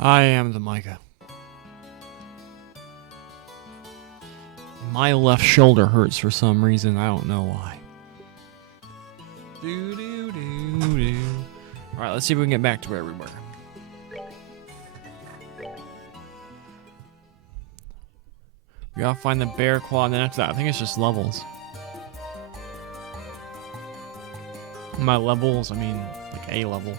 I am the Micah. My left shoulder hurts for some reason. I don't know why. Alright, let's see if we can get back to where we were. We gotta find the bear claw, and then after that, I think it's just levels. My levels, I mean, like A level.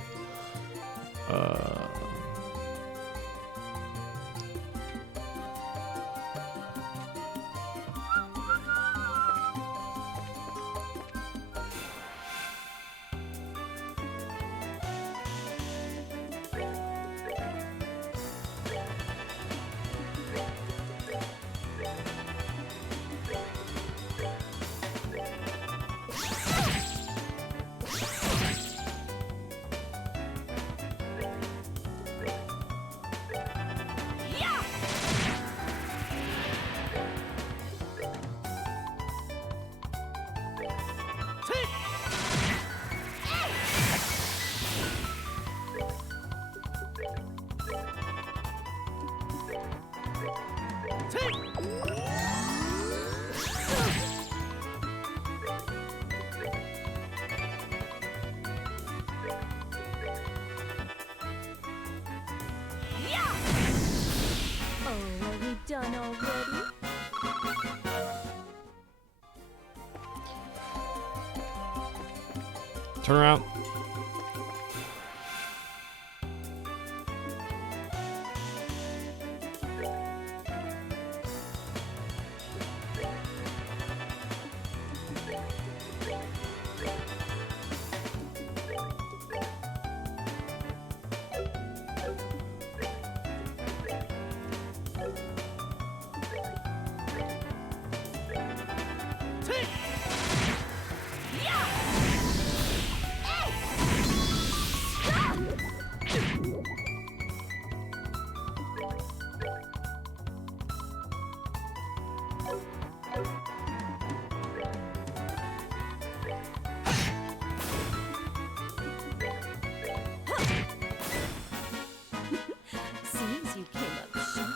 Done already? Turn around. Seems you came up short.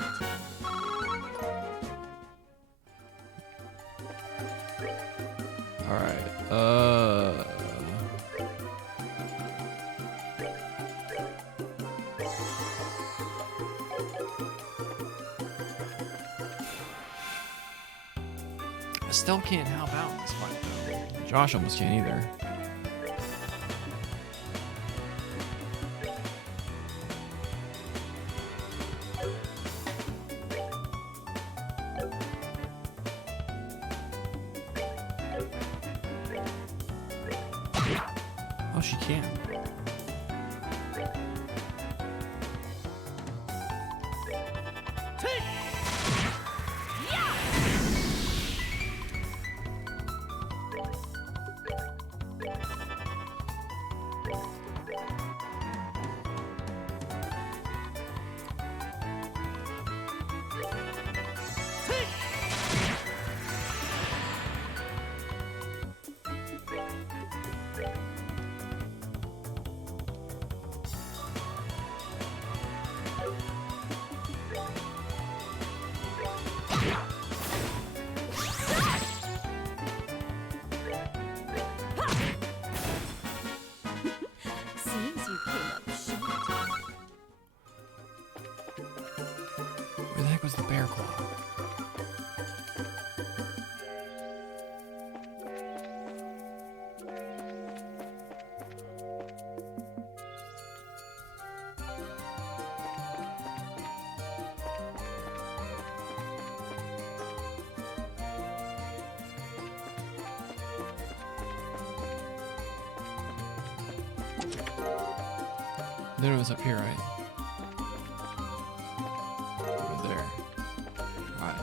All right. I still can't help out in this fight though. Josh almost can't either. Oh, she can. Seems you came up short. Where the heck was the bear claw? Then it was up here, right? Over there. Alright.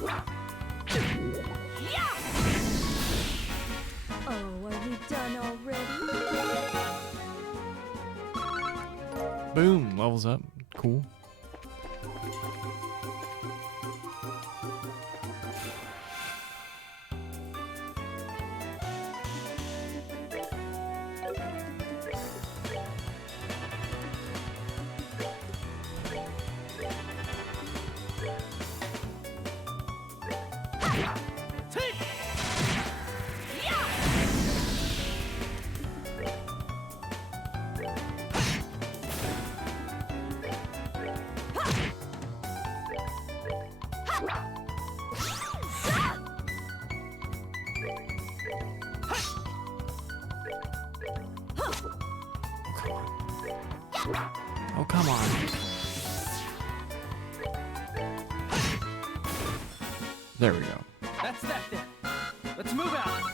Oh, are we done already? Boom, levels up. Cool. Oh, come on. There we go. That's that then. Let's move out.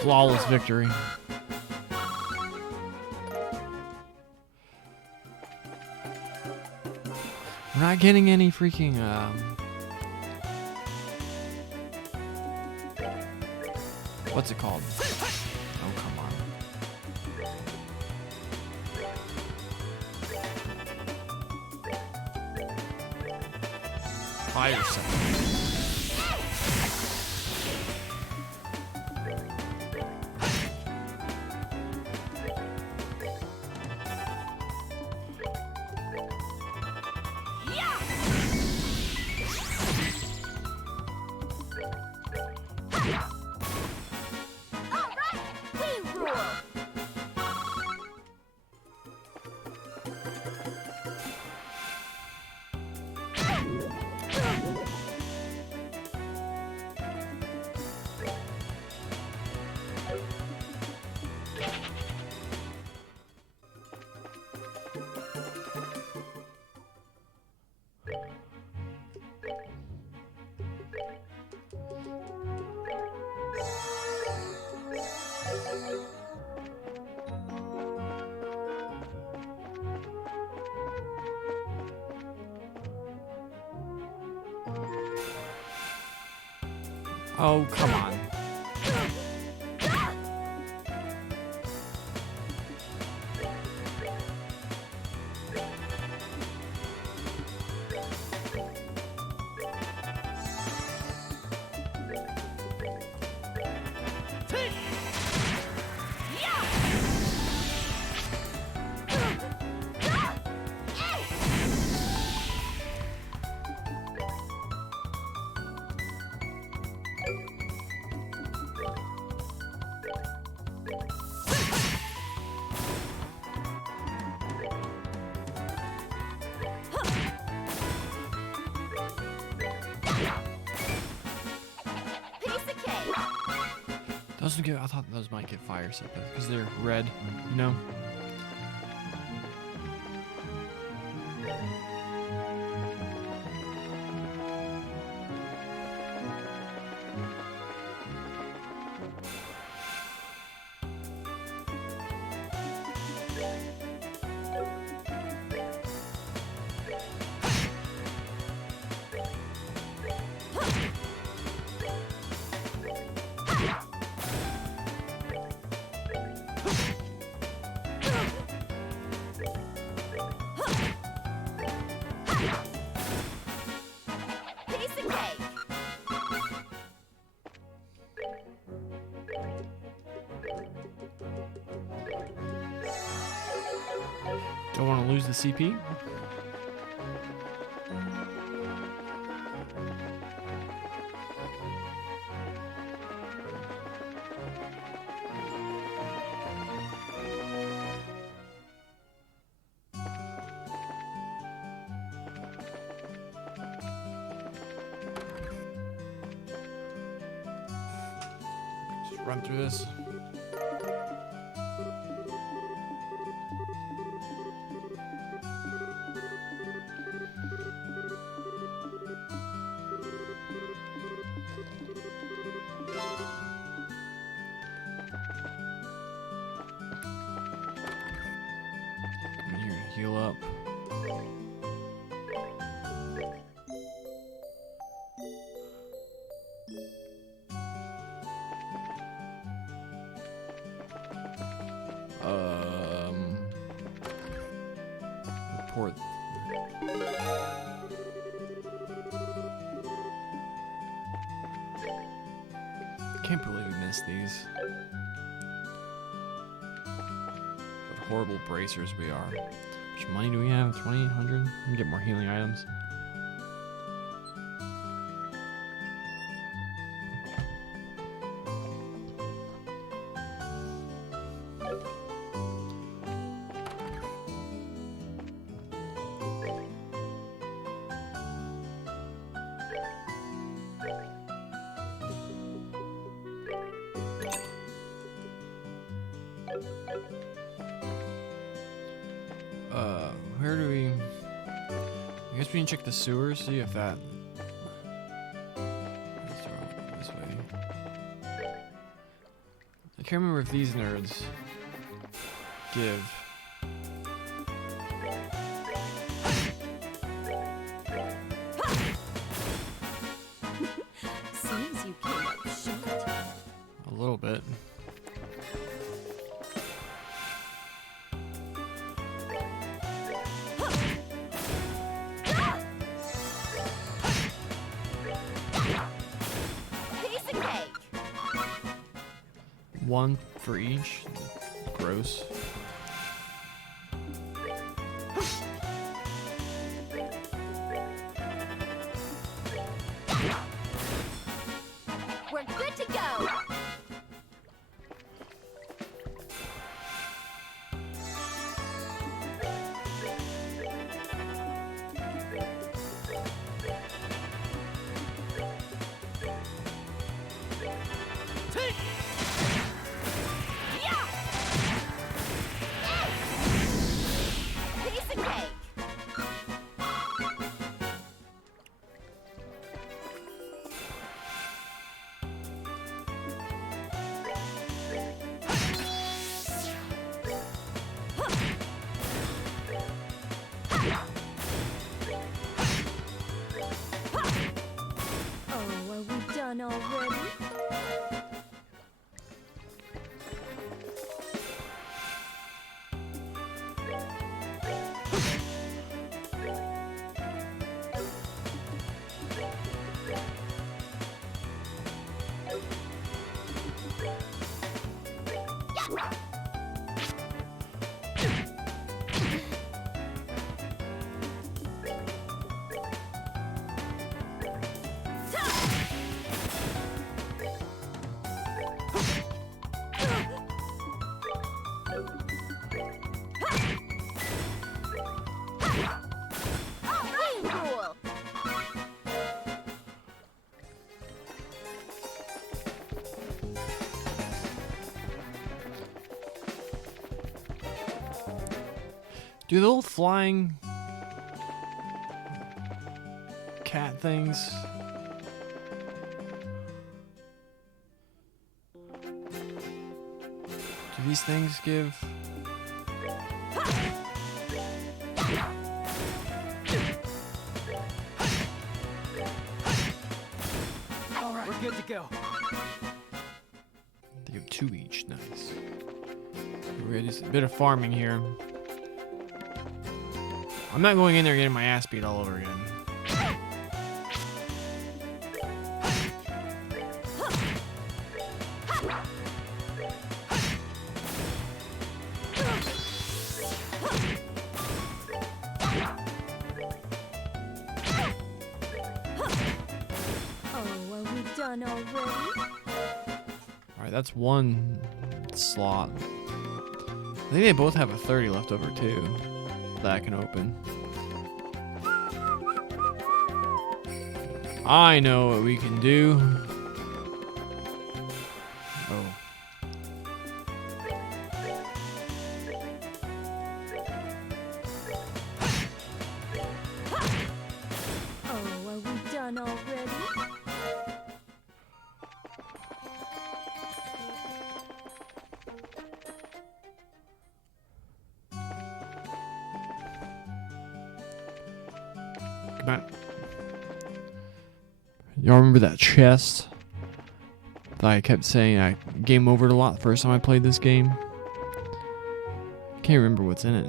Flawless victory. We're not getting any freaking what's it called? Oh, come on. Fire something. Oh, come on. Those would get, I thought those might get fire something because they're red, you know? Don't want to lose the CP. run through this. Come in here to heal up. Report. Can't believe we missed these. What horrible bracers we are. How much money do we have? 2,800? We can get more healing items. Where do we... I guess we can check the sewers, see if that... Let's go this way. I can't remember if these nerds give... Seems you came up short. A little bit. Piece of cake. One for each. Gross. We're good to go. Yeah. Piece of cake. Oh, are we done already? Cool. Do the little flying cat things do these things give All right, we're good to go. they give 2 each? Nice. We're gonna do a bit of farming here. I'm not going in there getting my ass beat all over again. Oh, are we done already? Alright, that's one slot. I think they both have a 30 left over too that I can open. I know what we can do. Oh. Come on. Y'all remember that chest that I kept saying I game overed a lot the first time I played this game? Can't remember what's in it.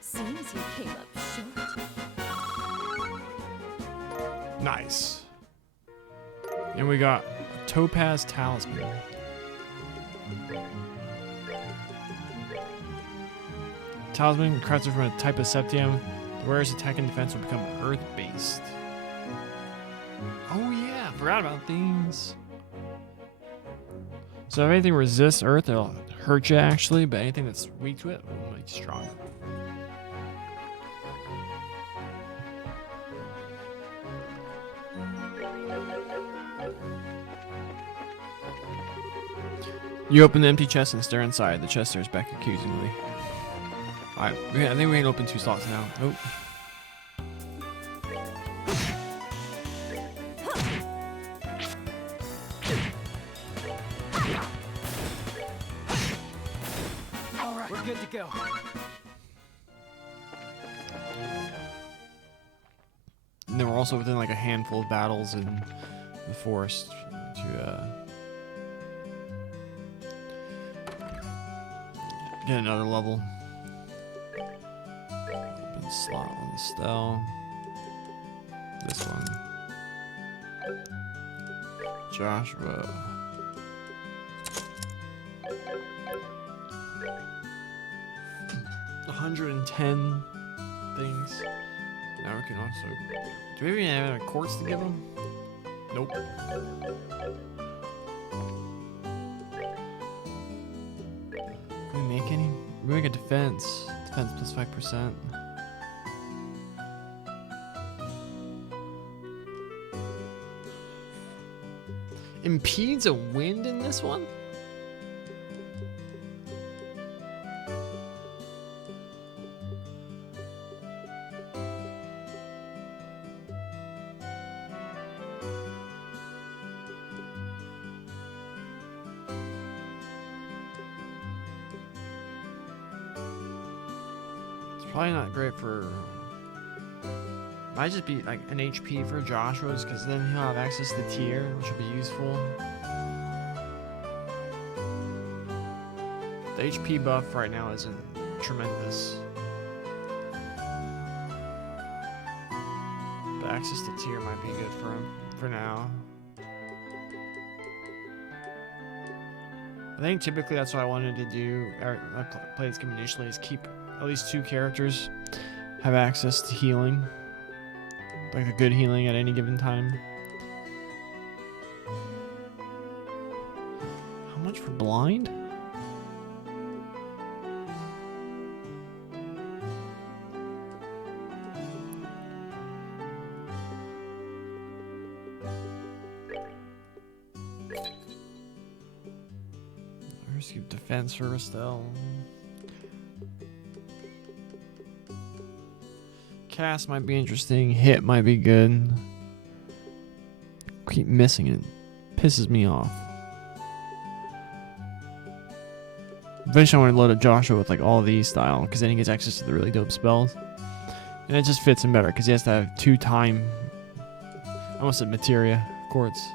Seems you came up short. Nice. And we got a Topaz Talisman. Talisman crafted from a type of Septium. The wearer's attack and defense will become Earth-based. Oh yeah, forgot about these. So if anything resists Earth, it'll hurt you actually, but anything that's weak to it will make you stronger. You open the empty chest and stare inside. The chest stares back accusingly. Alright, I think we can open 2 slots now. Oh. Alright, we're good to go. And then we're also within like a handful of battles in the forest to get another level. Open slot on the Stell. This one. Joshua. $110 things. Now we can also. Do we even have any quartz to give them? Nope. Can we make any? We make a defense. Defense plus 5%. Impedes a wind in this one? Probably not great for. Might just be like an HP for Joshua's, because then he'll have access to tier, which will be useful. The HP buff right now isn't tremendous. But access to tier might be good for him for now. I think typically that's what I wanted to do. I played this game initially, is keep at least 2 characters have access to healing. Like a good healing at any given time. How much for blind? Let's keep defense for Estelle. Cast might be interesting. Hit might be good. Keep missing it. Pisses me off. Eventually I want to load up Joshua with like all these style, because then he gets access to the really dope spells. And it just fits him better, because he has to have 2 time. I almost said materia quartz.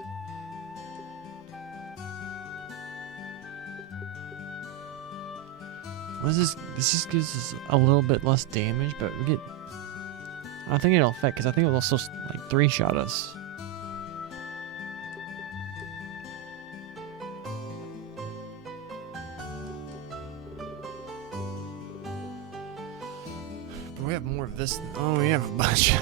What is this? This just gives us a little bit less damage, but we get. I think it'll affect, because I think it'll also like 3-shot us. But we have more of this. Oh, we have a bunch.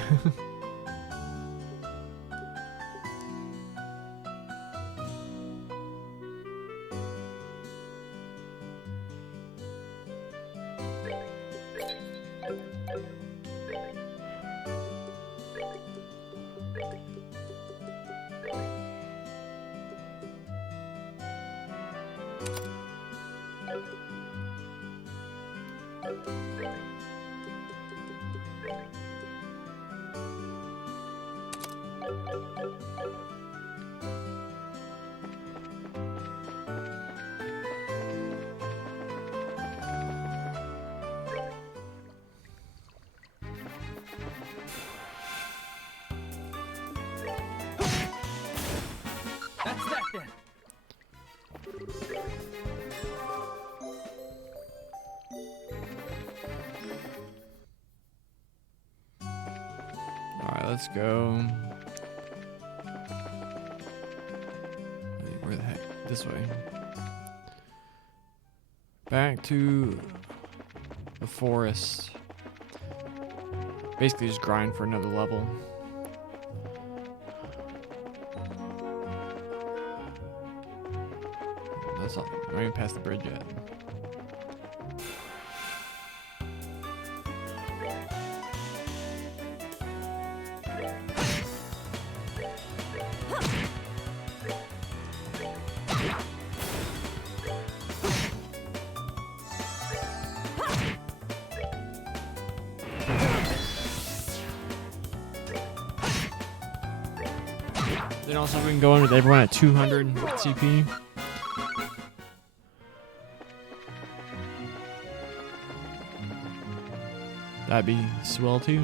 That's that then. Alright, let's go. Where the heck? This way. Back to the forest. Basically just grind for another level. That's not, I'm not even past the bridge yet. Then also we can go in with everyone at 200 CP. That'd be swell too.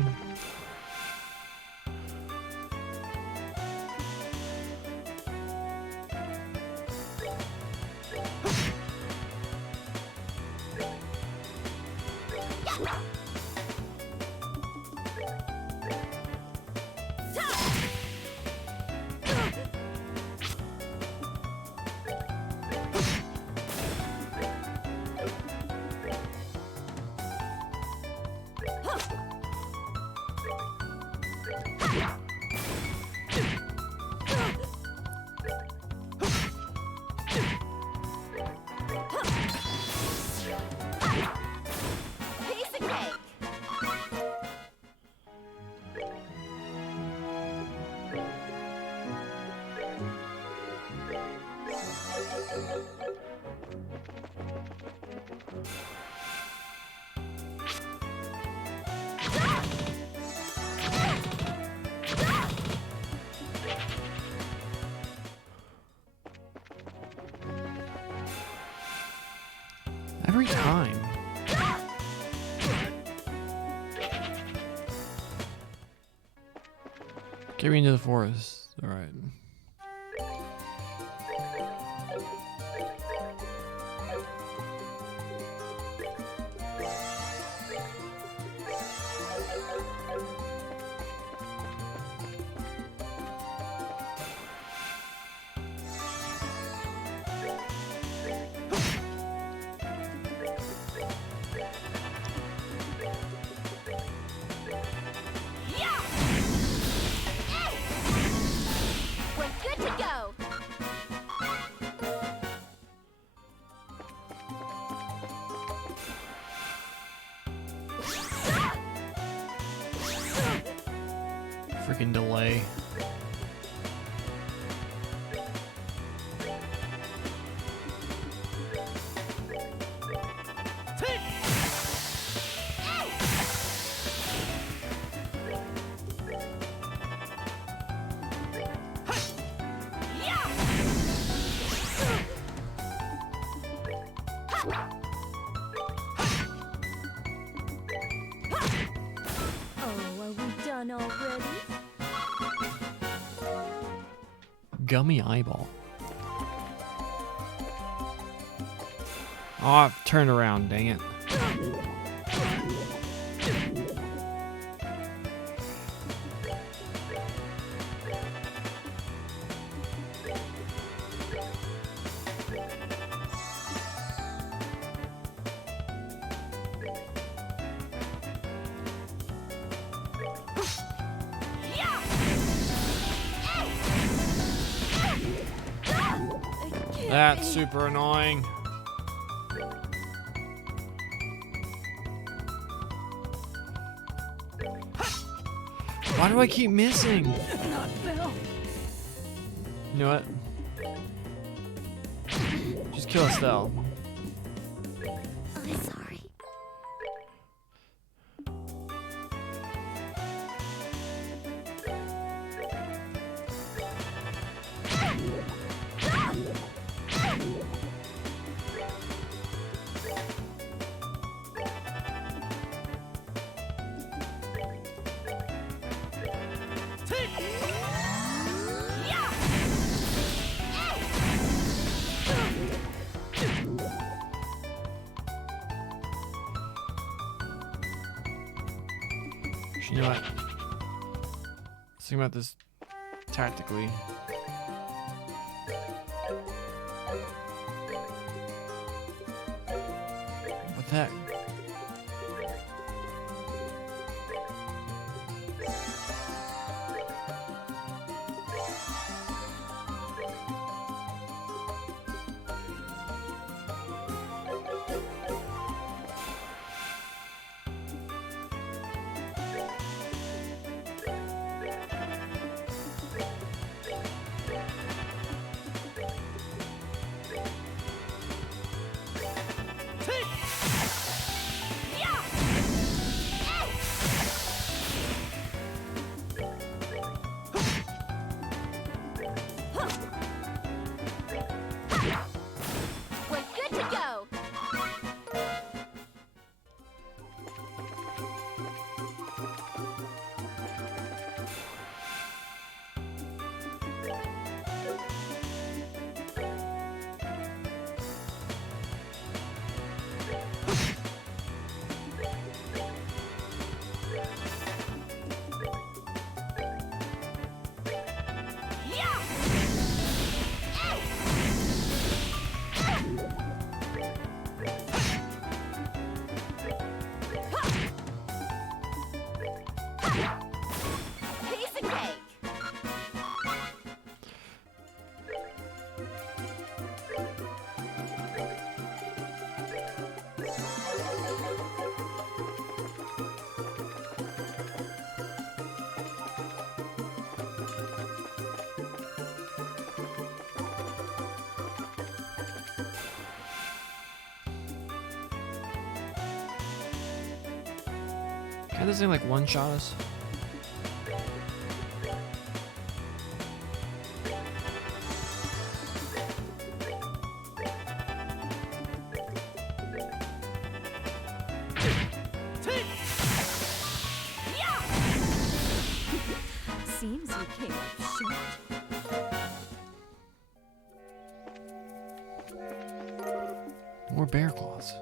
Every time. Carry me into the forest. All right. We're good to go. Freaking delay. Oh, are we done already? Gummy eyeball. Oh, I've turned around, dang it. That's super annoying. Why do I keep missing? Not Bill. You know what? Just kill Estelle. I'm sorry. You know what? Let's think about this tactically. What the heck? We're good to go. Piece of cake. Can't this thing like one shot us? Seems you More bear claws.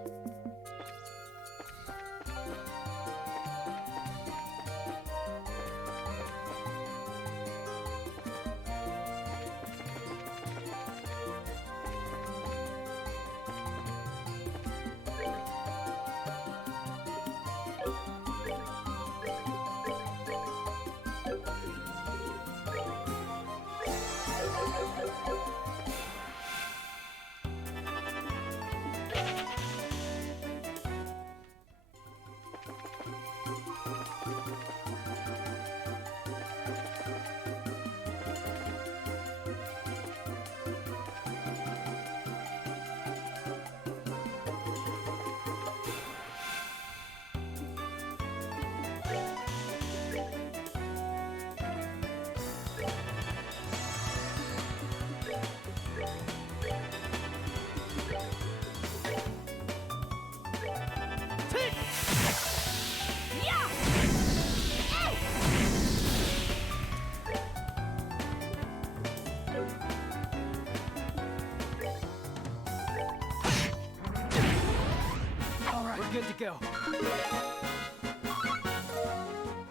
All right, we're good to go.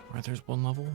Alright, there's one level.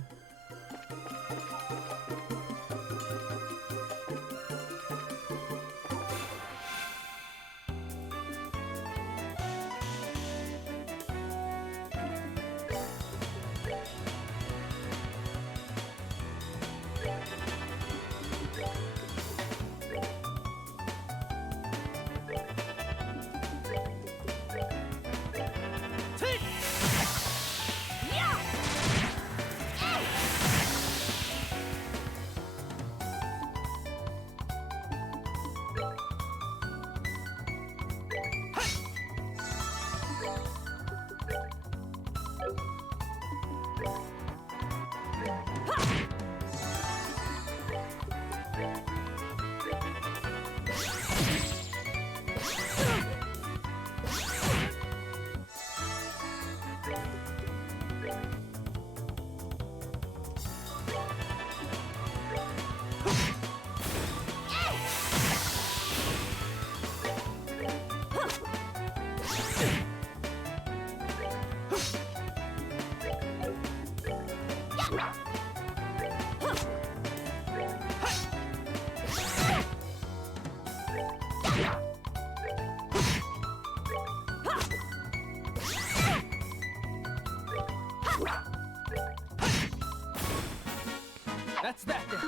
That's that then.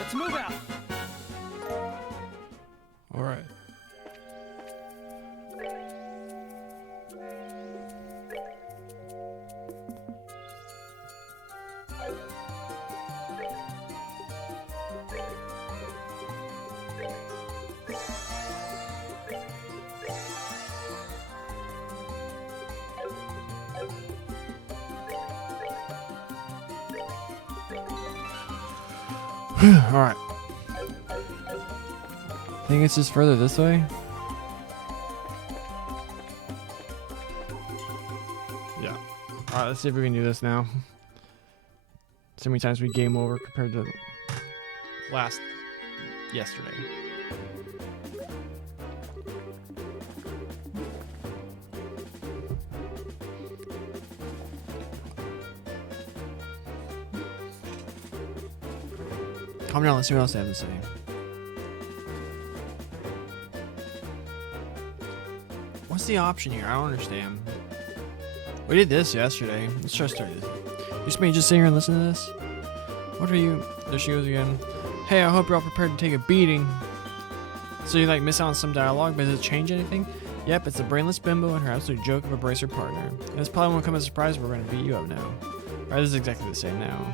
Let's move out. Alright. Alright. Think it's just further this way? Yeah. Alright, let's see if we can do this now. So many times we game over compared to yesterday. Calm down, let's see what else they have to say. What's the option here? I don't understand. We did this yesterday. Let's try to start this. Just me just sit here and listen to this? What are you? There she goes again. Hey, I hope you're all prepared to take a beating. So you like miss out on some dialogue, but does it change anything? Yep, it's a brainless bimbo and her absolute joke of a bracer partner. And this probably won't come as a surprise, but we're gonna beat you up now. Alright, this is exactly the same now.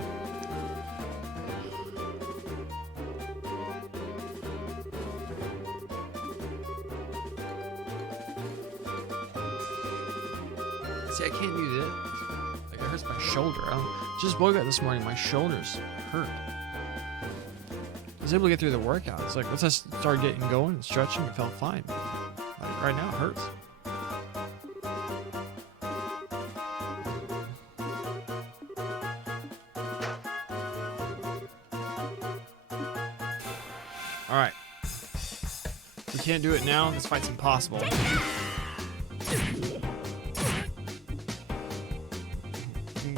See, I can't do this. Like, it hurts my shoulder. Just woke up this morning, my shoulders hurt. I was able to get through the workout. It's like, once I started getting going and stretching, it felt fine. Like, right now, it hurts. Alright. If we can't do it now, this fight's impossible.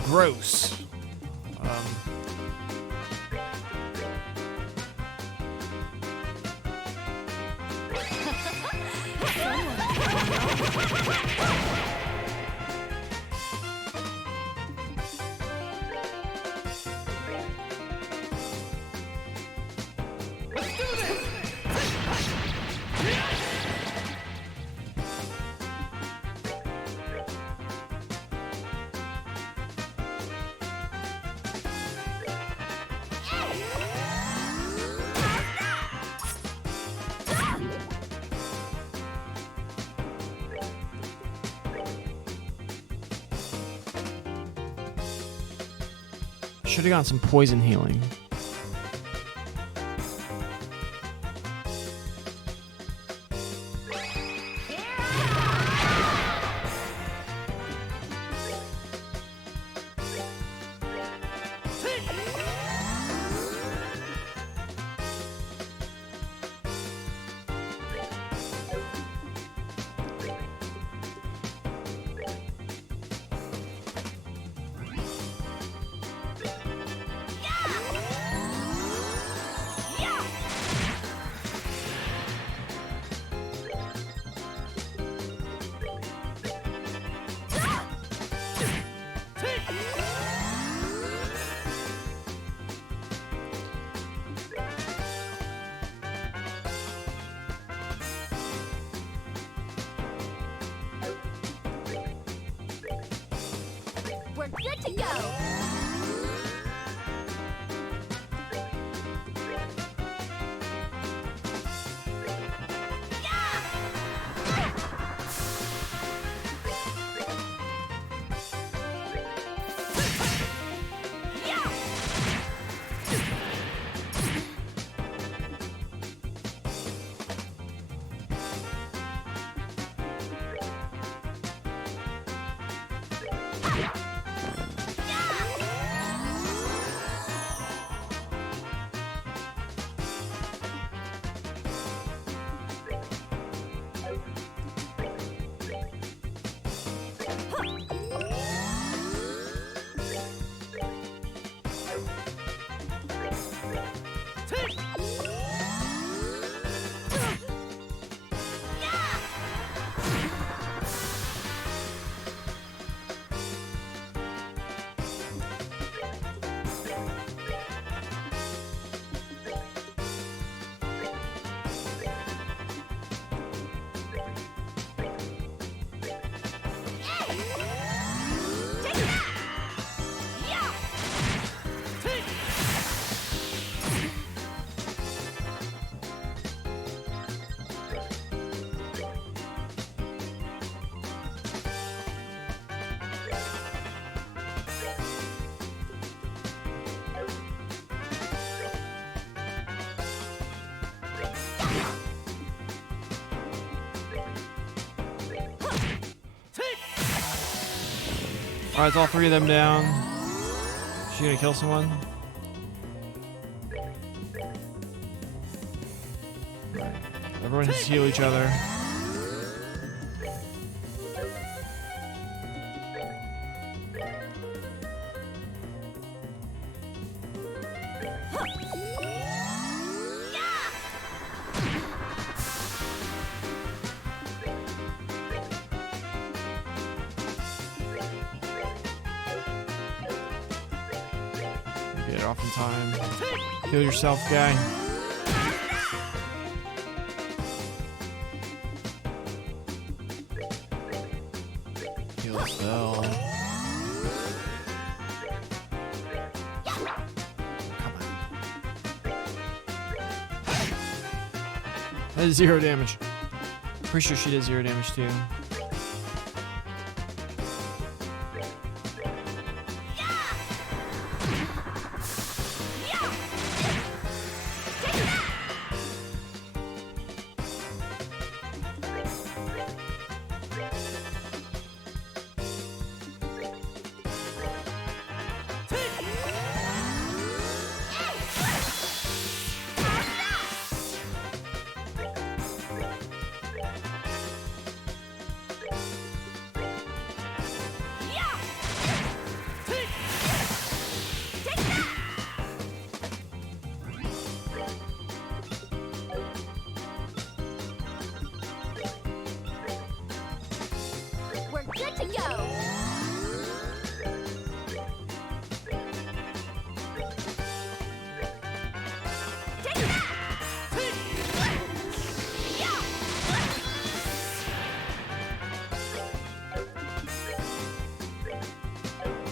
Gross. Should have gotten some poison healing. We're good to go. Alright, it's all three of them down. She gonna kill someone? Right. Everyone has to heal each other. Get it off in time. Heal yourself, guy. Heal a spell. Come on. That is 0 damage. Pretty sure she did 0 damage too.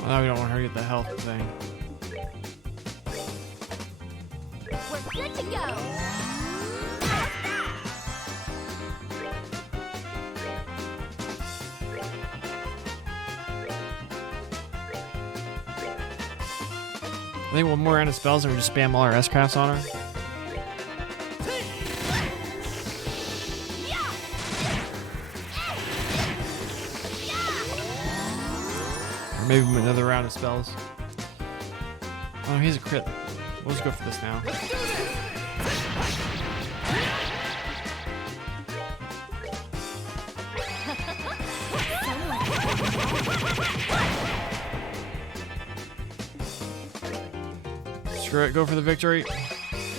Oh, now we don't want her to get the health thing. We're good to go. I think one more round of spells and we just spam all our S-crafts on her. Or maybe another round of spells. Oh, he's a crit. We'll just go for this now. Screw it, go for the victory.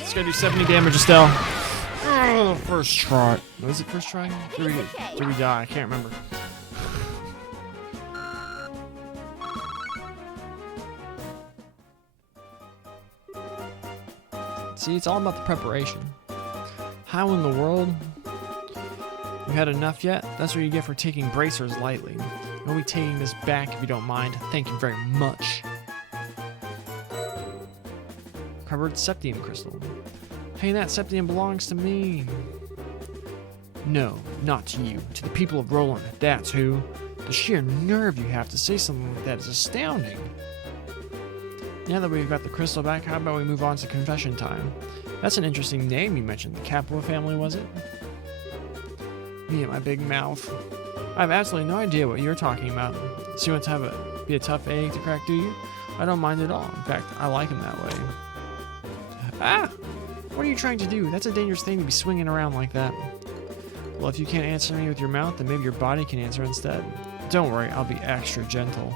It's gonna do 70 damage, Estelle. Oh, first try. Was it first try? Did we die? I can't remember. See, it's all about the preparation. How in the world? You had enough yet? That's what you get for taking bracers lightly. I'll be taking this back if you don't mind. Thank you very much. Covered septium crystal. Hey, that septium belongs to me. No, not to you. To the people of Roland. That's who. The sheer nerve you have to say something like that is astounding. Now that we've got the crystal back, how about we move on to confession time? That's an interesting name you mentioned. The Capua family, was it? Me and my big mouth. I have absolutely no idea what you're talking about. So you want to be a tough egg to crack, do you? I don't mind at all. In fact, I like him that way. Ah! What are you trying to do? That's a dangerous thing to be swinging around like that. Well, if you can't answer me with your mouth, then maybe your body can answer instead. Don't worry, I'll be extra gentle.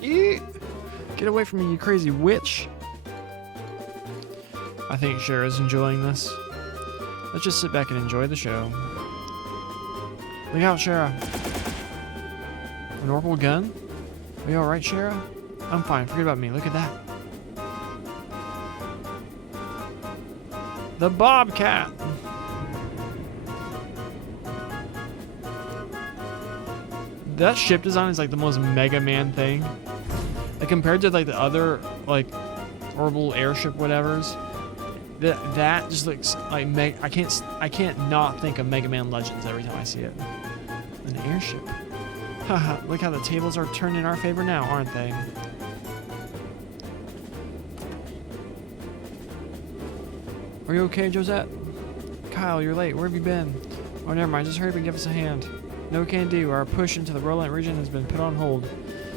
Eek! Get away from me, you crazy witch! I think Shara's enjoying this. Let's just sit back and enjoy the show. Look out, Shara. An orbital gun? Are you alright, Shara? I'm fine, forget about me, look at that. The Bobcat! That ship design is like the most Mega Man thing. Like compared to like the other like orbital airship whatevers, that just looks like I can't not think of Mega Man Legends every time I see it. An airship. Haha, look how the tables are turned in our favor now, aren't they? Are you okay, Josette? Kyle, you're late. Where have you been? Oh, never mind. Just hurry up and give us a hand. No can do. Our push into the Roland region has been put on hold.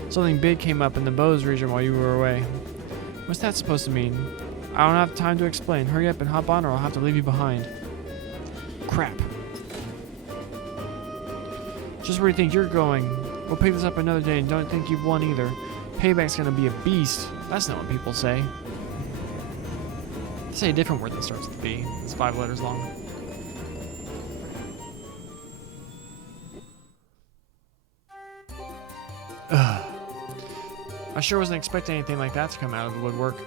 Something big came up in the Bose region while you were away. What's that supposed to mean? I don't have time to explain. Hurry up and hop on or I'll have to leave you behind. Crap. Just where you think you're going. We'll pick this up another day and don't think you've won either. Payback's gonna be a beast. That's not what people say. They say a different word that starts with B. It's 5 letters long. I sure wasn't expecting anything like that to come out of the woodwork.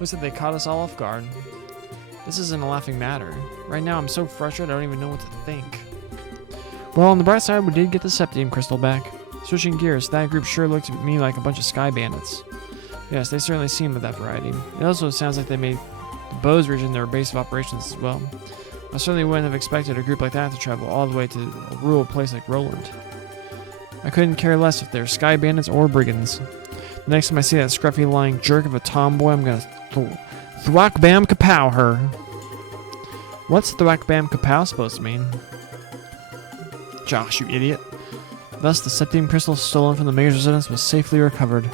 Looks like they caught us all off guard. This isn't a laughing matter. Right now I'm so frustrated I don't even know what to think. Well, on the bright side, we did get the septium crystal back. Switching gears, that group sure looked at me like a bunch of sky bandits. Yes, they certainly seem of that variety. It also sounds like they made the Bose region their base of operations as well. I certainly wouldn't have expected a group like that to travel all the way to a rural place like Roland. I couldn't care less if they're sky bandits or brigands. The next time I see that scruffy lying jerk of a tomboy, I'm gonna thwack bam kapow her. What's thwack bam kapow supposed to mean? Josh, you idiot. Thus, the septium crystal stolen from the mayor's residence was safely recovered.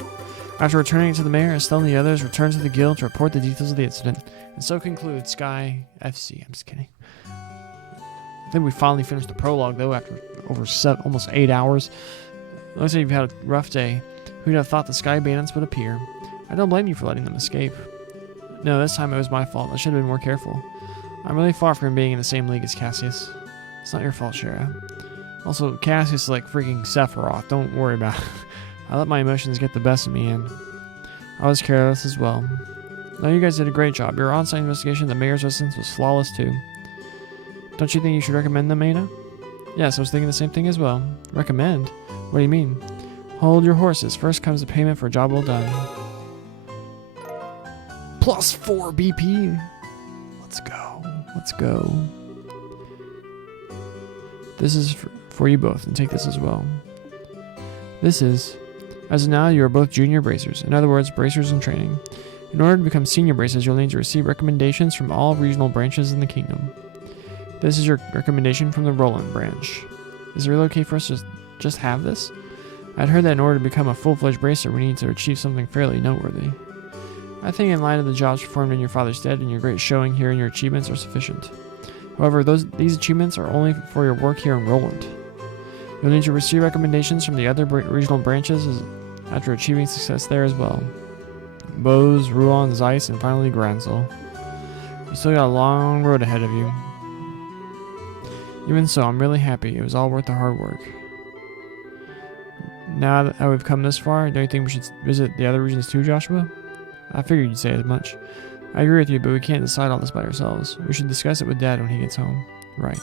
After returning it to the mayor, Estelle and the others returned to the guild to report the details of the incident. And so concludes Sky FC. I'm just kidding. I think we finally finished the prologue, though, after over almost 8 hours. Looks like you've had a rough day. Who'd have thought the Sky Bandits would appear? I don't blame you for letting them escape. No, this time it was my fault. I should have been more careful. I'm really far from being in the same league as Cassius. It's not your fault, Shara. Also, Cassius is like freaking Sephiroth. Don't worry about it. I let my emotions get the best of me, and I was careless as well. No, you guys did a great job. Your on-site investigation of the mayor's residence was flawless, too. Don't you think you should recommend them, Ada? Yes, I was thinking the same thing as well. Recommend? What do you mean? Hold your horses. First comes the payment for a job well done. Plus 4 BP. Let's go. Let's go. This is for you both, and take this as well. This is, as of now, you are both junior bracers. In other words, bracers in training. In order to become senior bracers, you'll need to receive recommendations from all regional branches in the kingdom. This is your recommendation from the Roland branch. Is it really okay for us to just have this? I'd heard that in order to become a full-fledged bracer, we need to achieve something fairly noteworthy. I think in light of the jobs performed in your father's stead and your great showing here and your achievements are sufficient. However, these achievements are only for your work here in Roland. You'll need to receive recommendations from the other regional branches after achieving success there as well. Bose, Rouen, Zeiss, and finally Gransel. You still got a long road ahead of you. Even so, I'm really happy. It was all worth the hard work. Now that we've come this far, don't you think we should visit the other regions too, Joshua? I figured you'd say as much. I agree with you, but we can't decide all this by ourselves. We should discuss it with Dad when he gets home. Right.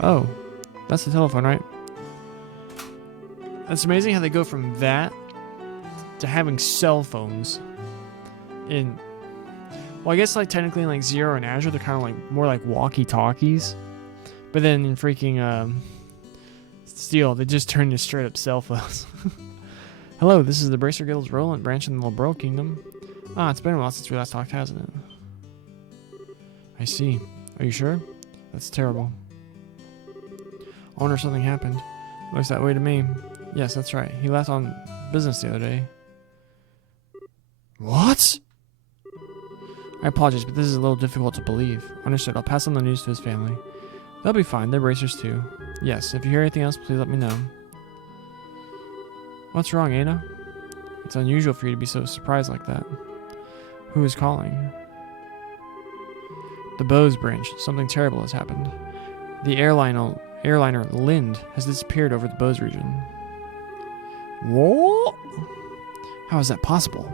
Oh, that's the telephone, right? It's amazing how they go from that to having cell phones in... Well, I guess like technically in like Zero and Azure, they're kind of like more like walkie-talkies. But then in freaking Steel, they just turn into straight up cell phones. Hello, this is the Bracer Guild's Roland branch in the Lebreau Kingdom. Ah, it's been a while since we last talked, hasn't it? I see. Are you sure? That's terrible. I wonder if something happened. Looks that way to me. Yes, that's right. He left on business the other day. What? I apologize, but this is a little difficult to believe. Understood. I'll pass on the news to his family. They'll be fine. They're bracers too. Yes, if you hear anything else, please let me know. What's wrong, Anna? It's unusual for you to be so surprised like that. Who is calling? The Bose branch. Something terrible has happened. The airliner Lind has disappeared over the Bose region. What? How is that possible?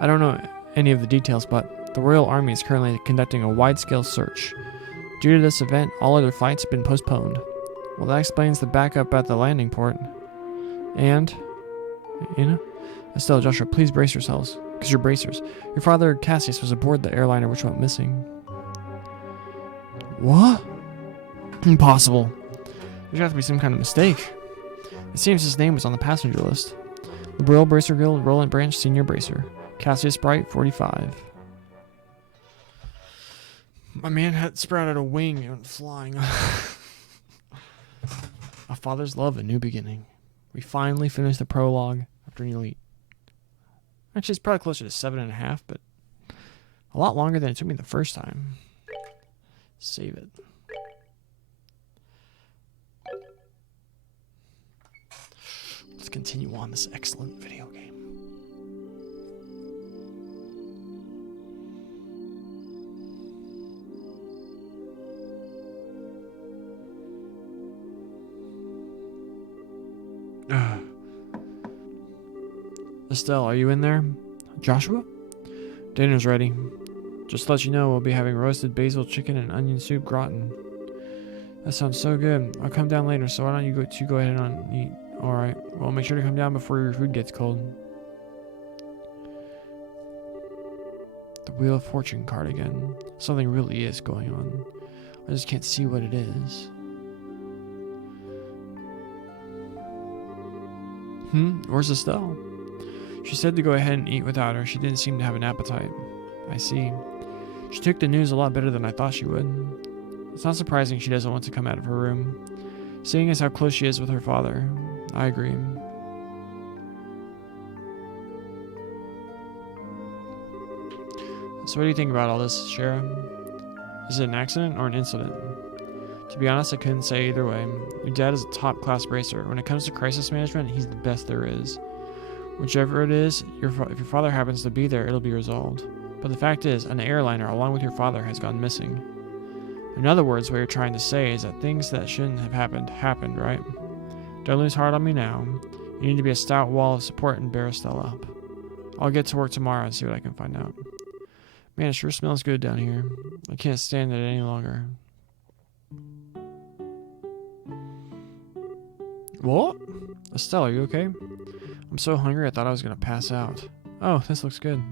I don't know any of the details, but the Royal Army is currently conducting a wide-scale search. Due to this event, all other flights have been postponed. Well, that explains the backup at the landing port. And... Anna? Estelle, Joshua, please brace yourselves, because you're bracers. Your father, Cassius, was aboard the airliner which went missing. What? Impossible. There's got to be some kind of mistake. It seems his name was on the passenger list. The Royal Bracer Guild, Roland Branch, Senior Bracer. Cassius Bright, 45. My man had sprouted a wing and went flying. A father's love, a new beginning. We finally finished the prologue after nearly... Actually, it's probably closer to 7.5, but a lot longer than it took me the first time. Save it. Let's continue on this excellent video game. Estelle, are you in there? Joshua? Dinner's ready. Just to let you know, we'll be having roasted basil chicken and onion soup gratin. That sounds so good. I'll come down later, so why don't you go ahead and eat? Alright, well, make sure to come down before your food gets cold. The Wheel of Fortune card again. Something really is going on. I just can't see what it is. Where's Estelle? She said to go ahead and eat without her. She didn't seem to have an appetite. I see. She took the news a lot better than I thought she would. It's not surprising she doesn't want to come out of her room. Seeing as how close she is with her father. I agree. So what do you think about all this, Shara? Is it an accident or an incident? To be honest, I couldn't say either way. Your dad is a top-class bracer. When it comes to crisis management, he's the best there is. Whichever it is, if your father happens to be there, it'll be resolved. But the fact is, an airliner, along with your father, has gone missing. In other words, what you're trying to say is that things that shouldn't have happened, right? Don't lose heart on me now. You need to be a stout wall of support and bear Estelle up. I'll get to work tomorrow and see what I can find out. Man, it sure smells good down here. I can't stand it any longer. What? Estelle, are you okay? I'm so hungry I thought I was gonna pass out. Oh, this looks good.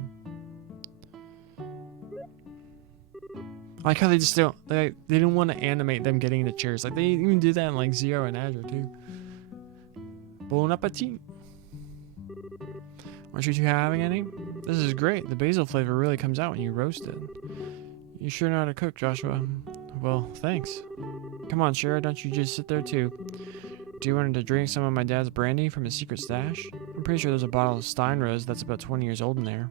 I like how they just don't, they didn't want to animate them getting the chairs. Like, they even did that in, like, Zero and Azure, too. Bon appetit. Aren't you two having any? This is great. The basil flavor really comes out when you roast it. You sure know how to cook, Joshua. Well, thanks. Come on, Shara, don't you just sit there, too. Do you want to drink some of my dad's brandy from his secret stash? I'm pretty sure there's a bottle of Steinrose that's about 20 years old in there.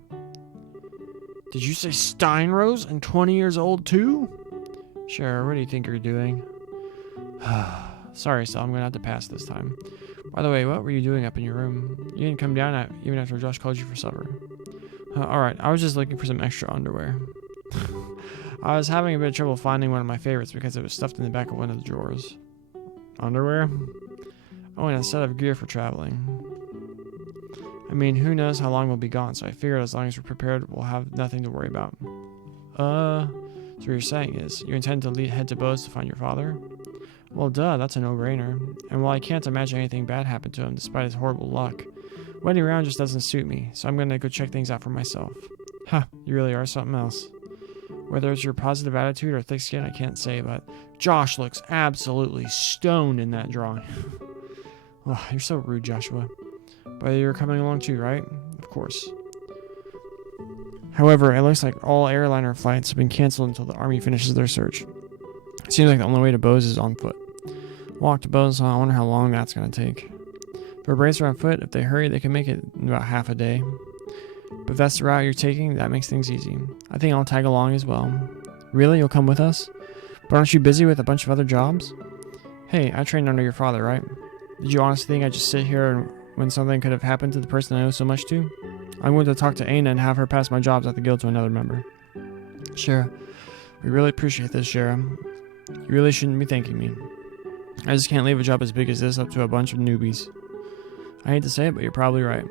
Did you say Steinrose and 20 years old too? Sure, what do you think you're doing? Sorry, Sal, I'm gonna have to pass this time. By the way, what were you doing up in your room? You didn't come down even after Josh called you for supper. Alright, I was just looking for some extra underwear. I was having a bit of trouble finding one of my favorites because it was stuffed in the back of one of the drawers. Underwear? Oh, and a set of gear for traveling. I mean, who knows how long we'll be gone, so I figured as long as we're prepared, we'll have nothing to worry about. So what you're saying is, you intend to head to Bose to find your father? Well, duh, that's a no-brainer. And while I can't imagine anything bad happened to him despite his horrible luck, waiting around just doesn't suit me, so I'm gonna go check things out for myself. Ha, you really are something else. Whether it's your positive attitude or thick skin, I can't say, but Josh looks absolutely stoned in that drawing. Oh, you're so rude, Joshua. But you're coming along too, right? Of course. However, it looks like all airliner flights have been canceled until the Army finishes their search. It seems like the only way to Bose is on foot. Walk to Bose, I wonder how long that's going to take. For a racer on foot, if they hurry, they can make it in about half a day. But if that's the route you're taking, that makes things easy. I think I'll tag along as well. Really? You'll come with us? But aren't you busy with a bunch of other jobs? Hey, I trained under your father, right? Did you honestly think I'd just sit here and when something could have happened to the person I owe so much to? I'm going to talk to Aina and have her pass my jobs at the guild to another member. Shara, we really appreciate this, Shara. You really shouldn't be thanking me. I just can't leave a job as big as this up to a bunch of newbies. I hate to say it, but you're probably right.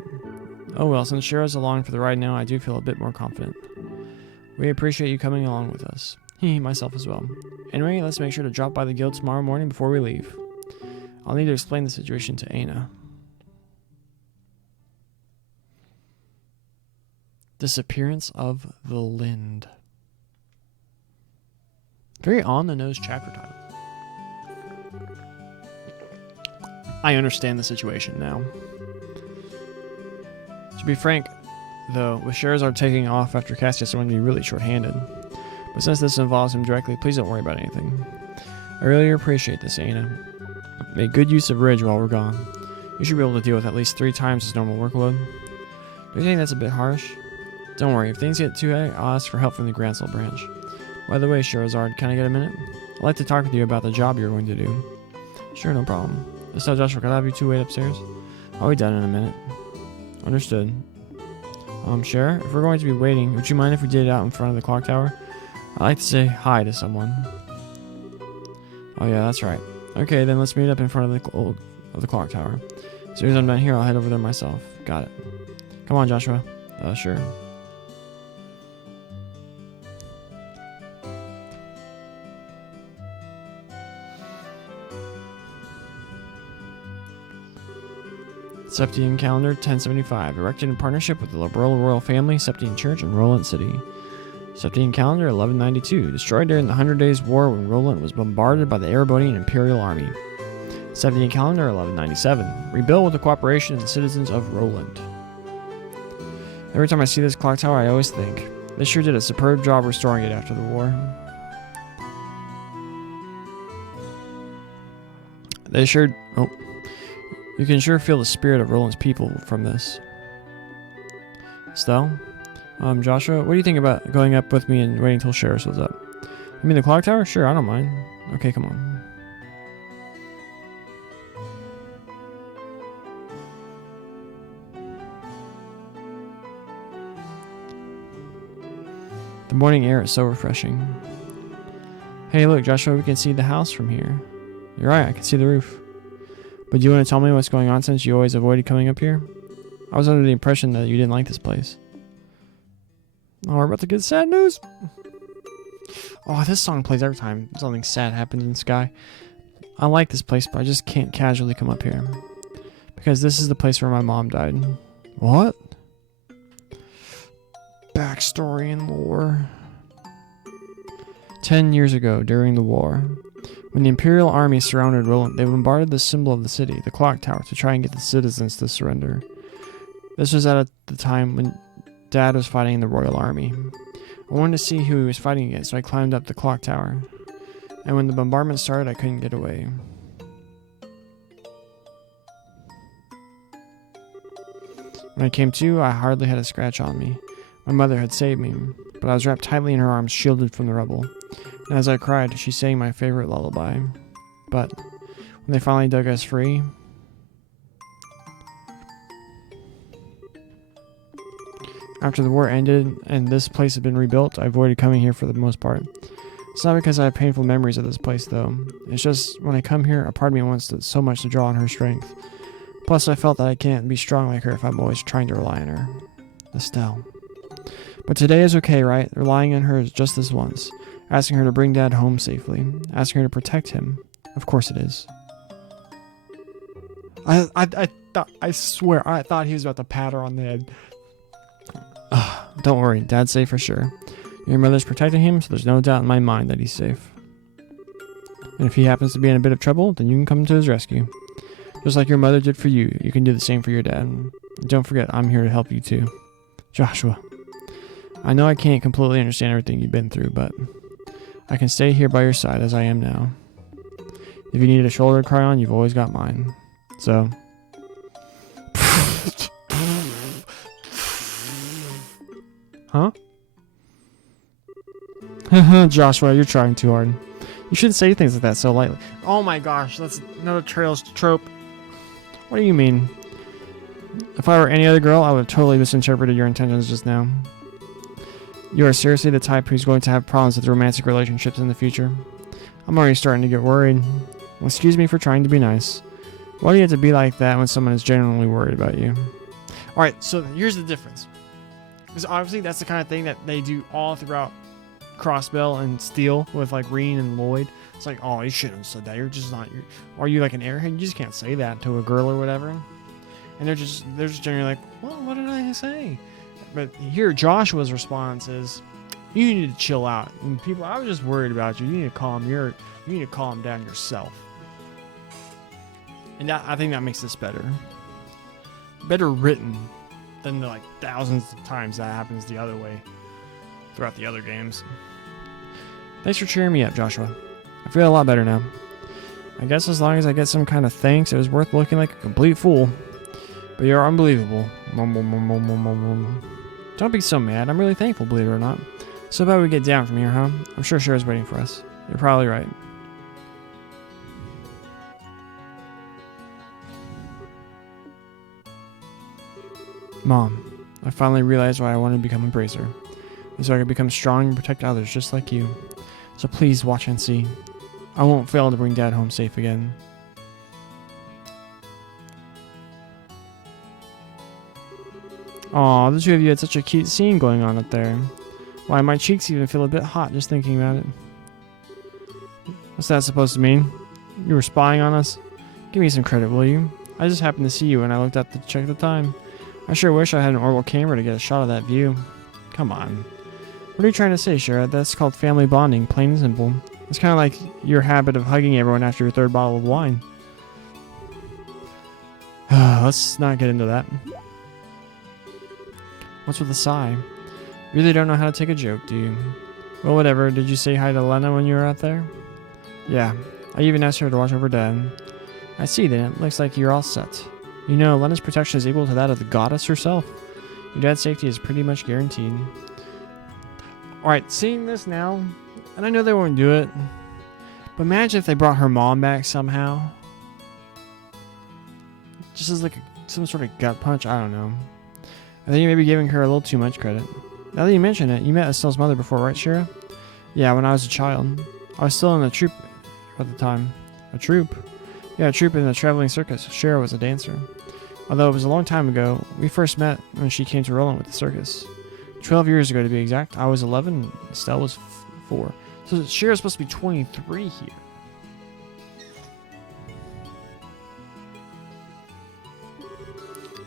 Oh well, since Shara's along for the ride now, I do feel a bit more confident. We appreciate you coming along with us. Myself as well. Anyway, let's make sure to drop by the guild tomorrow morning before we leave. I'll need to explain the situation to Aina. Disappearance of the Lind. Very on-the-nose chapter title. I understand the situation now. To be frank, though, with Sherazard taking off after Cassius, I'm going to be really short-handed. But since this involves him directly, please don't worry about anything. I really appreciate this, Aina. Make good use of Ridge while we're gone. You should be able to deal with at least 3 times his normal workload. Do you think that's a bit harsh? Don't worry, if things get too hectic, I'll ask for help from the Gransel branch. By the way, Sherazard, can I get a minute? I'd like to talk with you about the job you're going to do. Sure, no problem. Just tell Joshua, can I have you 2 wait upstairs? I'll be done in a minute. Understood. Shara, if we're going to be waiting, would you mind if we did it out in front of the clock tower? I'd like to say hi to someone. Oh yeah, that's right. Okay, then let's meet up in front of the clock tower. As soon as I'm done here, I'll head over there myself. Got it. Come on, Joshua. Sure. Septian Calendar 1075, erected in partnership with the Liberal Royal Family, Septian Church, in Roland City. Septian Calendar 1192, destroyed during the 100 Days' War when Roland was bombarded by the Erebonian Imperial Army. Septian Calendar 1197, rebuilt with the cooperation of the citizens of Roland. Every time I see this clock tower, I always think, they sure did a superb job restoring it after the war. They sure... Oh. You can sure feel the spirit of Roland's people from this. Estelle? Joshua, what do you think about going up with me and waiting till Sheriff was up? You mean the clock tower? Sure, I don't mind. Okay, come on. The morning air is so refreshing. Hey, look, Joshua, we can see the house from here. You're right, I can see the roof. But do you want to tell me what's going on since you always avoided coming up here? I was under the impression that you didn't like this place. Oh, we're about to get sad news. Oh, this song plays every time something sad happens in Sky. I like this place, but I just can't casually come up here. Because this is the place where my mom died. What? Backstory and lore. 10 years ago, during the war, when the Imperial Army surrounded Roland, they bombarded the symbol of the city, the clock tower, to try and get the citizens to surrender. This was at the time when Dad was fighting in the Royal Army. I wanted to see who he was fighting against, so I climbed up the clock tower. And when the bombardment started, I couldn't get away. When I came to, I hardly had a scratch on me. My mother had saved me, but I was wrapped tightly in her arms, shielded from the rubble. And as I cried, she sang my favorite lullaby. But when they finally dug us free, after the war ended and this place had been rebuilt, I avoided coming here for the most part. It's not because I have painful memories of this place, though. It's just when I come here, a part of me wants so much to draw on her strength. Plus, I felt that I can't be strong like her if I'm always trying to rely on her. Estelle. But today is okay, right? Relying on her is just this once. Asking her to bring Dad home safely. Asking her to protect him. Of course it is. I swear, I thought he was about to pat her on the head. Don't worry, Dad's safe for sure. Your mother's protecting him, so there's no doubt in my mind that he's safe. And if he happens to be in a bit of trouble, then you can come to his rescue. Just like your mother did for you, you can do the same for your dad. And don't forget, I'm here to help you too. Joshua. I know I can't completely understand everything you've been through, but I can stay here by your side as I am now. If you need a shoulder to cry on, you've always got mine. So... Huh? Joshua, you're trying too hard. You shouldn't say things like that so lightly. Oh my gosh, that's another Trails trope. What do you mean? If I were any other girl, I would have totally misinterpreted your intentions just now. You are seriously the type who's going to have problems with romantic relationships in the future. I'm already starting to get worried. Well, excuse me for trying to be nice. Why do you have to be like that when someone is genuinely worried about you? Alright, so here's the difference. Because obviously that's the kind of thing that they do all throughout Crossbell and Steel with like Reen and Lloyd. It's like, oh, you shouldn't have said that. You're just not. Are you like an airhead? You just can't say that to a girl or whatever. And they're just generally like, well, what did I say? But here, Joshua's response is, you need to chill out. And people, I was just worried about you. You need to calm down yourself. And I think that makes this better written than the like thousands of times that happens the other way throughout the other games. Thanks for cheering me up, Joshua. I feel a lot better now. I guess as long as I get some kind of thanks, it was worth looking like a complete fool. But you're unbelievable. Don't be so mad. I'm really thankful, believe it or not. So about we get down from here, huh? I'm sure Shara's waiting for us. You're probably right. Mom, I finally realized why I wanted to become a bracer. So I could become strong and protect others just like you. So please watch and see. I won't fail to bring Dad home safe again. Aw, the two of you had such a cute scene going on up there. Why, my cheeks even feel a bit hot just thinking about it. What's that supposed to mean? You were spying on us? Give me some credit, will you? I just happened to see you when I looked up to check the time. I sure wish I had an orbital camera to get a shot of that view. Come on. What are you trying to say, Shara? That's called family bonding, plain and simple. It's kind of like your habit of hugging everyone after your third bottle of wine. Let's not get into that. What's with the sigh? You really don't know how to take a joke, do you? Well, whatever. Did you say hi to Lena when you were out there? Yeah. I even asked her to watch over Dad. I see then. It looks like you're all set. You know, Lena's protection is equal to that of the goddess herself. Your dad's safety is pretty much guaranteed. Alright, seeing this now, and I know they won't do it, but imagine if they brought her mom back somehow. Just as like some sort of gut punch, I don't know. I think you may be giving her a little too much credit. Now that you mention it, you met Estelle's mother before, right, Shara? Yeah, when I was a child. I was still in the troupe at the time. A troupe? Yeah, a troupe in the traveling circus. Shara was a dancer. Although it was a long time ago, we first met when she came to Roland with the circus. 12 years ago to be exact. I was 11, Estelle was 4. So Shara's supposed to be 23 here.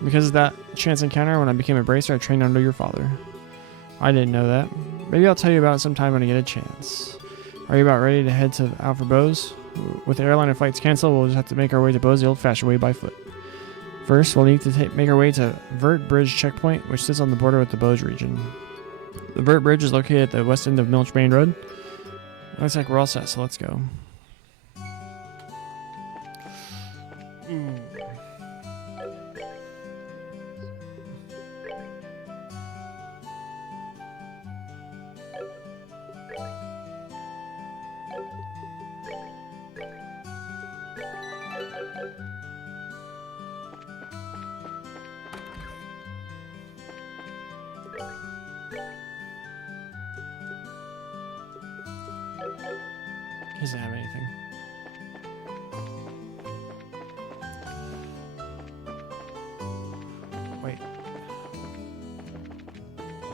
Because of that chance encounter when I became a bracer, I trained under your father. I didn't know that. Maybe I'll tell you about it sometime when I get a chance. Are you about ready to head out for Bose? With the airliner flights canceled, we'll just have to make our way to Bose the old-fashioned way by foot. First, we'll need to make our way to Vert Bridge checkpoint, which sits on the border with the Bose region. The Vert Bridge is located at the west end of Milch Main Road. Looks like we're all set, so let's go. He doesn't have anything. Wait.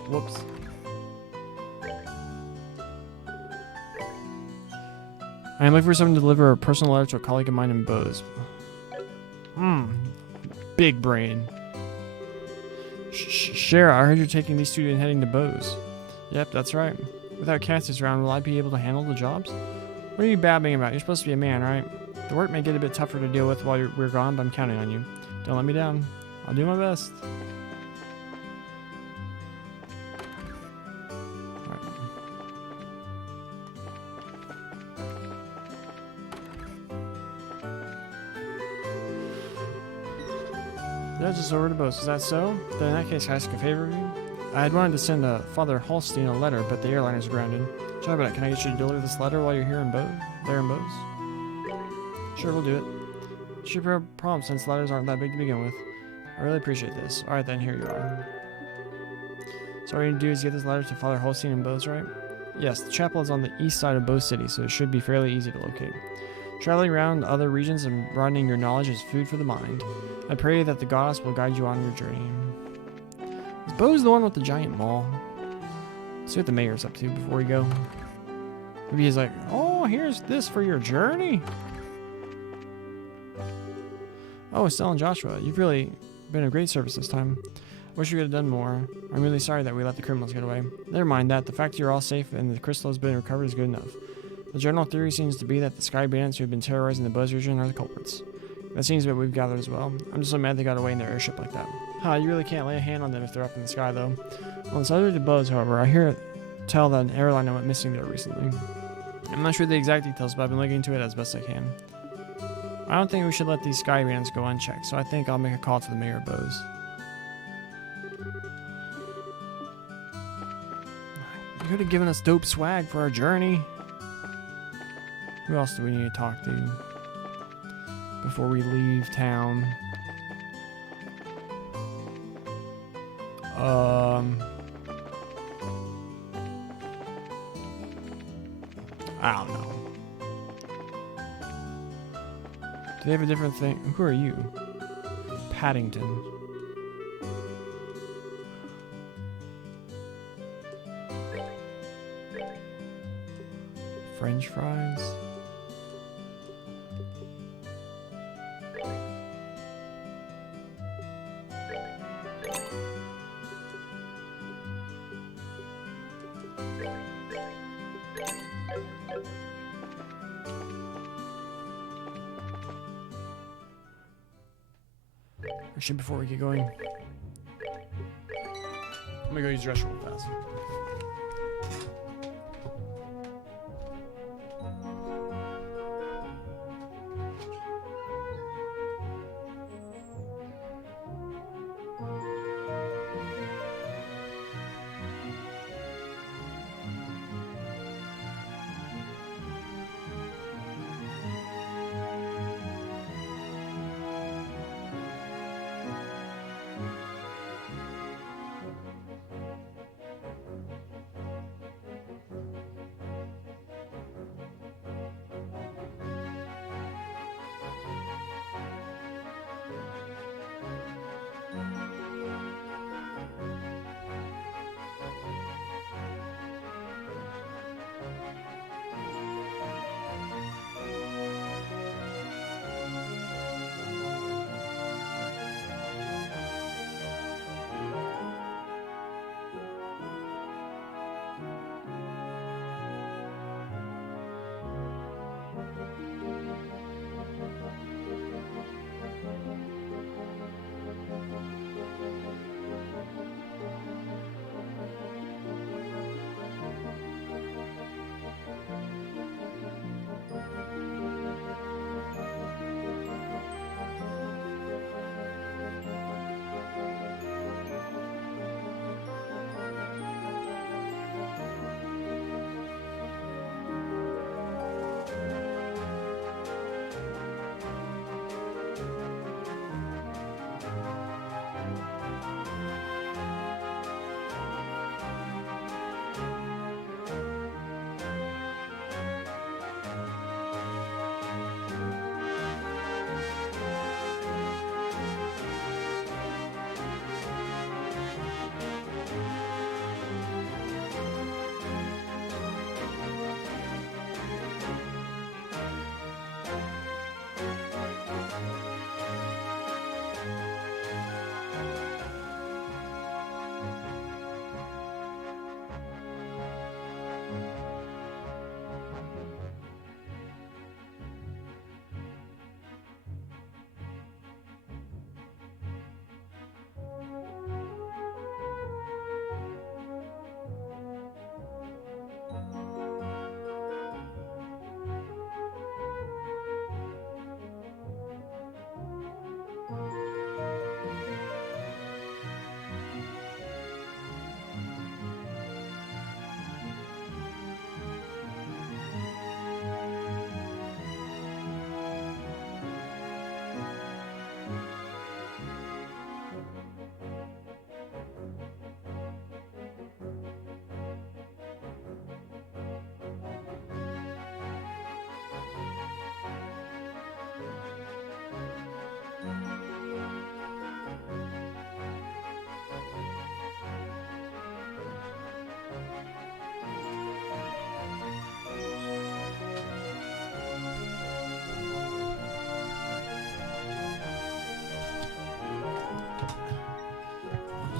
Whoops. I am looking for someone to deliver a personal letter to a colleague of mine in Bose. Big brain. Shara, I heard you're taking these two and heading to Bose. Yep, that's right. Without Cassius around, will I be able to handle the jobs? What are you babbling about? You're supposed to be a man, right? The work may get a bit tougher to deal with while we're gone, but I'm counting on you. Don't let me down. I'll do my best. Alright. Yeah, just over to Bose. Is that so? Then in that case, can I ask a favor of you? I had wanted to send Father Holstein a letter, but the airline is grounded. Sorry about it. Can I get you to deliver this letter while you're here in Bose? There in Bose? Sure, we'll do it. Should be a problem since letters aren't that big to begin with. I really appreciate this. Alright then, here you are. So all you need to do is get this letter to Father Holstein in Bose, right? Yes, the chapel is on the east side of Bose City, so it should be fairly easy to locate. Traveling around other regions and broadening your knowledge is food for the mind. I pray that the goddess will guide you on your journey. Is Bose the one with the giant mall? Let's see what the mayor's up to before we go. Maybe he's like, oh, here's this for your journey. Oh, Estelle and Joshua, you've really been of great service this time. Wish you could have done more. I'm really sorry that we let the criminals get away. Never mind that. The fact you're all safe and the crystal has been recovered is good enough. The general theory seems to be that the Sky Bandits who have been terrorizing the Buzz region are the culprits. That seems what we've gathered as well. I'm just so mad they got away in their airship like that. You really can't lay a hand on them if they're up in the sky, though. On the subject of Buzz, however, I hear tell that an airliner went missing there recently. I'm not sure the exact details, but I've been looking into it as best I can. I don't think we should let these Sky Bandits go unchecked, so I think I'll make a call to the mayor of Bose. You could have given us dope swag for our journey. Who else do we need to talk to before we leave town? I don't know. Do they have a different thing? Who are you? Paddington. French fries. Actually, before we get going, I'm gonna go use the restroom real fast.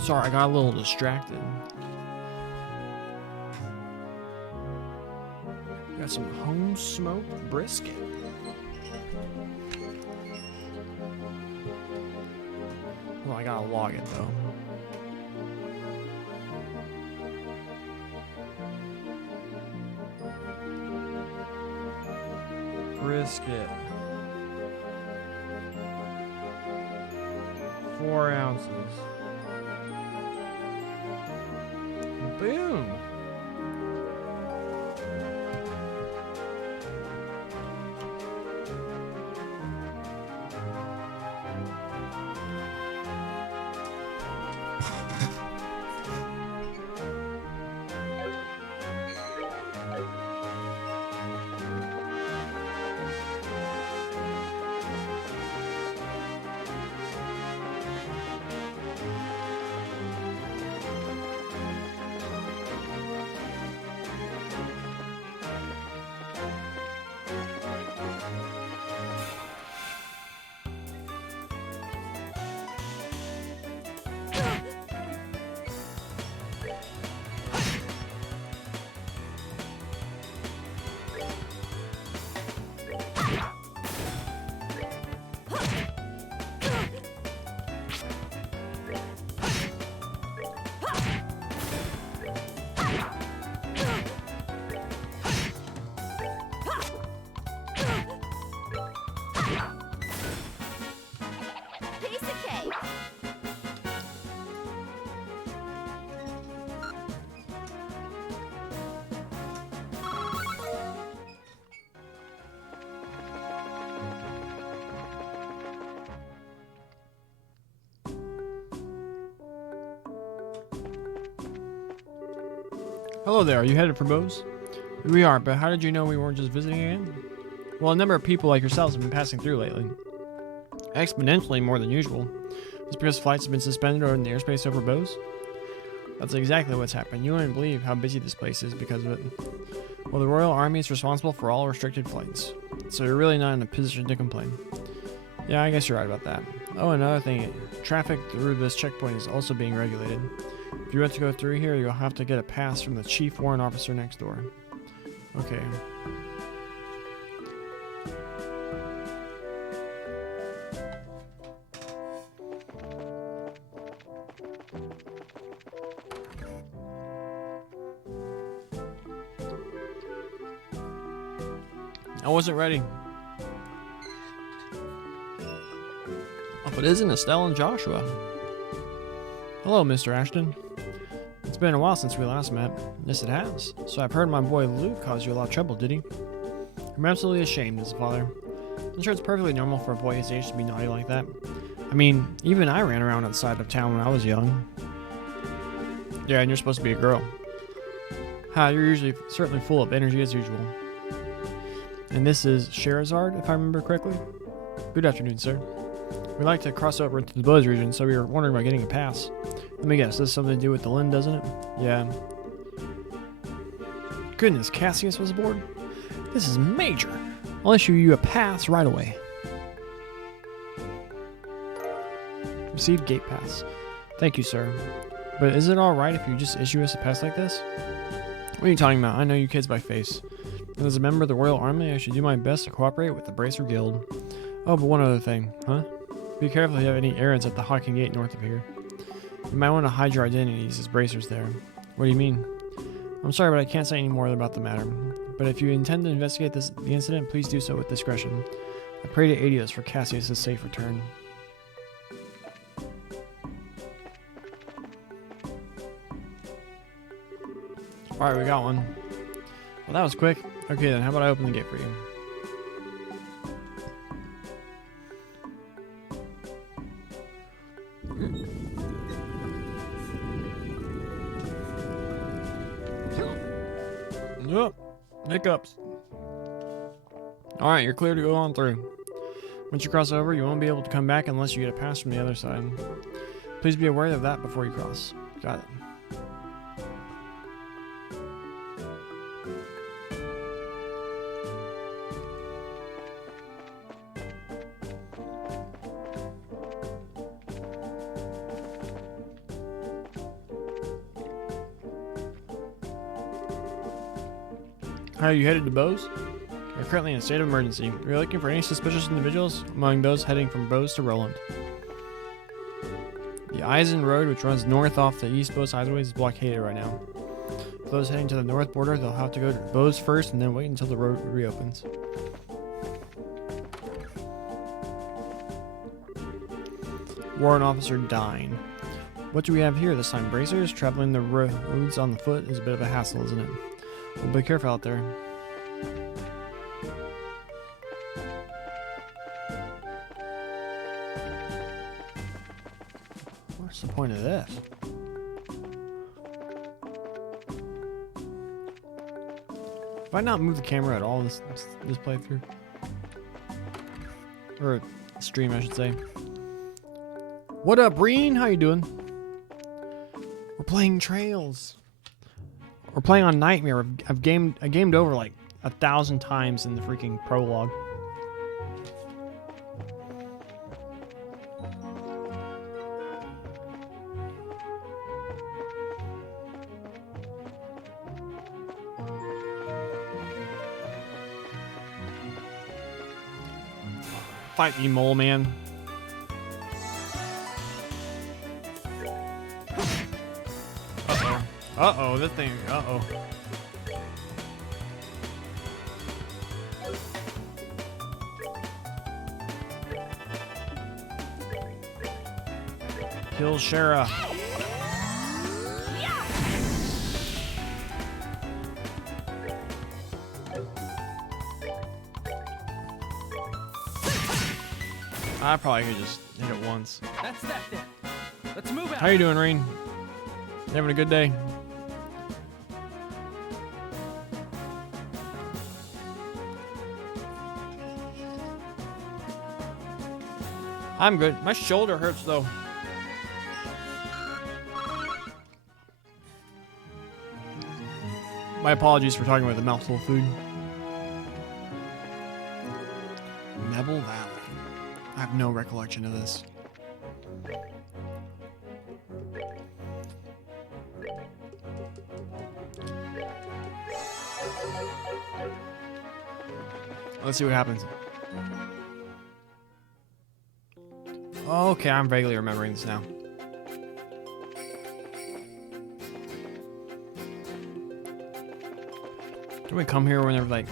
Sorry, I got a little distracted. Got some home smoked brisket. Well, I gotta log it though. Brisket. 4 ounces. Boom. Piece of cake. Hello there, are you headed for Bose? We are, but how did you know we weren't just visiting again? Well, a number of people like yourselves have been passing through lately. Exponentially more than usual. It's because flights have been suspended in the airspace over Bose? That's exactly what's happened. You wouldn't believe how busy this place is because of it. Well, the Royal Army is responsible for all restricted flights, so you're really not in a position to complain. Yeah, I guess you're right about that. Oh, another thing, traffic through this checkpoint is also being regulated. If you want to go through here, you'll have to get a pass from the chief warrant officer next door. Okay. I wasn't ready. Oh, but isn't Estelle and Joshua? Hello, Mr. Ashton. It's been a while since we last met. Yes, it has. So I've heard my boy Luke caused you a lot of trouble, did he? I'm absolutely ashamed as a father. I'm sure it's perfectly normal for a boy his age to be naughty like that. I mean, even I ran around outside of town when I was young. Yeah, and you're supposed to be a girl. Ha, you're usually certainly full of energy as usual. And this is Sherazard, if I remember correctly. Good afternoon, sir. We'd like to cross over into the Bose region, so we were wondering about getting a pass. Let me guess, this has something to do with the Lynn, doesn't it? Yeah. Goodness, Cassius was aboard? This is major. I'll issue you a pass right away. Received gate pass. Thank you, sir. But is it alright if you just issue us a pass like this? What are you talking about? I know you kids by face. And as a member of the Royal Army, I should do my best to cooperate with the Bracer Guild. Oh, but one other thing, huh? Be careful if you have any errands at the Hawking Gate north of here. You might want to hide your identities as bracers there. What do you mean? I'm sorry, but I can't say any more about the matter. But if you intend to investigate the incident, please do so with discretion. I pray to Adios for Cassius' safe return. Alright, we got one. Well, that was quick. Okay then, how about I open the gate for you? Yep, hiccups. Alright, you're clear to go on through. Once you cross over, you won't be able to come back unless you get a pass from the other side. Please be aware of that before you cross. Got it. How are you headed to Bose? We're currently in a state of emergency. We're looking for any suspicious individuals among those heading from Bose to Roland. The Eisen Road, which runs north off the East Bose Highway, is blockaded right now. For those heading to the north border, they'll have to go to Bose first and then wait until the road reopens. Warrant Officer Dine. What do we have here this time? Bracers? Traveling the roads on the foot is a bit of a hassle, isn't it? Well, be careful out there. What's the point of this? Have I not moved the camera at all this playthrough? Or stream, I should say. What up, Reen? How you doing? We're playing Trails. We're playing on Nightmare. I gamed over like 1,000 times in the freaking prologue. Fight me, mole man. Uh-oh, this thing, uh-oh. Kill Shara. I probably could just hit it once. That's that then. Let's move out. How you doing, Rain? You having a good day? I'm good. My shoulder hurts though. My apologies for talking about a mouthful of food. Nebel Valley. I have no recollection of this. Let's see what happens. Okay, I'm vaguely remembering this now. Do we come here whenever, like,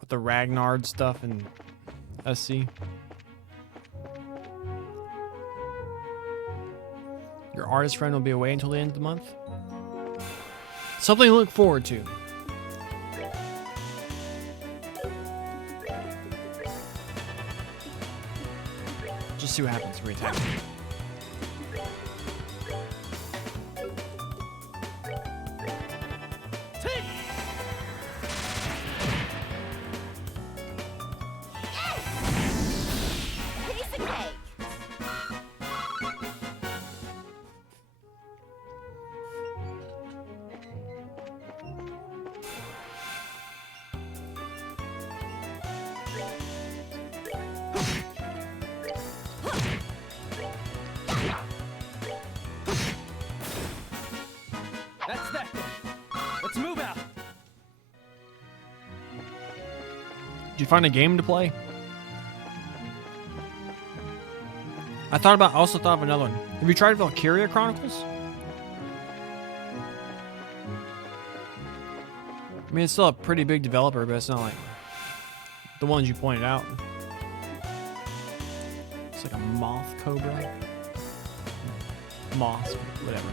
with the Ragnard stuff and SC? Your artist friend will be away until the end of the month? Something to look forward to. Just see what happens when we attack. That's that then. Let's move out. Did you find a game to play? I also thought of another one. Have you tried Valkyria Chronicles? I mean, it's still a pretty big developer, but it's not like the ones you pointed out. It's like a moth cobra. Moth, whatever.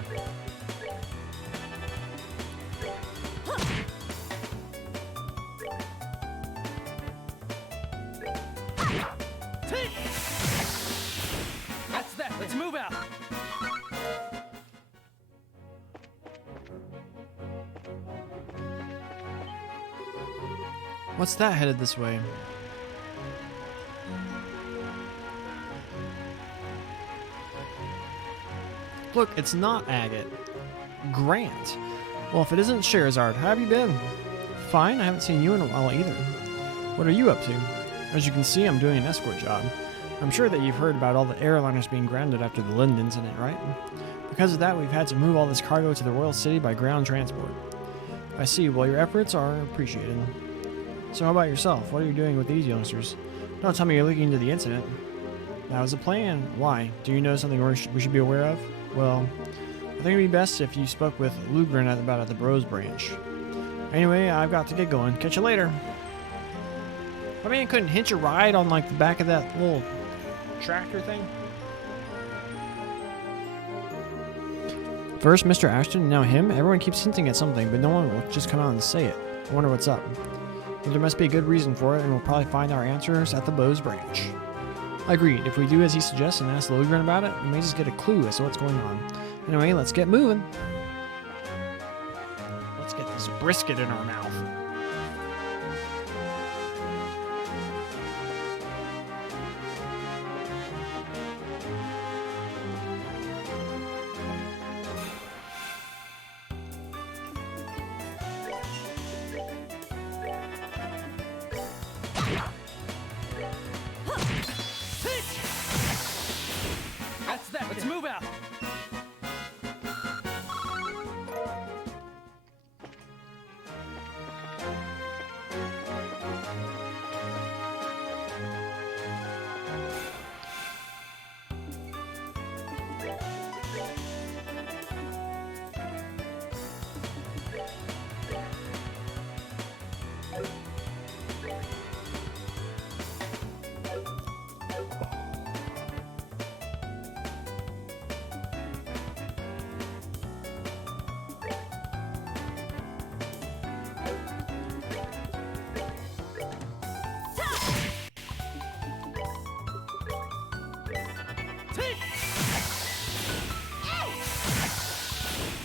That's that. Let's move out. What's that headed this way? Look, it's not Agate. Grant. Well, if it isn't Sherazard, how have you been? Fine, I haven't seen you in a while either. What are you up to? As you can see, I'm doing an escort job. I'm sure that you've heard about all the airliners being grounded after the Lind incident, right? Because of that, we've had to move all this cargo to the Royal City by ground transport. I see. Well, your efforts are appreciated. So how about yourself? What are you doing with these youngsters? Don't tell me you're looking into the incident. That was a plan. Why? Do you know something we should be aware of? Well, I think it'd be best if you spoke with Lugren at the Bros branch. Anyway, I've got to get going. Catch you later. I mean, I couldn't hitch a ride on like the back of that little tractor thing. First Mr. Ashton, now him. Everyone keeps hinting at something, but no one will just come out and say it. I wonder what's up. Well, there must be a good reason for it, and we'll probably find our answers at the Bose branch. Agreed. If we do as he suggests and ask Logren about it, we may just get a clue as to what's going on. Anyway, let's get moving. Let's get this brisket in our mouth. That's that. Let's move out.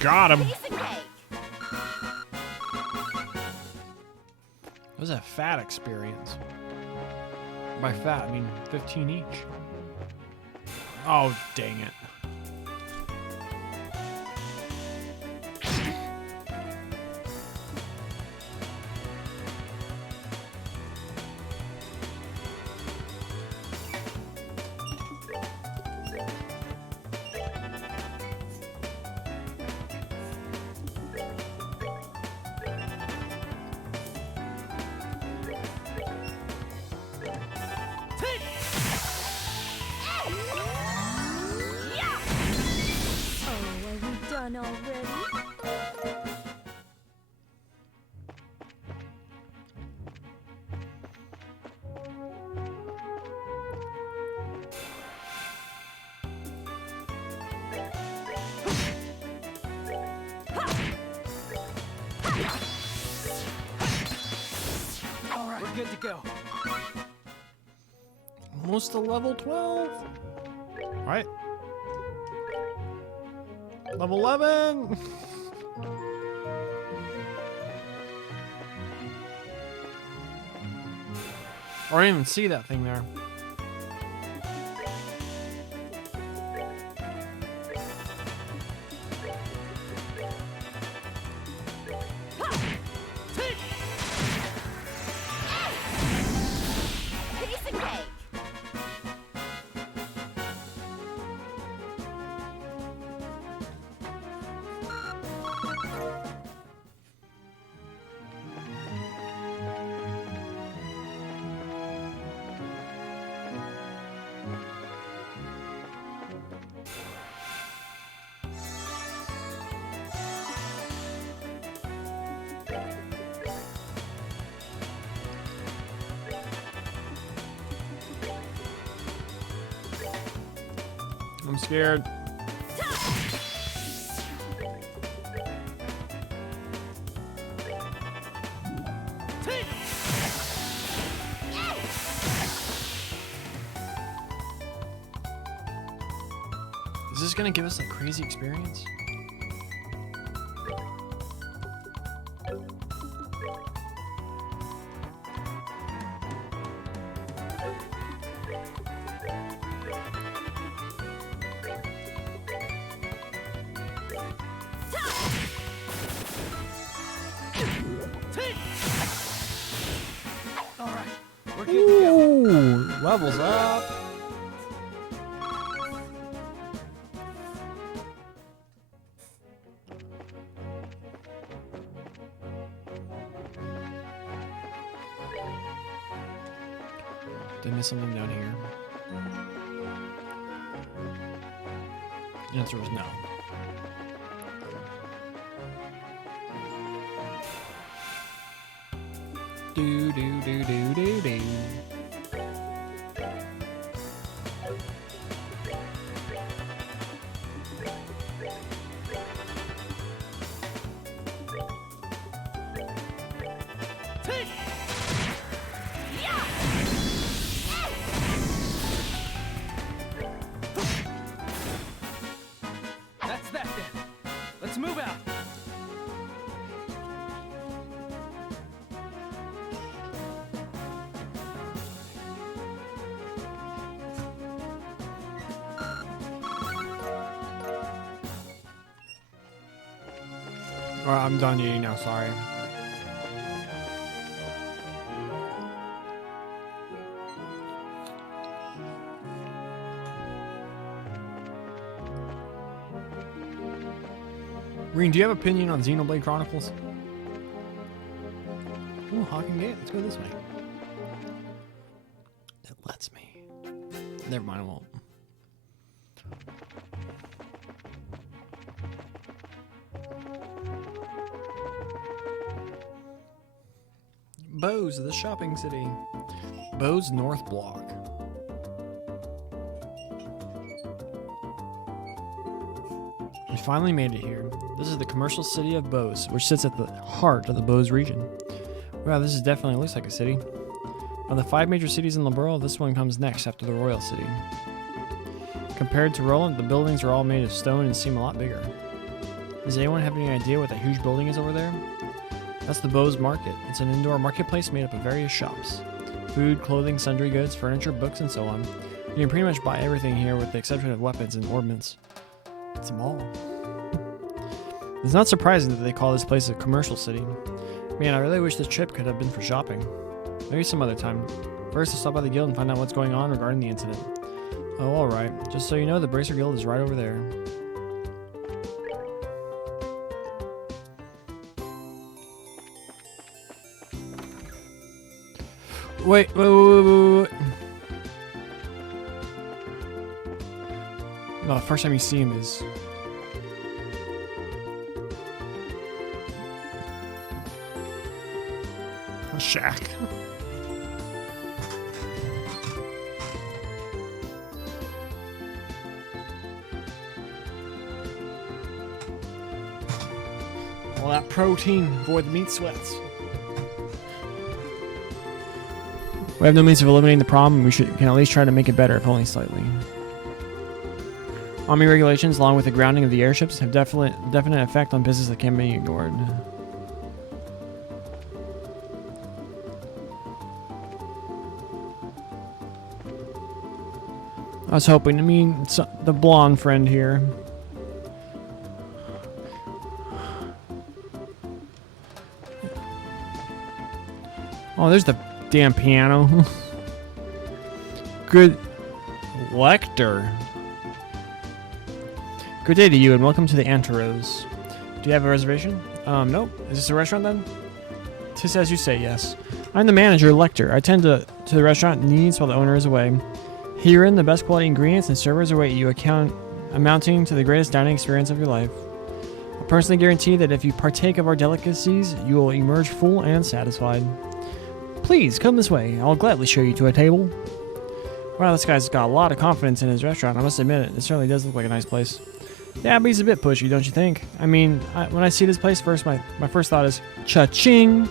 Got him. Piece of cake. It was a fat experience. By fat, I mean 15 each. Oh, dang it. Oh, are we done already? All right, we're good to go. Almost to level 12. Alright. Level 11. Or I didn't even see that thing there. Piece of cake. I'm scared. Is this gonna give us a crazy experience? All right, we're good to go. Ooh, levels up. Did I miss something down here? The answer was no. Do do do do do do. That's that then. Let's move out. Alright, I'm done eating now, sorry. Reen, do you have an opinion on Xenoblade Chronicles? Ooh, Hawking Gate. Let's go this way. It lets me. Never mind, I won't. Bose, the shopping city. Bose North Block. We finally made it here. This is the commercial city of Bose, which sits at the heart of the Bose region. Wow, this is definitely looks like a city. Of the 5 major cities in Liberl, this one comes next after the Royal City. Compared to Roland, the buildings are all made of stone and seem a lot bigger. Does anyone have any idea what that huge building is over there? That's the Bose Market. It's an indoor marketplace made up of various shops. Food, clothing, sundry goods, furniture, books, and so on. You can pretty much buy everything here with the exception of weapons and ornaments. It's a mall. It's not surprising that they call this place a commercial city. Man, I really wish this trip could have been for shopping. Maybe some other time. First, I'll stop by the guild and find out what's going on regarding the incident. Oh, alright. Just so you know, the Bracer Guild is right over there. Wait. No, the first time you see him is... a shack. All that protein, avoid the meat sweats. We have no means of eliminating the problem. We can at least try to make it better, if only slightly. Army regulations, along with the grounding of the airships, have definite effect on business that can't be ignored. I was hoping to meet the blonde friend here. Oh, there's the damn piano. Good Lecter. Good day to you and welcome to the Antaros. Do you have a reservation? Nope. Is this a restaurant then? Tis as you say, yes. I'm the manager, Lecter. I tend to the restaurant needs while the owner is away. Herein, the best quality ingredients and servers await you, amounting to the greatest dining experience of your life. I personally guarantee that if you partake of our delicacies, you will emerge full and satisfied. Please, come this way. I'll gladly show you to a table. Wow, this guy's got a lot of confidence in his restaurant, I must admit it. It certainly does look like a nice place. Yeah, but he's a bit pushy, don't you think? I mean, when I see this place first, my first thought is, cha-ching!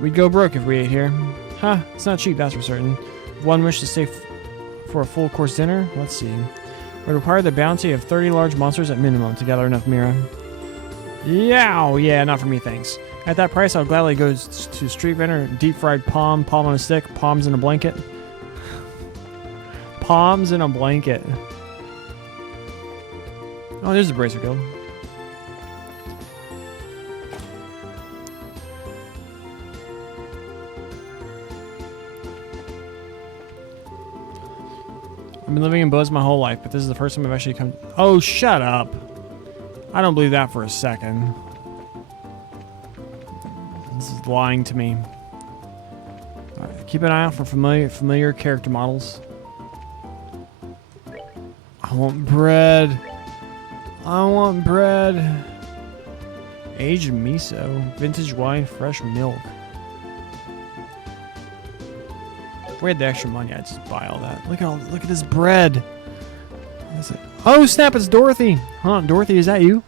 We'd go broke if we ate here. Ha, it's not cheap, that's for certain. If one wished to stay for a full course dinner, let's see. Would require the bounty of 30 large monsters at minimum to gather enough Mira. Yeah, not for me, thanks. At that price, I'll gladly go to street vendor, deep fried palm on a stick, palms in a blanket. Palms in a blanket. Oh, there's the Bracer Guild. I've been living in Buzz my whole life, but this is the first time I've actually come... Oh, shut up! I don't believe that for a second. This is lying to me. Alright, Keep an eye out for familiar character models. I want bread. I want bread. Aged miso, vintage wine, fresh milk. If we had the extra money, I'd just buy all that. Look at this bread. Oh snap! It's Dorothy. Huh, Dorothy? Is that you?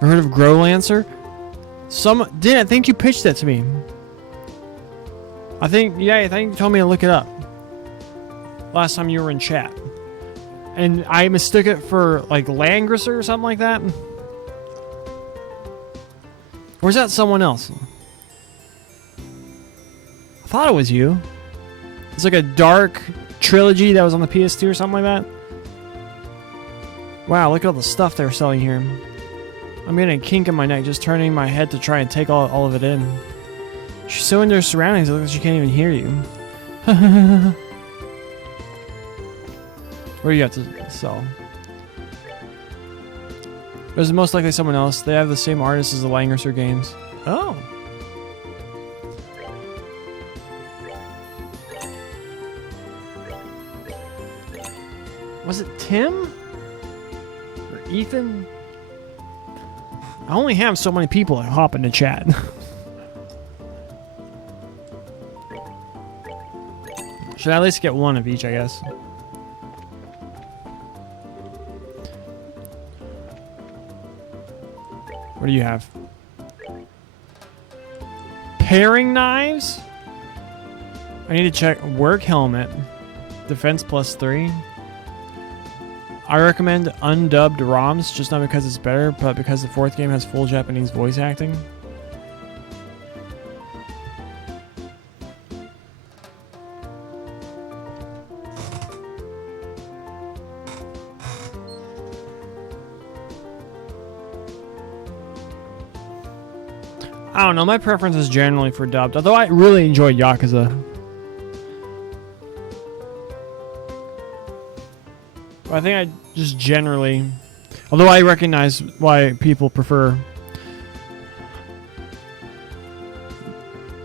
Heard of Growlancer? I think you pitched that to me. I think you told me to look it up. Last time you were in chat. And I mistook it for like Langrisser or something like that. Or is that someone else? I thought it was you. It's like a dark trilogy that was on the PS2 or something like that. Wow, look at all the stuff they're selling here. I'm getting a kink in my neck just turning my head to try and take all of it in. She's so into her surroundings it looks like she can't even hear you. What do you got to sell? There's most likely someone else. They have the same artist as the Langrisser games. Oh. Was it Tim? Or Ethan? I only have so many people that hop into chat. Should I at least get one of each, I guess? What do you have? Paring knives? I need to check. Work helmet. Defense +3. I recommend undubbed ROMs, just not because it's better, but because the fourth game has full Japanese voice acting. I don't know, my preference is generally for dubbed, although I really enjoyed Yakuza. I think I just generally, although I recognize why people prefer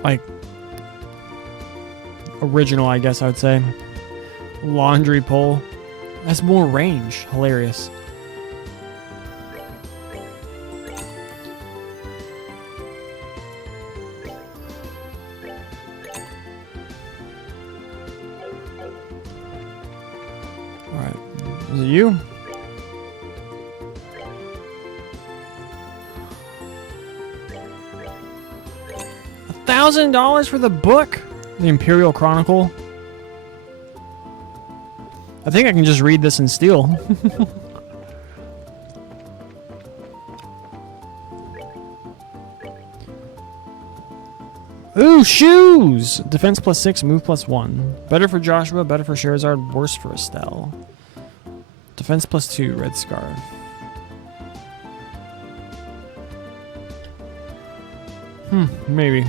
like original, I guess I would say. Laundry pole. That's more range. Hilarious. Alright. Is it you? $1,000 for the book? The Imperial Chronicle? I think I can just read this and steal. Ooh, shoes! Defense +6, move +1. Better for Joshua, better for Sherazard, worse for Estelle. Defense +2, red scarf. Maybe.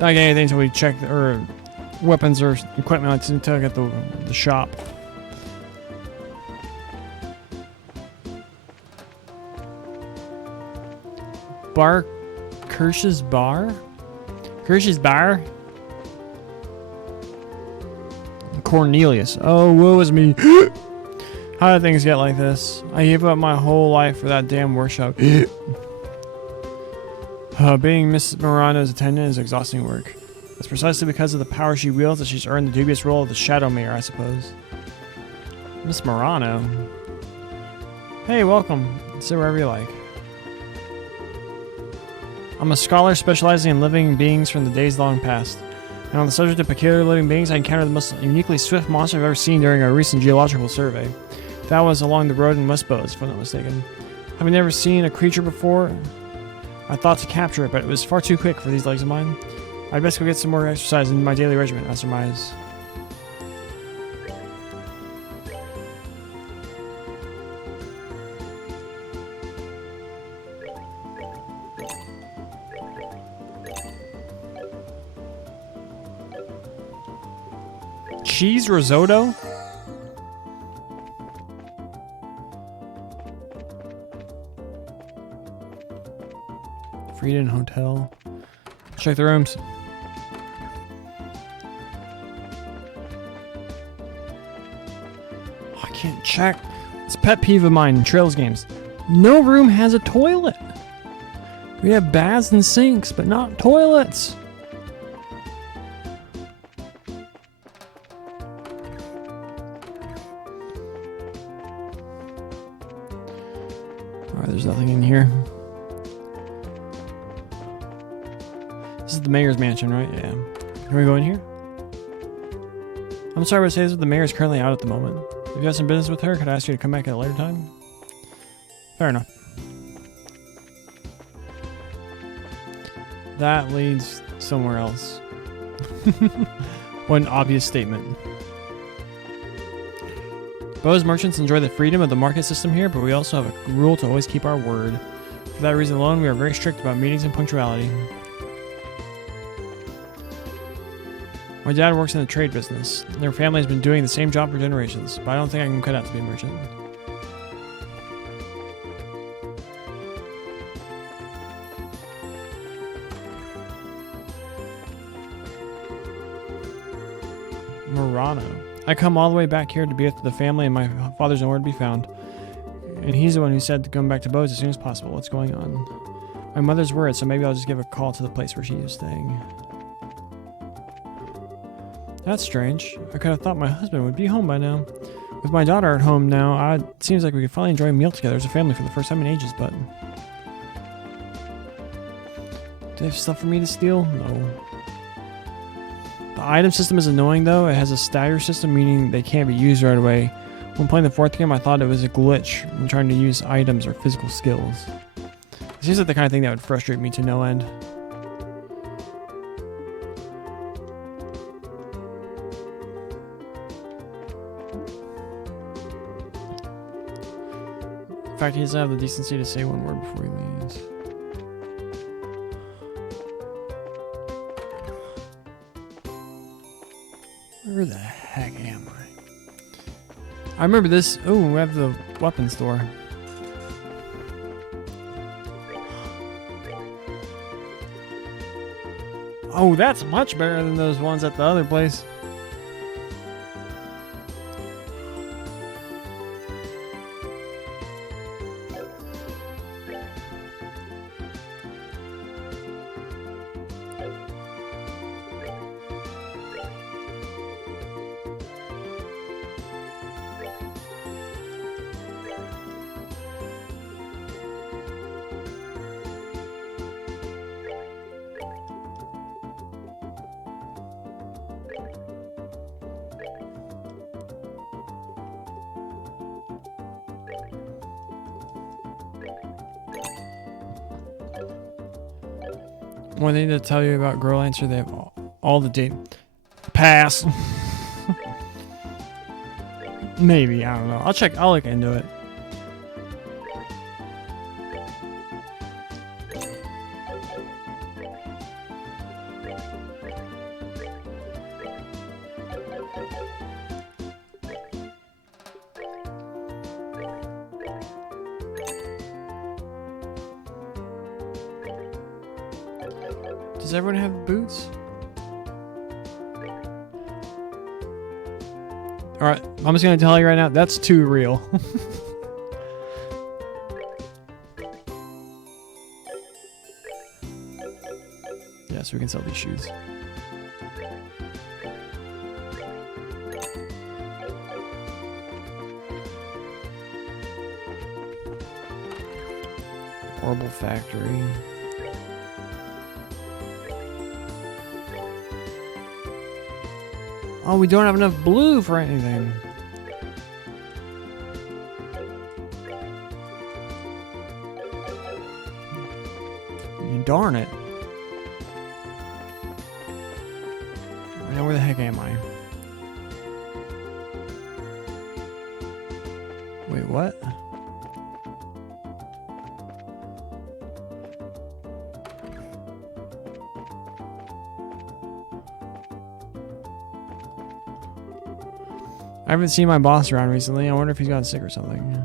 Not getting anything until we check, or weapons or equipment until I get the shop. Bar Kirsch's Bar? Kirsch's Bar? Cornelius. Oh, woe is me. How did things get like this? I gave up my whole life for that damn workshop. Being Miss Murano's attendant is exhausting work. It's precisely because of the power she wields that she's earned the dubious role of the Shadow Mayor, I suppose. Miss Murano. Hey, welcome. Sit wherever you like. I'm a scholar specializing in living beings from the days long past. And on the subject of peculiar living beings, I encountered the most uniquely swift monster I've ever seen during a recent geological survey. That was along the road in Westbow, if I'm not mistaken. Having never seen a creature before, I thought to capture it, but it was far too quick for these legs of mine. I'd best go get some more exercise in my daily regimen, I surmise. Cheese risotto? Frieden Hotel. Check the rooms. I can't check. It's a pet peeve of mine in Trails games. No room has a toilet. We have baths and sinks, but not toilets. Alright, there's nothing in here. This is the mayor's mansion, right? Yeah. Can we go in here? I'm sorry to say this, but the mayor is currently out at the moment. If you have some business with her, could I ask you to come back at a later time? Fair enough. That leads somewhere else. What an obvious statement. Bo's merchants enjoy the freedom of the market system here, but we also have a rule to always keep our word. For that reason alone, we are very strict about meetings and punctuality. My dad works in the trade business. Their family has been doing the same job for generations, but I don't think I can cut out to be a merchant. Murano. I come all the way back here to be with the family, and my father's nowhere to be found. And he's the one who said to come back to Bo's as soon as possible. What's going on? My mother's worried, so maybe I'll just give a call to the place where she is staying. That's strange. I could have thought my husband would be home by now. With my daughter at home now, it seems like we could finally enjoy a meal together as a family for the first time in ages, but... Do they have stuff for me to steal? No. The item system is annoying though. It has a stagger system, meaning they can't be used right away. When playing the fourth game, I thought it was a glitch when trying to use items or physical skills. It seems like the kind of thing that would frustrate me to no end. In fact, he doesn't have the decency to say one word before he leaves. Where the heck am I? I remember this. Oh, we have the weapons store. Oh, that's much better than those ones at the other place. One thing to tell you about Girl Answer, they have all the data. Pass. Maybe, I don't know. I'll look into it. Does everyone have boots? Alright, I'm just gonna tell you right now, that's too real. Yeah, so we can sell these shoes. Horrible factory. Oh, we don't have enough blue for anything. Darn it. Now where the heck am I? Wait, what? I haven't seen my boss around recently. I wonder if he's gotten sick or something.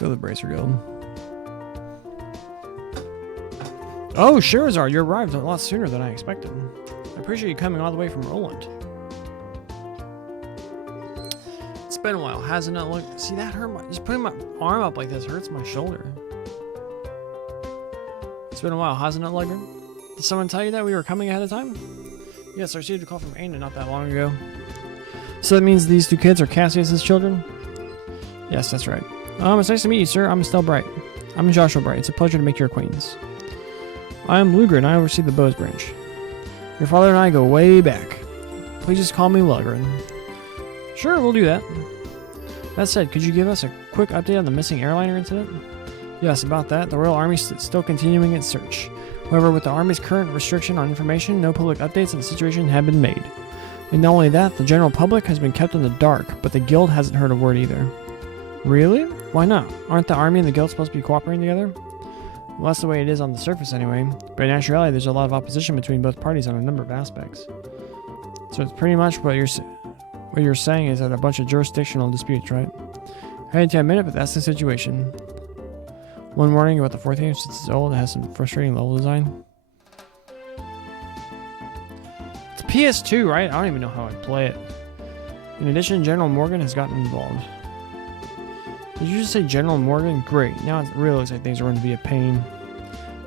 go to the Bracer Guild. Oh, Shirazard, you arrived a lot sooner than I expected. I appreciate you coming all the way from Roland. It's been a while, hasn't it? Look, see that hurt my, just putting my arm up like this hurts my shoulder. It's been a while, hasn't it, Legren? Did someone tell you that we were coming ahead of time? Yes, I received a call from Aina not that long ago. So that means these two kids are Cassius's children? Yes, that's right. It's nice to meet you, sir. I'm Estelle Bright. I'm Joshua Bright. It's a pleasure to make your acquaintance. I am Lugren. I oversee the Bose branch. Your father and I go way back. Please just call me Lugren. Sure, we'll do that. That said, could you give us a quick update on the missing airliner incident? Yes, about that. The Royal Army's still continuing its search. However, with the Army's current restriction on information, no public updates on the situation have been made. And not only that, the general public has been kept in the dark, but the Guild hasn't heard a word either. Really? Why not? Aren't the Army and the Guild supposed to be cooperating together? Well, that's the way it is on the surface anyway, but in actuality there's a lot of opposition between both parties on a number of aspects. So it's pretty much what you're saying is that a bunch of jurisdictional disputes, right? I hate to admit it, but that's the situation. One warning about the fourth game, since it's old, it has some frustrating level design. It's PS2, right? I don't even know how I'd play it. In addition, General Morgan has gotten involved. Did you just say General Morgan? Great. Now it really looks like things are going to be a pain.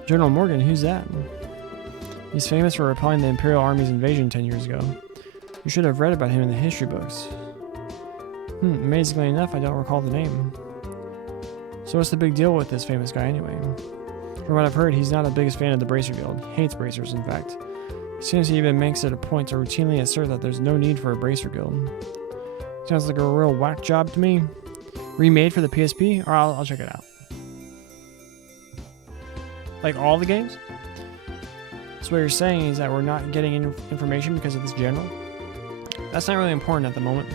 General Morgan? Who's that? He's famous for repelling the Imperial Army's invasion 10 years ago. You should have read about him in the history books. Amazingly enough, I don't recall the name. So what's the big deal with this famous guy anyway? From what I've heard, he's not the biggest fan of the Bracer Guild. He hates bracers, in fact. It seems he even makes it a point to routinely assert that there's no need for a Bracer Guild. Sounds like a real whack job to me. Remade for the PSP? Or I'll check it out. Like all the games? So what you're saying is that we're not getting information because of this general? That's not really important at the moment.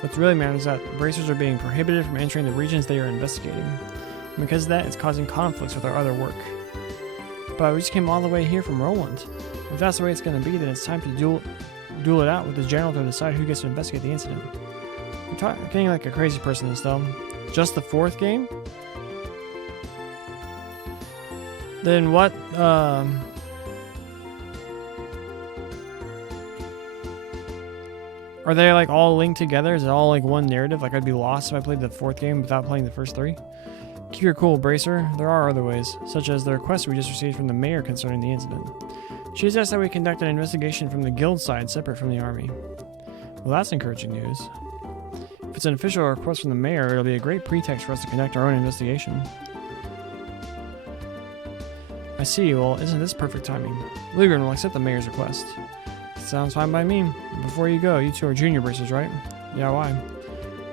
What really matters is that bracers are being prohibited from entering the regions they are investigating. And because of that, it's causing conflicts with our other work. But we just came all the way here from Roland. If that's the way it's going to be, then it's time to duel it out with the general to decide who gets to investigate the incident. You're talking like a crazy person this though. Just the fourth game? Then what, are they like all linked together? Is it all like one narrative? Like I'd be lost if I played the fourth game without playing the first three? Keep your cool, Bracer. There are other ways, such as the request we just received from the mayor concerning the incident. She has asked that we conduct an investigation from the guild side separate from the army. Well, that's encouraging news. If it's an official request from the mayor, it'll be a great pretext for us to conduct our own investigation. I see. Well, isn't this perfect timing? Lugren will accept the mayor's request. Sounds fine by me. Before you go, you two are junior bracers, right? Yeah, why?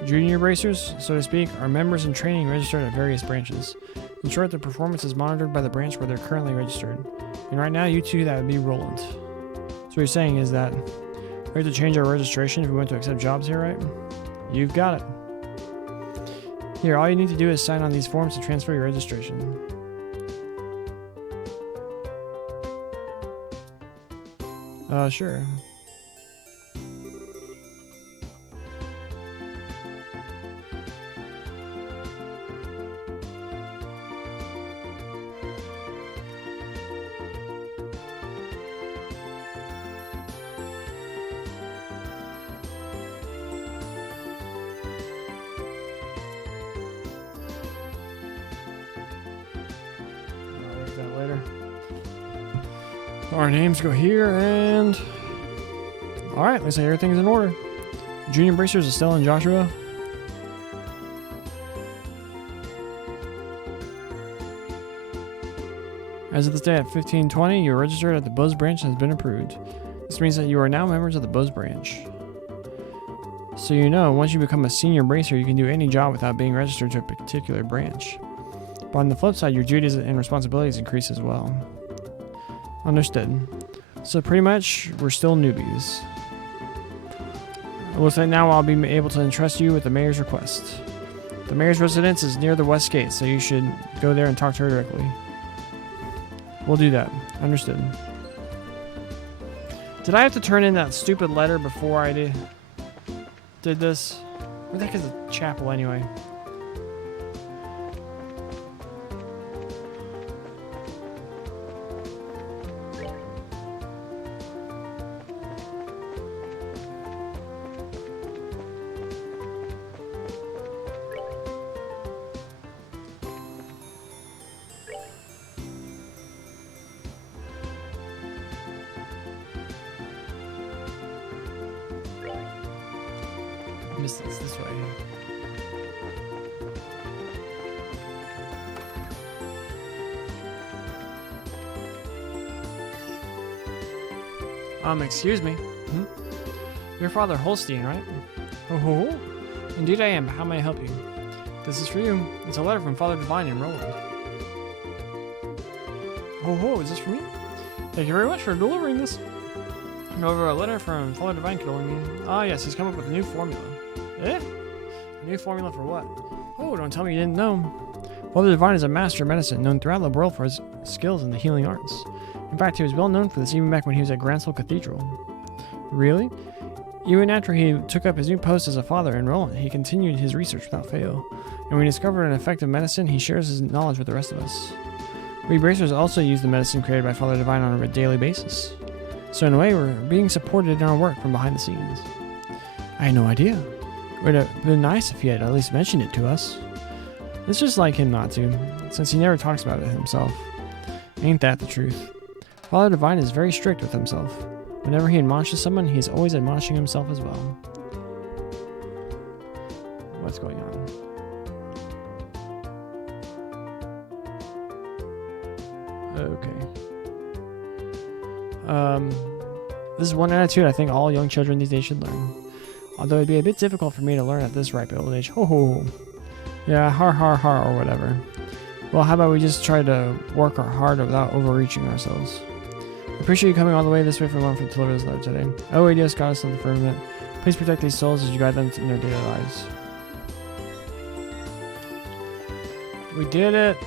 Junior bracers, so to speak, are members in training registered at various branches. In short, their performance is monitored by the branch where they're currently registered. And right now, you two, that would be Roland. So what you're saying is that we have to change our registration if we want to accept jobs here, right? You've got it. Here, all you need to do is sign on these forms to transfer your registration. Sure. I'll look at that later. Our names go here, and alright, looks like everything's in order. Junior bracers, Estelle and Joshua. As of this day at 15:20, you're registered at the Buzz branch and has been approved. This means that you are now members of the Buzz branch. So you know, once you become a senior bracer, you can do any job without being registered to a particular branch. But on the flip side, your duties and responsibilities increase as well. Understood. So pretty much, we're still newbies. It looks like now I'll be able to entrust you with the mayor's request. The mayor's residence is near the west gate, so you should go there and talk to her directly. We'll do that. Understood. Did I have to turn in that stupid letter before I did this? Where the heck is the chapel anyway? I missed this way. Excuse me. Your father Holstein, right? Oh, indeed I am. How may I help you? This is for you. It's a letter from Father Divine in Roland. Oh, is this for me? Thank you very much for delivering this. Over a letter from Father Divine condoling me. Ah, yes, he's come up with a new formula. Eh? A new formula for what? Oh, don't tell me you didn't know. Father Divine is a master of medicine known throughout the world for his skills in the healing arts. In fact, he was well known for this even back when he was at Gransel Cathedral. Really? Even after he took up his new post as a father in Roland, he continued his research without fail. And when he discovered an effective medicine, he shares his knowledge with the rest of us. We bracers also use the medicine created by Father Divine on a daily basis. So in a way, we're being supported in our work from behind the scenes. I had no idea. It would have been nice if he had at least mentioned it to us. It's just like him not to, since he never talks about it himself. Ain't that the truth? Father Divine is very strict with himself. Whenever he admonishes someone, he is always admonishing himself as well. What's going on? Okay. This is one attitude I think all young children these days should learn. Although it'd be a bit difficult for me to learn at this ripe old age. Ho ho ho. Yeah, har har har or whatever. Well, how about we just try to work hard without overreaching ourselves. I appreciate you coming all the way this way from London to deliver this letter today. Oh, Adios, Goddess of the Firmament. Please protect these souls as you guide them in their daily lives. We did it!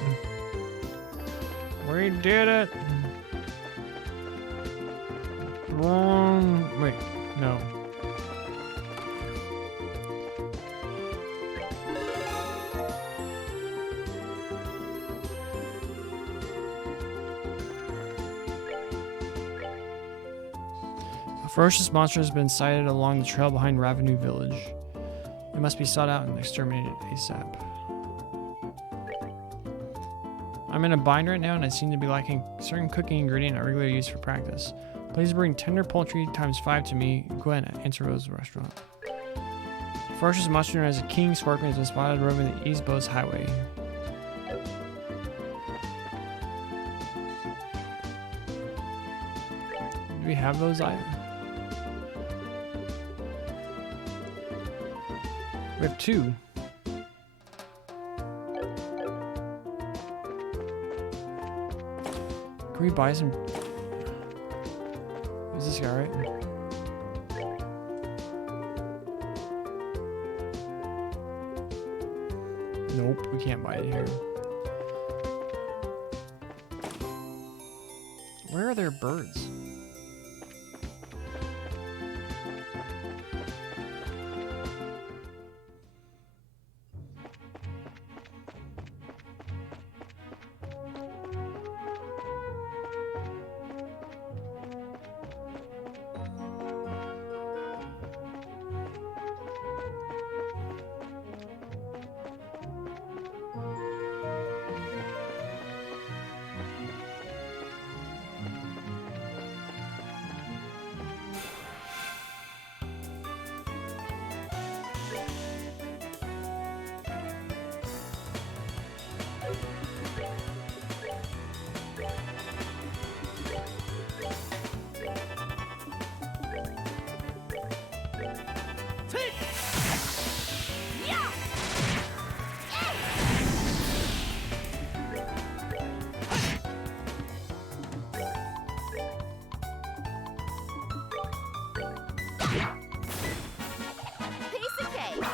We did it! Wrong. Wait, no. A ferocious monster has been sighted along the trail behind Ravenue Village. It must be sought out and exterminated ASAP. I'm in a bind right now and I seem to be lacking a certain cooking ingredient I regularly use for practice. Please bring tender poultry ×5 to me, Gwen at Interrose Restaurant. A ferocious monster known as a king scorpion has been spotted roaming the East Bowes Highway. Do we have those items? We have 2. Can we buy some? Is this guy right? Nope, we can't buy it here. Where are their birds? Piece of cake.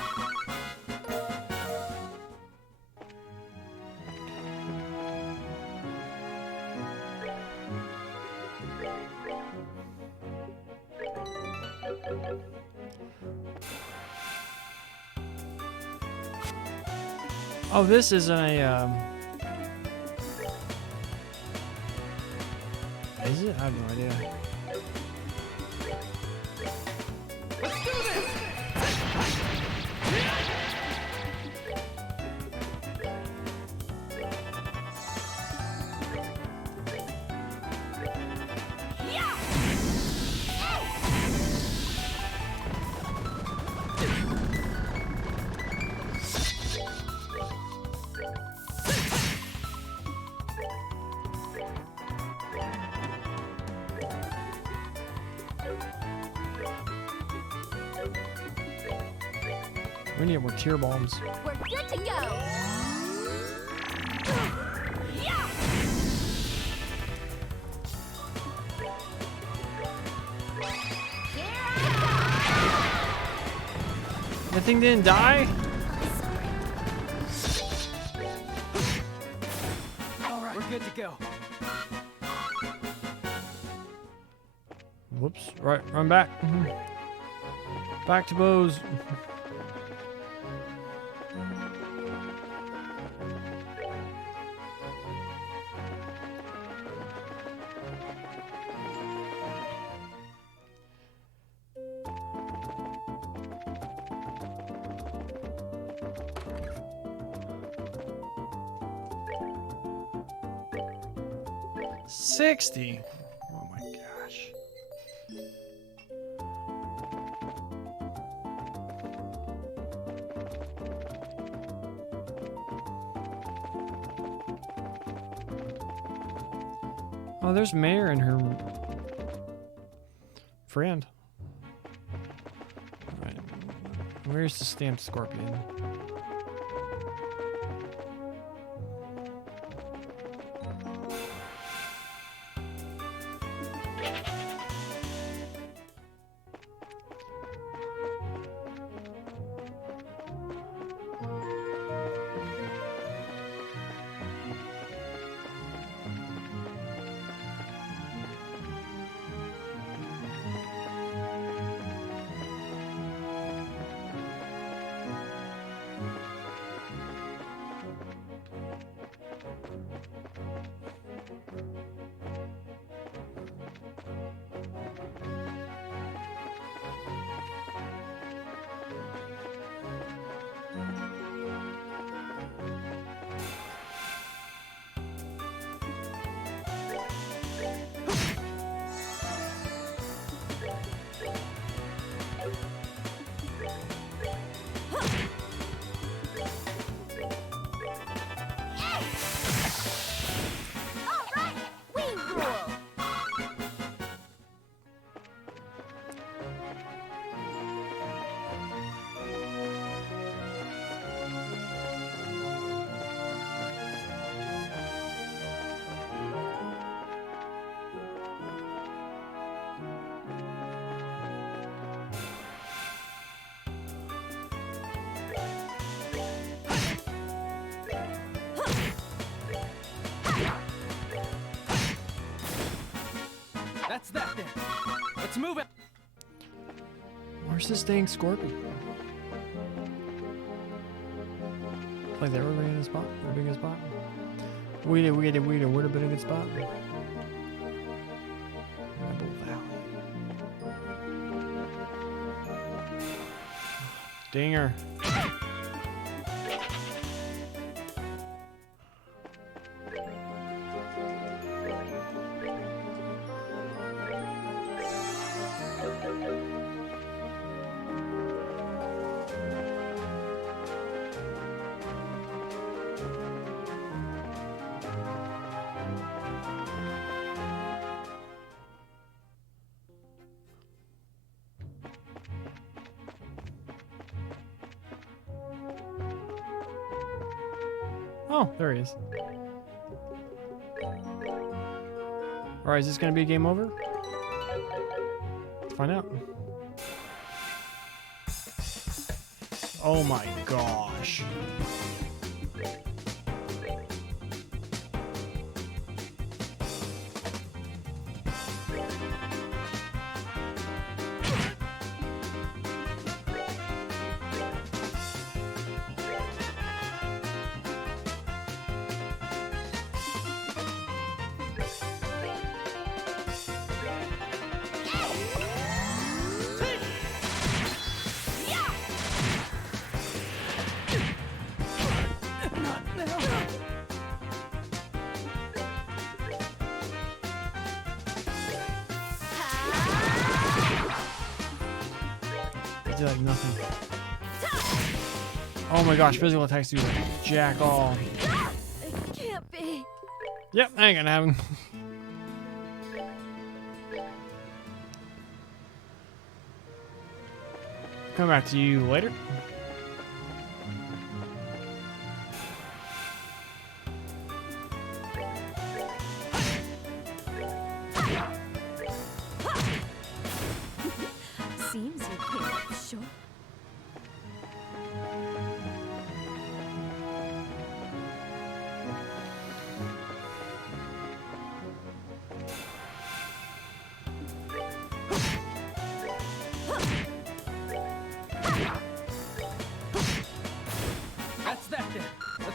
Oh, this isn't a, Is it? I have no idea. Let's do this! We need more tear bombs. We're good to go. Yeah! That thing didn't die? All right, we're good to go. Whoops. Right, run back. Back to Bose. $60. Oh my gosh. Oh, there's Mayor and her friend. Alright. Where's the stamped scorpion? All right, wing rule. That's that then. Let's move it. Where's this dang scorpion? Like they were in a spot? Would have been a good spot? Would have been a good spot. Rebel Valley. Dinger. Oh, there he is. Alright, is this gonna be a game over? Let's find out. Oh my gosh. I did like nothing. Oh my gosh, physical attacks do like jack all. It can't be. Yep, I ain't gonna have him. Come back to you later.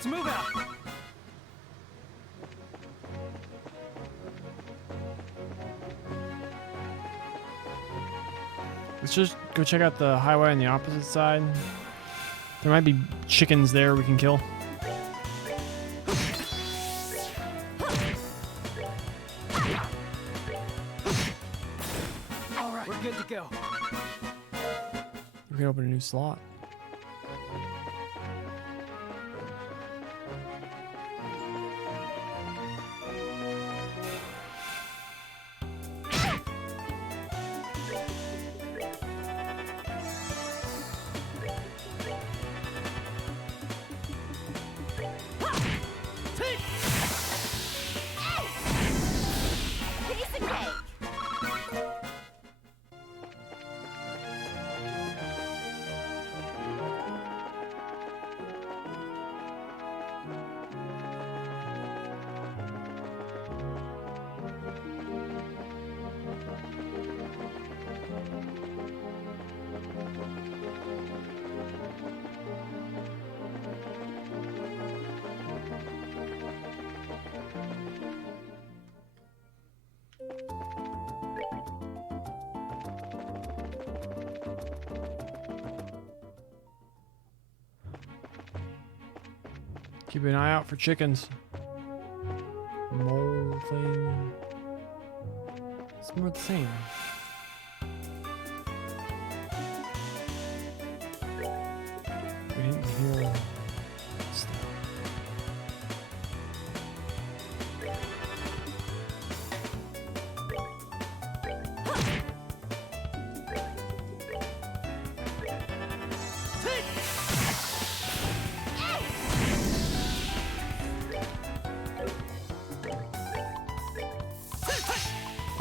Let's move out. Let's just go check out the highway on the opposite side. There might be chickens there we can kill. All right, we're good to go. We can open a new slot. Piece of cake. Keep an eye out for chickens. Mole thing. It's more the same. We didn't hear stuff.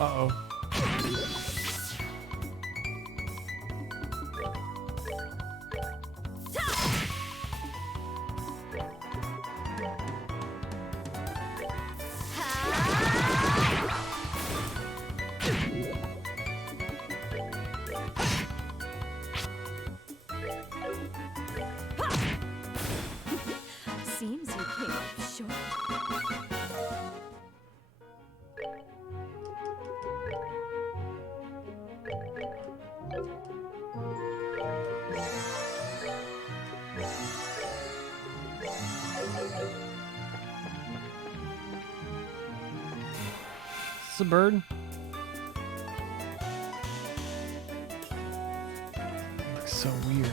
Uh-oh. Seems you came up short. It's a bird. Looks so weird.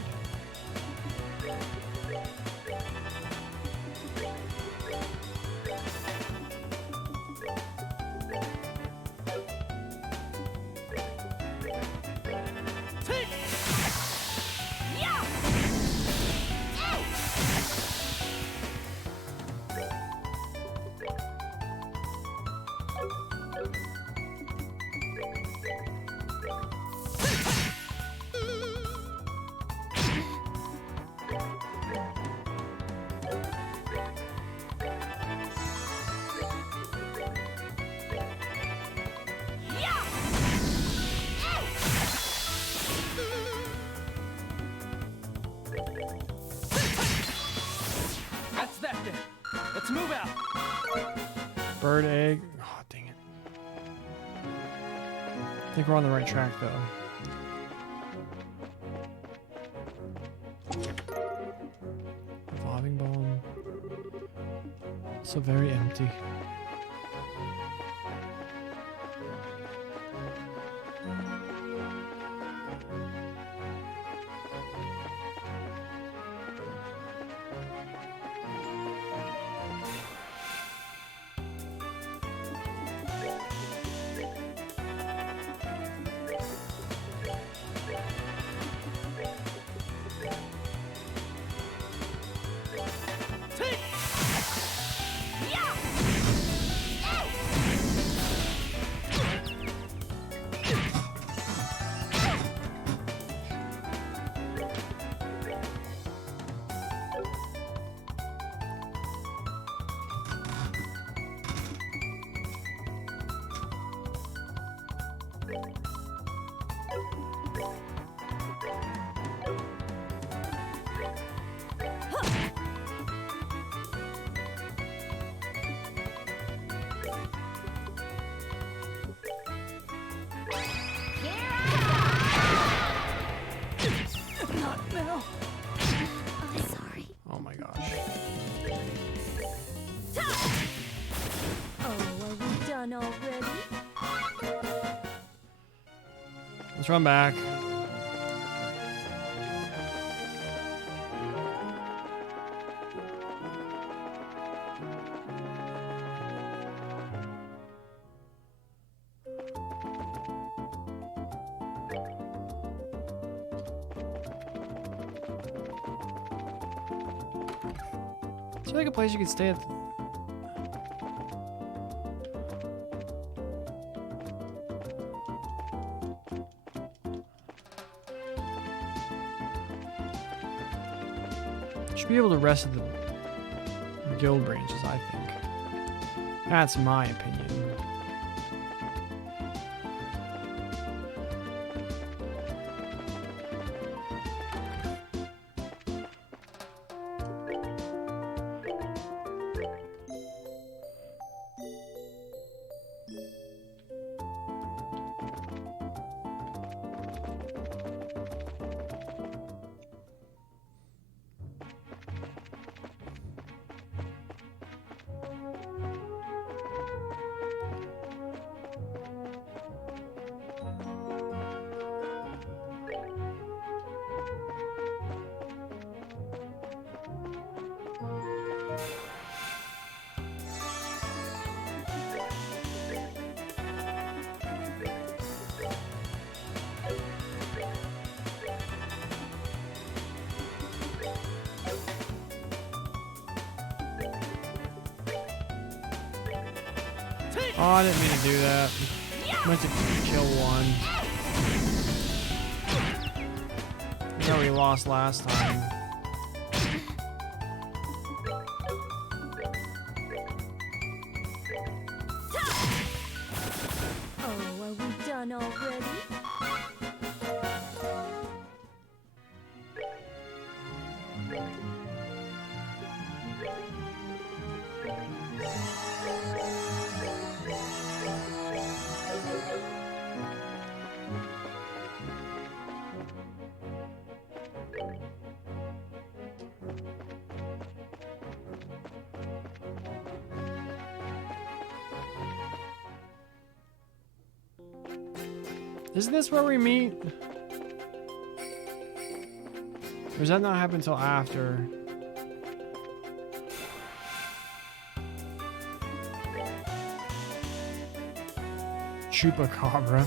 That's that then. Let's move out. Bird egg. Oh, dang it. I think we're on the right track, though. Revolving bomb. So very empty. Let's run back. Is there like a place you could stay at? Should be able to rest at the guild branches, I think. That's my opinion. Oh, I didn't mean to do that. I meant to kill one. You know we lost last time. Oh, are we done already? Isn't this where we meet? Or does that not happen until after? Chupacabra.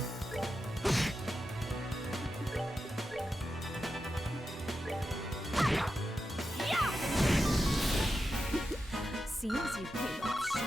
Seems you came up short.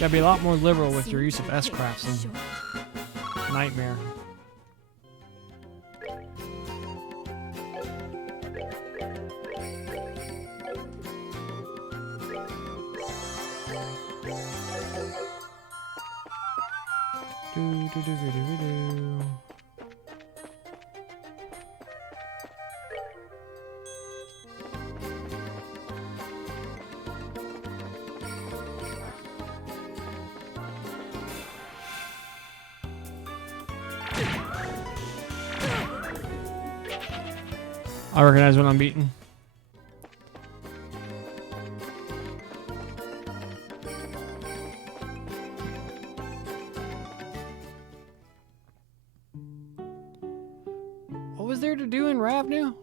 Gotta be a lot more liberal with your use of Seems you S-crafts came and up short. Nightmare. Do, do, do, do, do, do. I recognize when I'm beaten. What was there to do in Ravnu?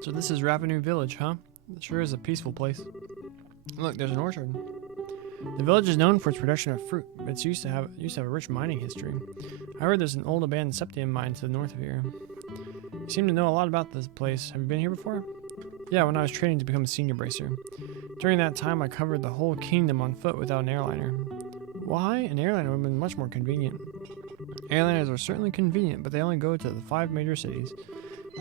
So this is Ravnu Village, huh? It sure is a peaceful place. Look, there's an orchard. The village is known for its production of fruit, but it's used to have a rich mining history. I heard there's an old abandoned septium mine to the north of here. You seem to know a lot about this place. Have you been here before? Yeah, when I was training to become a senior bracer. During that time, I covered the whole kingdom on foot without an airliner. Why? An airliner would have been much more convenient. Airliners are certainly convenient, but they only go to the 5 major cities.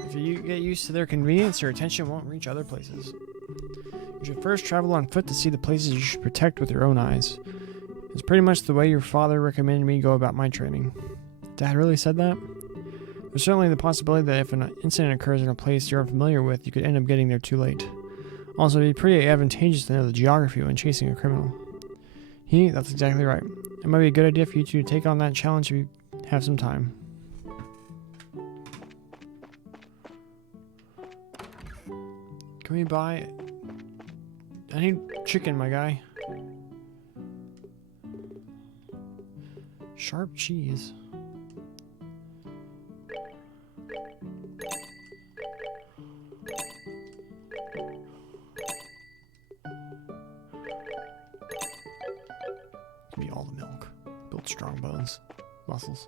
If you get used to their convenience, your attention won't reach other places. You should first travel on foot to see the places you should protect with your own eyes. It's pretty much the way your father recommended me go about my training. Dad really said that? There's certainly the possibility that if an incident occurs in a place you're unfamiliar with, you could end up getting there too late. Also, it'd be pretty advantageous to know the geography when chasing a criminal. That's exactly right. It might be a good idea for you two to take on that challenge if you have some time. Can we buy... I need chicken, my guy. Sharp cheese. Give me all the milk. Build strong bones. Muscles.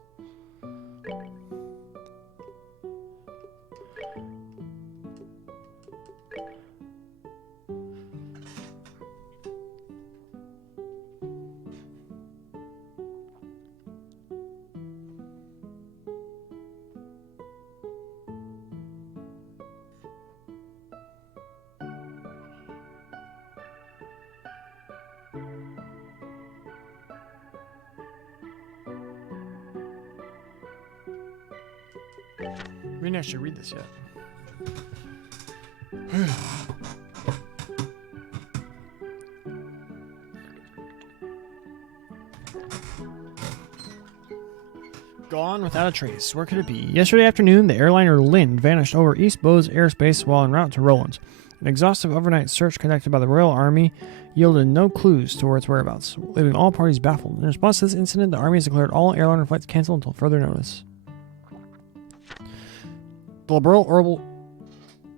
We didn't actually read this yet. Gone without a trace. Where could it be? Yesterday afternoon, the airliner Lind vanished over East Bowes airspace while en route to Roland. An exhaustive overnight search conducted by the Royal Army yielded no clues to its whereabouts, leaving all parties baffled. In response to this incident, the Army has declared all airliner flights canceled until further notice. The Liberal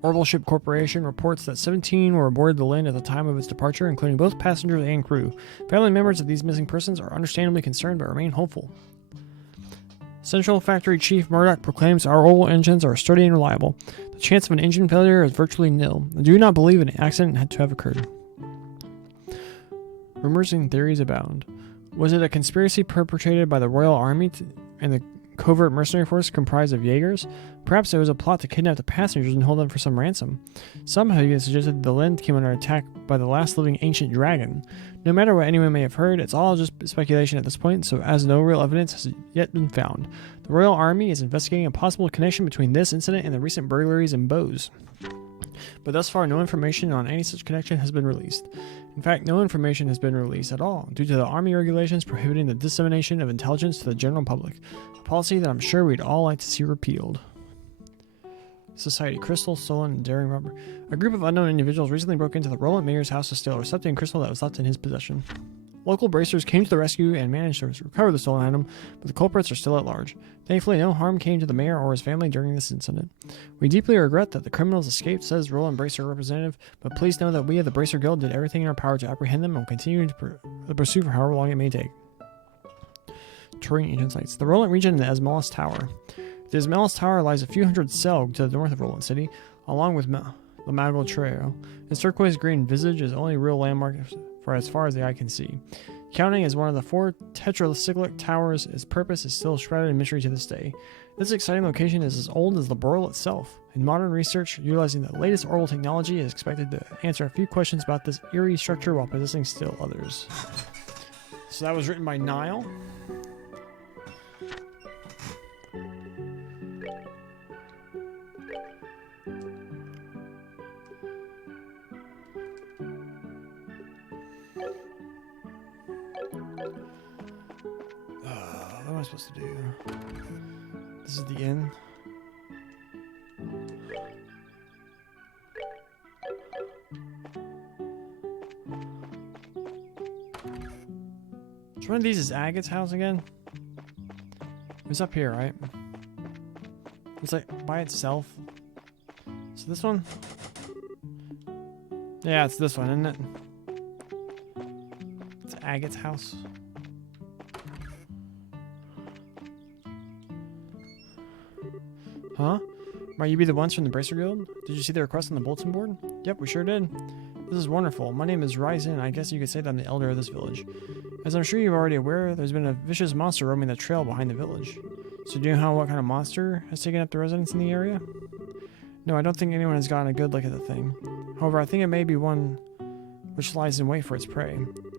Orbital Ship Corporation reports that 17 were aboard the Lind at the time of its departure, including both passengers and crew. Family members of these missing persons are understandably concerned but remain hopeful. Central Factory Chief Murdoch proclaims our Orbital engines are sturdy and reliable. The chance of an engine failure is virtually nil. I do not believe an accident had to have occurred. Rumors and theories abound. Was it a conspiracy perpetrated by the Royal Army and the covert mercenary force comprised of Jaegers? Perhaps it was a plot to kidnap the passengers and hold them for some ransom. Some have even suggested the Lind came under attack by the last living ancient dragon. No matter what anyone may have heard, it's all just speculation at this point, so as no real evidence has yet been found. The Royal Army is investigating a possible connection between this incident and the recent burglaries in Bowes. But thus far, no information on any such connection has been released. In fact, no information has been released at all, due to the Army regulations prohibiting the dissemination of intelligence to the general public, a policy that I'm sure we'd all like to see repealed. Society Crystal, stolen, and daring robber. A group of unknown individuals recently broke into the Roland Mayor's house to steal a receptacle crystal that was left in his possession. Local bracers came to the rescue and managed to recover the stolen item, but the culprits are still at large. Thankfully, no harm came to the mayor or his family during this incident. We deeply regret that the criminals escaped, says Roland Bracer representative, but please know that we of the Bracer Guild did everything in our power to apprehend them and will continue the pursuit for however long it may take. Touring ancient sites. The Roland region and the Esmelis Tower. The Esmelis Tower lies a few hundred selg to the north of Roland City, along with the Magal Trail. Its turquoise green visage is the only real landmark for as far as the eye can see. Counting as one of the 4 tetracyclic towers, its purpose is still shrouded in mystery to this day. This exciting location is as old as the Burl itself, and modern research utilizing the latest orbital technology is expected to answer a few questions about this eerie structure while possessing still others. So that was written by Niall. What am I supposed to do? This is the inn. Which one of these is Agate's house again? It's up here, right? It's like by itself. So this one? Yeah, it's this one, isn't it? It's Agate's house. Huh? Might you be the ones from the Bracer Guild? Did you see the request on the bulletin board? Yep, we sure did. This is wonderful. My name is Ryzen. I guess you could say that I'm the elder of this village. As I'm sure you're already aware, there's been a vicious monster roaming the trail behind the village. So do you know what kind of monster has taken up the residents in the area? No, I don't think anyone has gotten a good look at the thing. However, I think it may be one which lies in wait for its prey.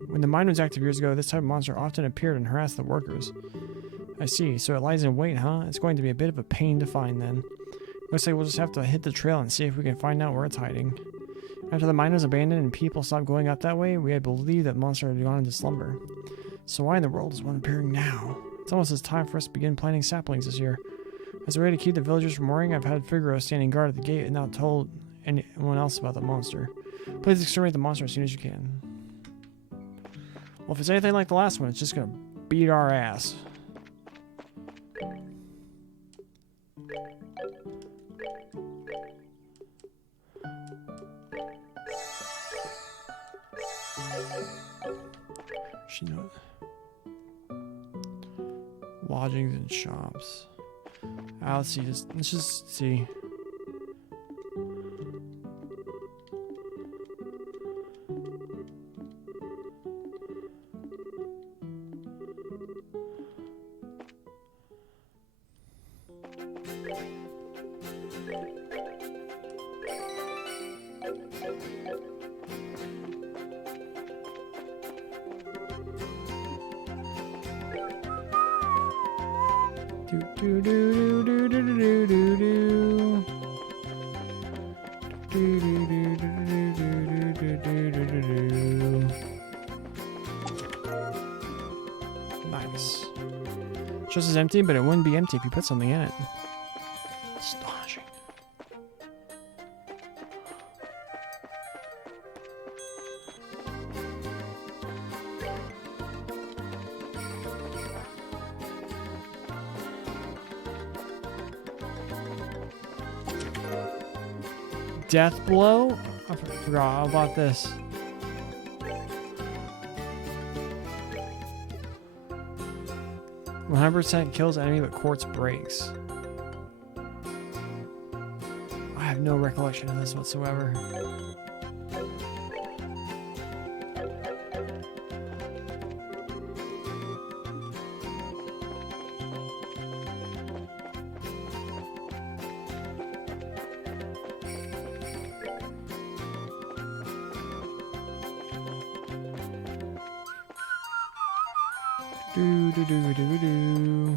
When the mine was active years ago, this type of monster often appeared and harassed the workers. I see, so it lies in wait, huh? It's going to be a bit of a pain to find then. Looks like we'll just have to hit the trail and see if we can find out where it's hiding. After the mine was abandoned and people stopped going up that way, we had believed that monster had gone into slumber. So why in the world is one appearing now? It's almost as time for us to begin planting saplings this year. As a way to keep the villagers from worrying, I've had Figaro standing guard at the gate and not told anyone else about the monster. Please exterminate the monster as soon as you can. Well, if it's anything like the last one, it's just gonna beat our ass. You know, lodgings and shops. Let's see. Let's just see. Do do do do do do do do. Do do do do do do do do do do. Nice. Just as empty, but it wouldn't be empty if you put something in it. Astonishing. Death blow? I forgot all about this. "100% kills enemy but quartz breaks." I have no recollection of this whatsoever. Do do do do do.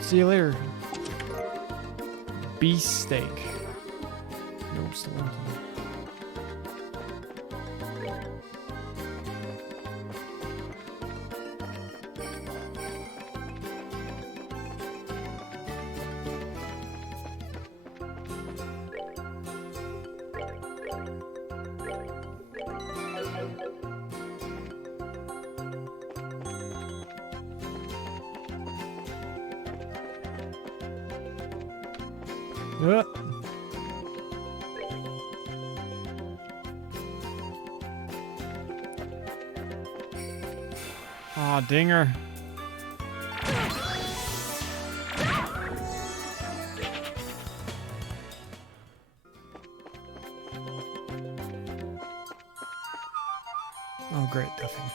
See you later. Beast steak. Nope, still empty. Aw, dinger. Oh, great, nothing.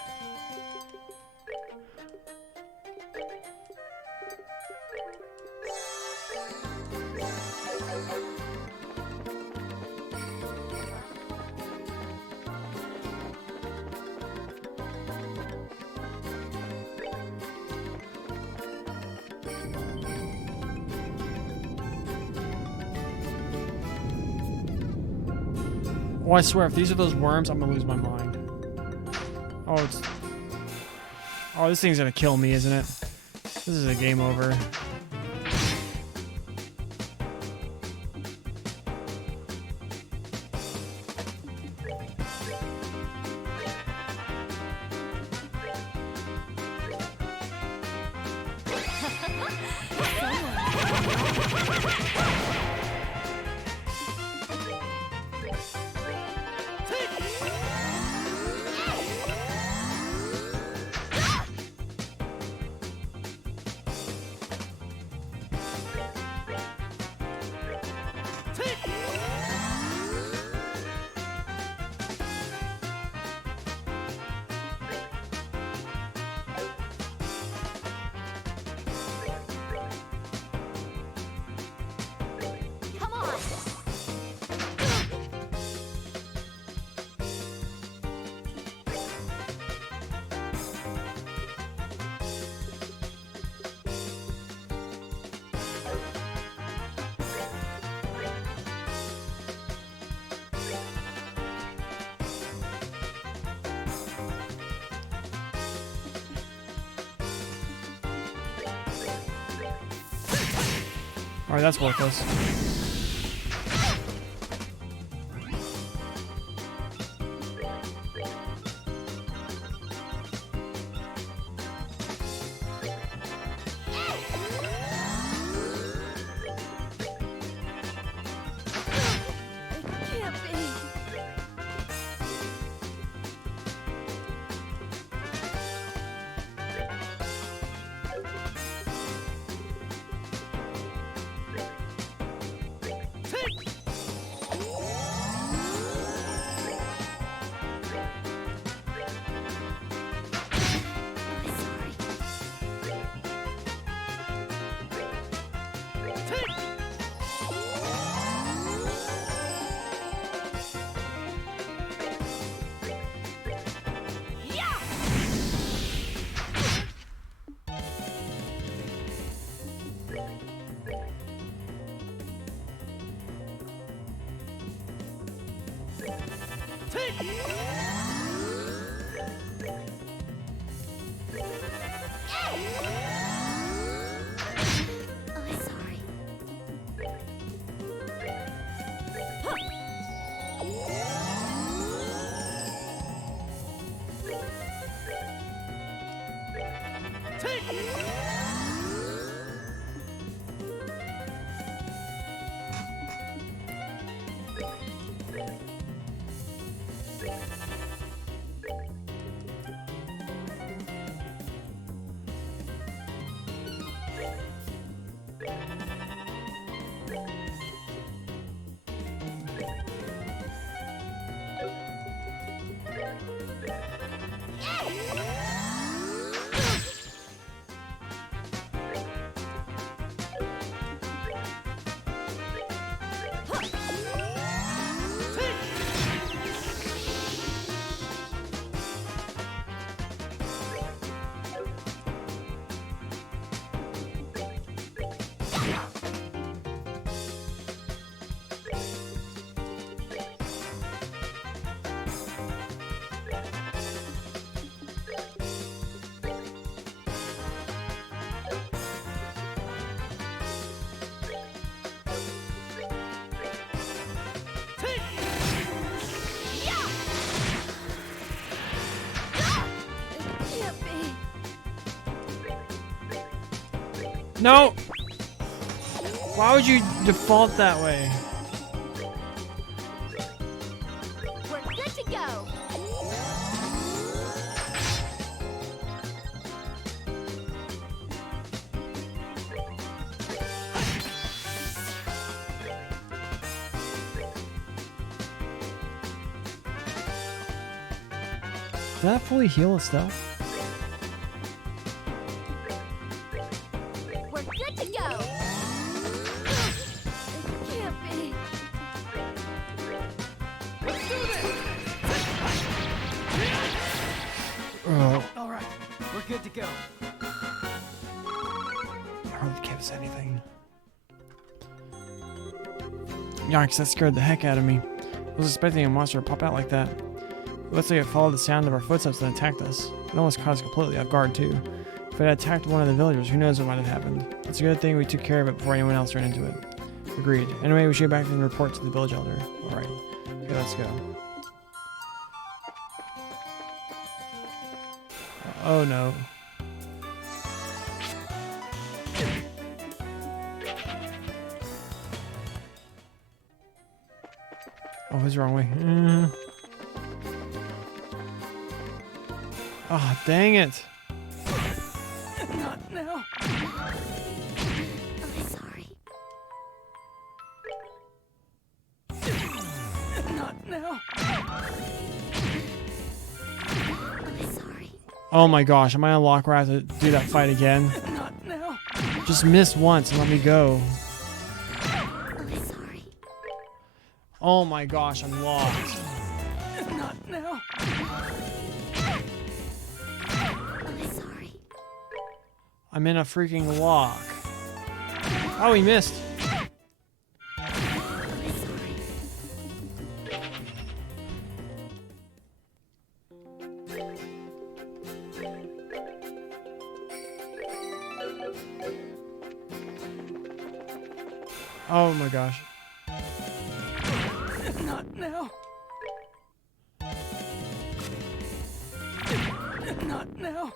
Oh, I swear, if these are those worms, I'm gonna lose my mind. Oh, it's... Oh, this thing's gonna kill me, isn't it? This is a game over. Alright, that's worthless. It can't be. Oh, sorry. No! Why would you default that way? We're good to go. Did that fully heal itself? We're good to go. It can't be. Let's do this! Oh, All right, we're good to go. I hardly can't say anything. Yikes, that scared the heck out of me. I was expecting a monster to pop out like that. It looks like it followed the sound of our footsteps and attacked us. It almost caught us completely off guard too. If it had attacked one of the villagers, who knows what might have happened. It's a good thing we took care of it before anyone else ran into it. Agreed. Anyway, we should get back and report to the village elder. Alright. Okay, let's go. Oh no. Oh, it's the wrong way. Ah, dang it. Not now. Oh, sorry. Not now. Oh, sorry. Oh my gosh, am I unlocked where I have to do that fight again? Not now. Just miss once and let me go. Oh, sorry. Oh my gosh, I'm locked. Not now. Oh, sorry. I'm in a freaking lock. Oh, he missed. Oh, sorry. Oh my gosh. Not now. Not now.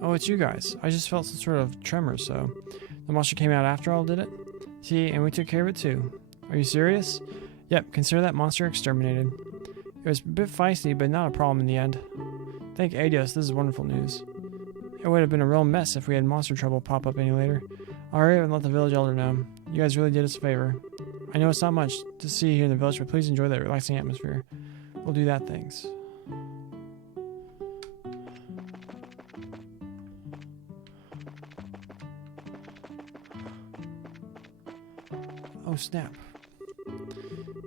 Oh, it's you guys. I just felt some sort of tremor, so the monster came out after all, did it? See, and we took care of it too. Are you serious? Yep, consider that monster exterminated. It was a bit feisty, but not a problem in the end. Thank Adios, this is wonderful news. It would have been a real mess if we had monster trouble pop up any later. I'll hurry up and let the village elder know. You guys really did us a favor. I know it's not much to see here in the village, but please enjoy that relaxing atmosphere. We'll do that, thanks. Oh snap.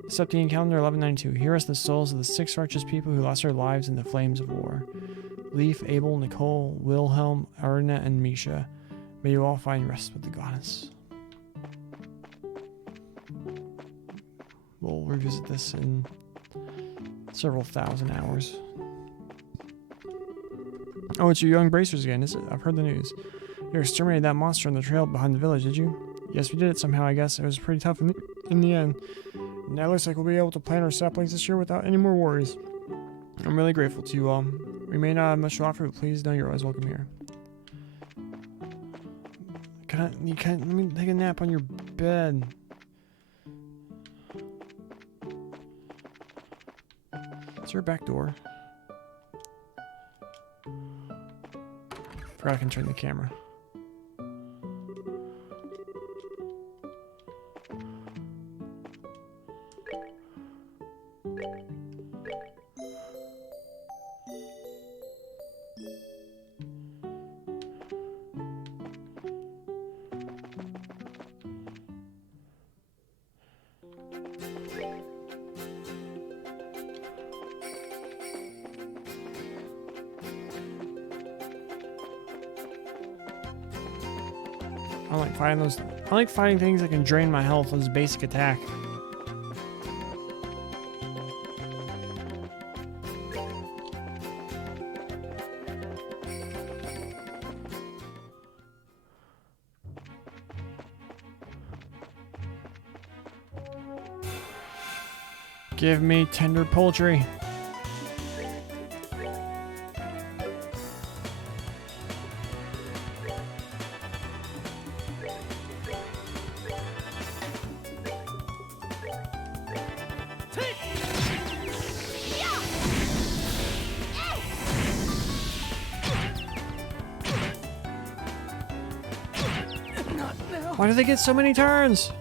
Septian calendar 1192. Here rest the souls of the 6 righteous people who lost their lives in the flames of war. Leif, Abel, Nicole, Wilhelm, Arna, and Misha. May you all find rest with the goddess. We'll revisit this in several thousand hours. Oh, it's your young bracers again, is it? I've heard the news. You exterminated that monster on the trail behind the village, did you? Yes, we did it somehow, I guess. It was pretty tough in the end. Now it looks like we'll be able to plant our saplings this year without any more worries. I'm really grateful to you all. We may not have much to offer, but please know you're always welcome here. Let me take a nap on your bed. Is there a back door? Forgot I can turn the camera. I like fighting those. I like fighting things that can drain my health as a basic attack. Give me tender poultry. Why do they get so many turns?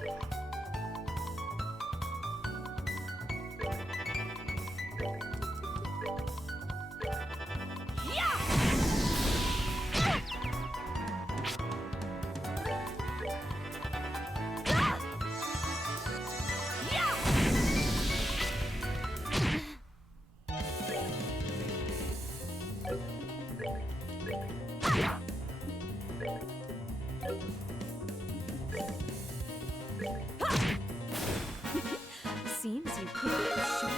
Seems you came up short.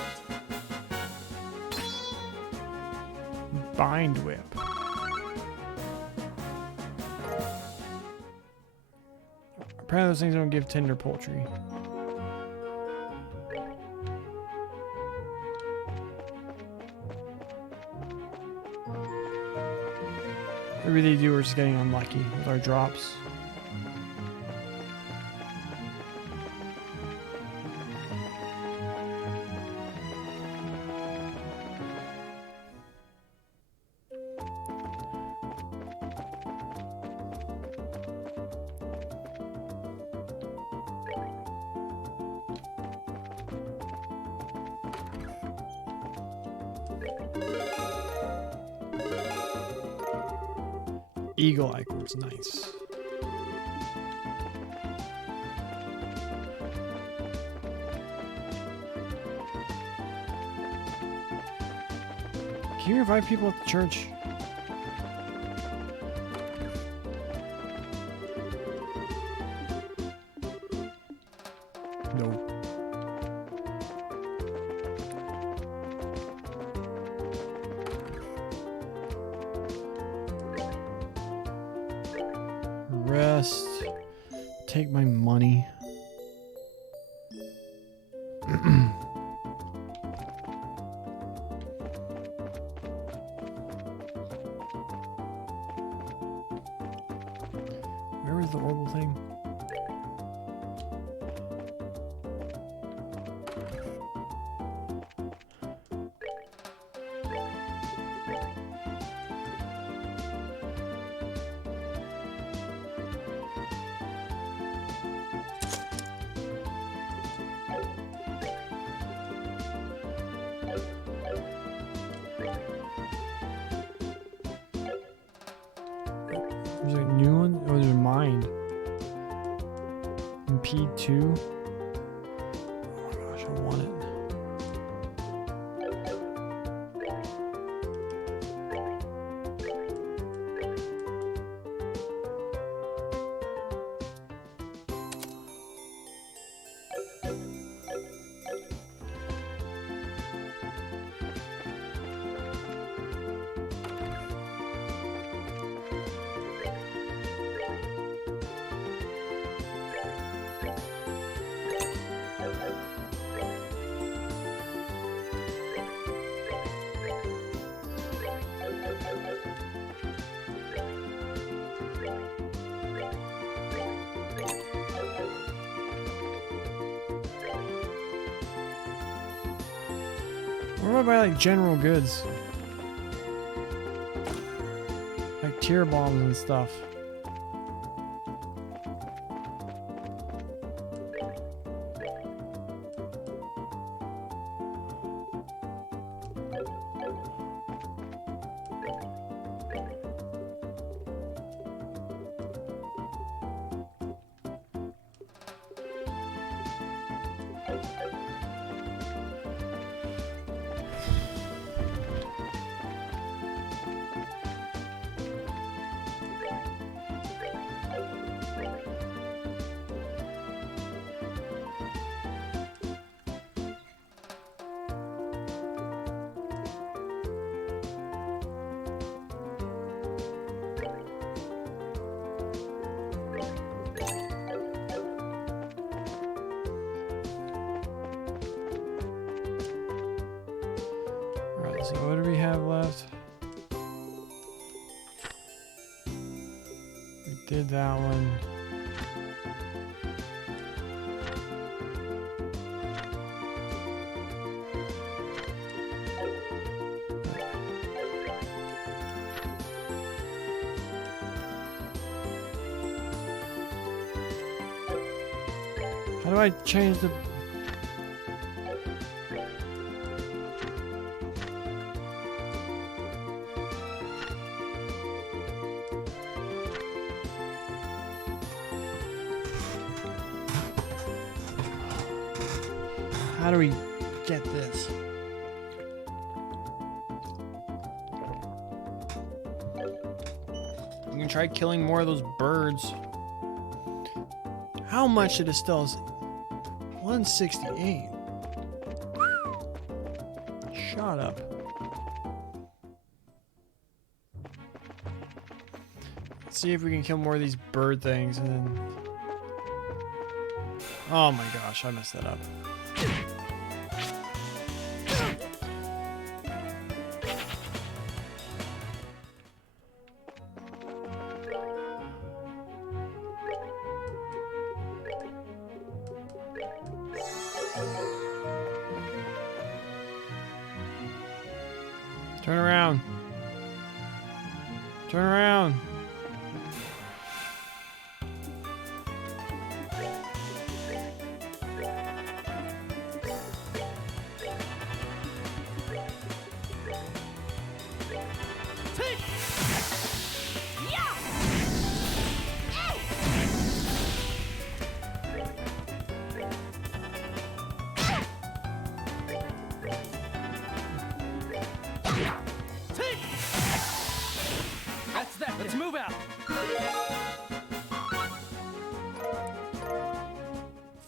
Bind whip. Apparently those things don't give tender poultry. Maybe they do, we're just getting unlucky with our drops. Eagle Eye Quartz, nice. Can you invite people at the church? No. Rest. Take my money. Where was the orbital thing? There's a new one? Oh, there's Mind. And P2. Oh my gosh, I want it. What about buy like general goods? Like tear bombs and stuff. Alright, so what do we have left? We did that one. How do I change the... How do we get this? I'm gonna try killing more of those birds. How much it is still? 168. Shut up. Let's see if we can kill more of these bird things and then... Oh my gosh, I messed that up. Turn around. Turn around.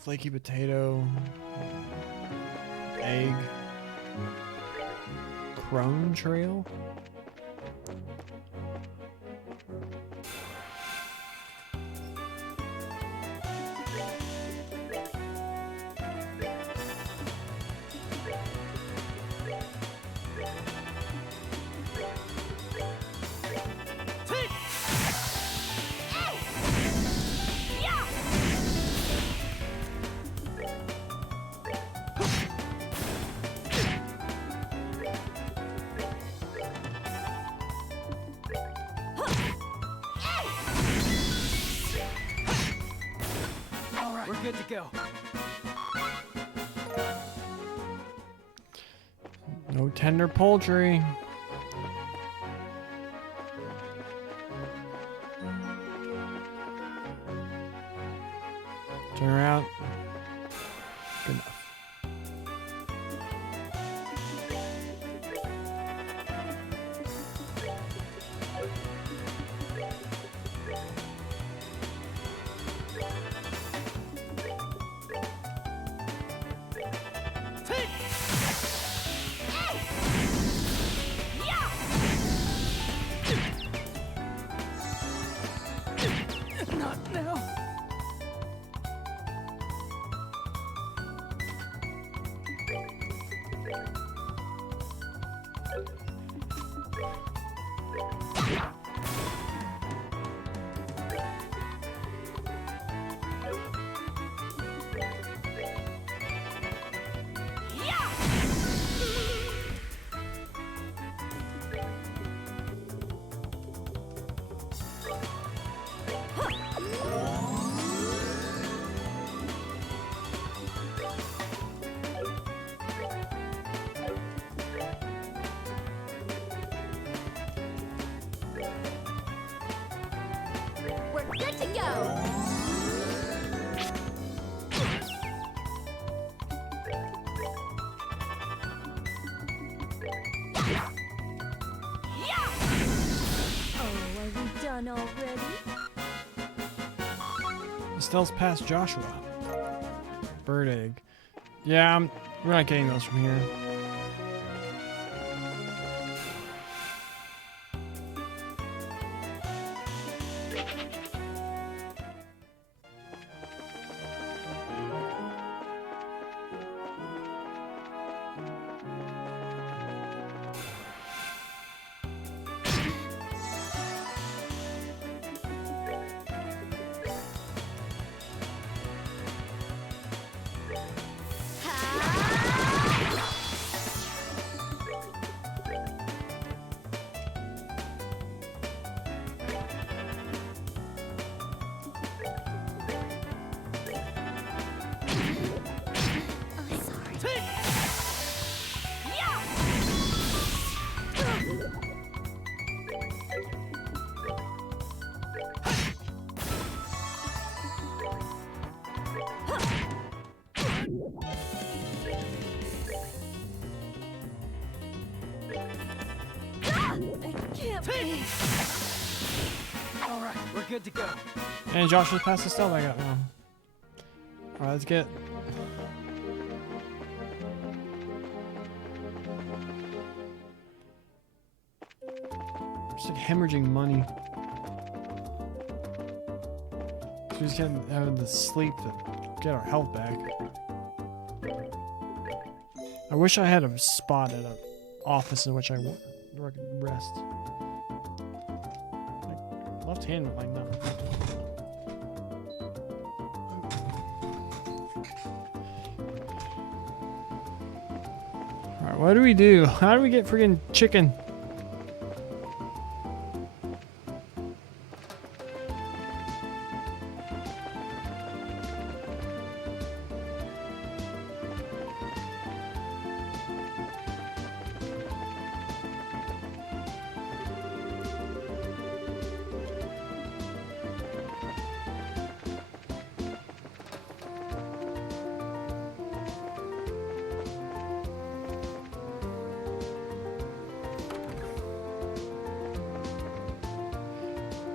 Flaky potato. Egg. Crone trail? We're good to go. No tender poultry. Turn around. Good enough. Not now. We're good to go. Oh, are we done already? Estelle's past Joshua. Bird egg. Yeah, we're not getting those from here. I can't be. All right, we're good to go. And Joshua's past Estelle I got now. Alright, let's get. Just like hemorrhaging money. So we just can't have the sleep to get our health back. I wish I had a spot at an office in which I where I could rest. Like, left hand went like nothing. Alright, what do we do? How do we get friggin' chicken?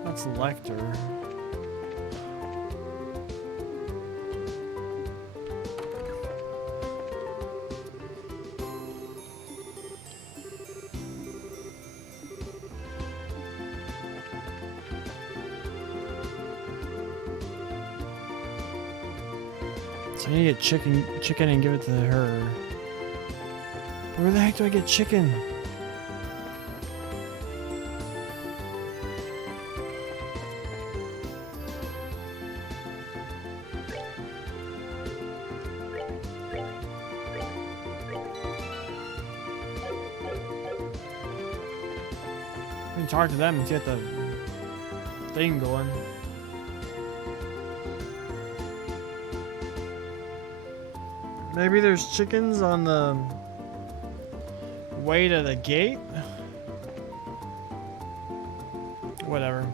That's Lecter. I need to get chicken and give it to her. Where the heck do I get chicken? We can talk to them and get the thing going. Maybe there's chickens on the way to the gate? Whatever.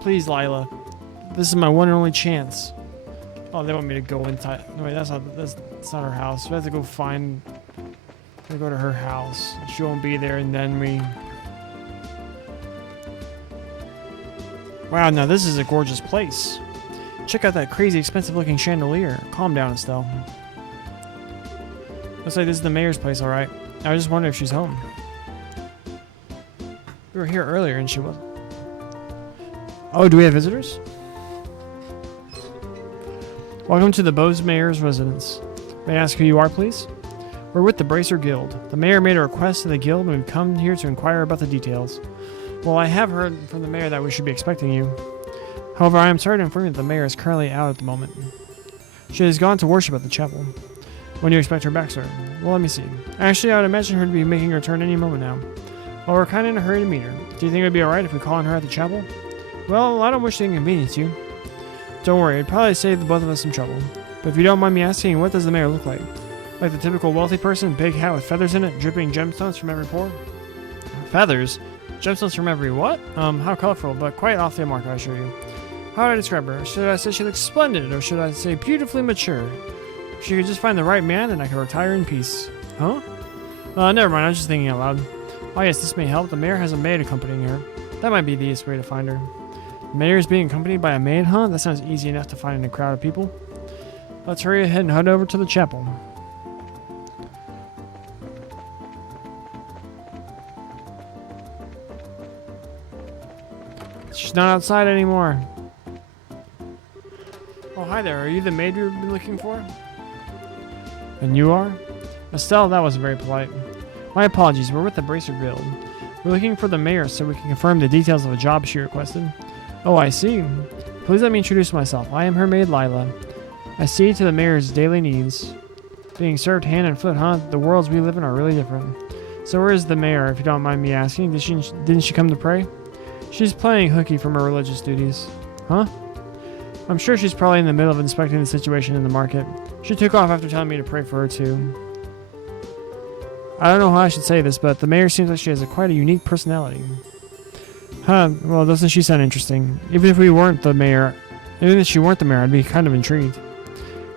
Please, Lila. This is my one and only chance. Oh, they want me to go inside. No, wait, that's not our house. We have to go find... We go to her house. She won't be there, and then we... Wow, now this is a gorgeous place. Check out that crazy expensive looking chandelier. Calm down, Estelle. Looks like this is the mayor's place, alright. I just wonder if she's home. We were here earlier and she wasn't. Oh, do we have visitors? Welcome to the Bose Mayor's residence. May I ask who you are, please? We're with the Bracer Guild. The mayor made a request to the guild and we've come here to inquire about the details. Well, I have heard from the mayor that we should be expecting you. However, I am sorry to inform you that the mayor is currently out at the moment. She has gone to worship at the chapel. When do you expect her back, sir? Well, let me see. Actually, I would imagine her to be making her return any moment now. Well, we're kind of in a hurry to meet her. Do you think it would be alright if we call on her at the chapel? Well, I don't wish to inconvenience you. Don't worry, it'd probably save the both of us some trouble. But if you don't mind me asking, what does the mayor look like? Like the typical wealthy person, big hat with feathers in it, dripping gemstones from every pore? Feathers? Gemstones from every what? How colorful, but quite off the mark, I assure you. How would I describe her? Should I say she looks splendid, or should I say beautifully mature? If she could just find the right man, then I could retire in peace. Huh? Never mind, I was just thinking out loud. Oh yes, this may help. The mayor has a maid accompanying her. That might be the easiest way to find her. The mayor is being accompanied by a maid, huh? That sounds easy enough to find in a crowd of people. Let's hurry ahead and head over to the chapel. She's not outside anymore. Oh, hi there. Are you the maid we've been looking for? And you are? Estelle, that wasn't very polite. My apologies. We're with the Bracer Guild. We're looking for the mayor so we can confirm the details of a job she requested. Oh, I see. Please let me introduce myself. I am her maid, Lila. I see to the mayor's daily needs. Being served hand and foot, huh? The worlds we live in are really different. So where is the mayor, if you don't mind me asking? Didn't she come to pray? She's playing hooky from her religious duties. Huh? I'm sure she's probably in the middle of inspecting the situation in the market. She took off after telling me to pray for her too. I don't know how I should say this, but the mayor seems like she has quite a unique personality. Huh, well, doesn't she sound interesting? Even if she weren't the mayor, I'd be kind of intrigued.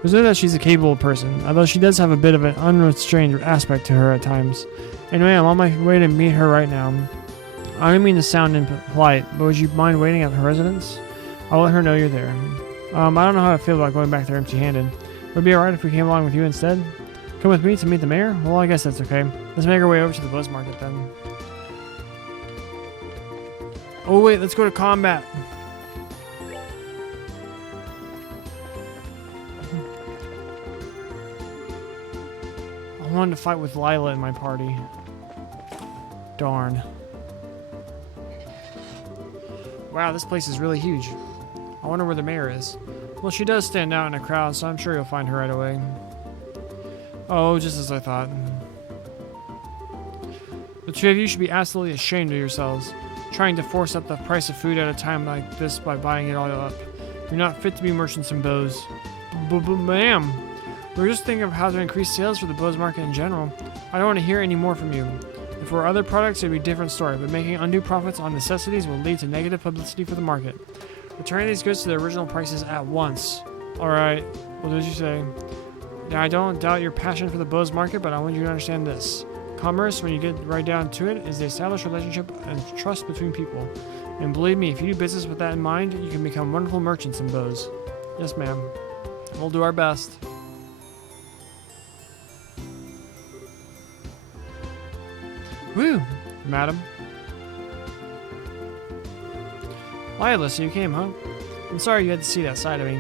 There's no that she's a capable person, although she does have a bit of an unrestrained aspect to her at times. Anyway, I'm on my way to meet her right now. I don't mean to sound impolite, but would you mind waiting at her residence? I'll let her know you're there. I don't know how I feel about going back there empty-handed. Would it be alright if we came along with you instead? Come with me to meet the mayor? Well, I guess that's okay. Let's make our way over to the Buzz Market then. Oh wait, let's go to combat. I wanted to fight with Lila in my party. Darn. Wow, this place is really huge. I wonder where the mayor is. Well, she does stand out in a crowd, so I'm sure you'll find her right away. Oh, just as I thought. The two of you should be absolutely ashamed of yourselves, trying to force up the price of food at a time like this by buying it all up. You're not fit to be merchants in Bose. Ma'am, we're just thinking of how to increase sales for the Bose market in general. I don't want to hear any more from you. If it were other products, it would be a different story, but making undue profits on necessities will lead to negative publicity for the market. Return these goods to their original prices at once. Alright, what did you say? Now, I don't doubt your passion for the Bose market, but I want you to understand this. Commerce, when you get right down to it, is the established relationship and trust between people. And believe me, if you do business with that in mind, you can become wonderful merchants in Bose. Yes, ma'am. We'll do our best. Woo, madam. Lila, so you came, huh? I'm sorry you had to see that side of me.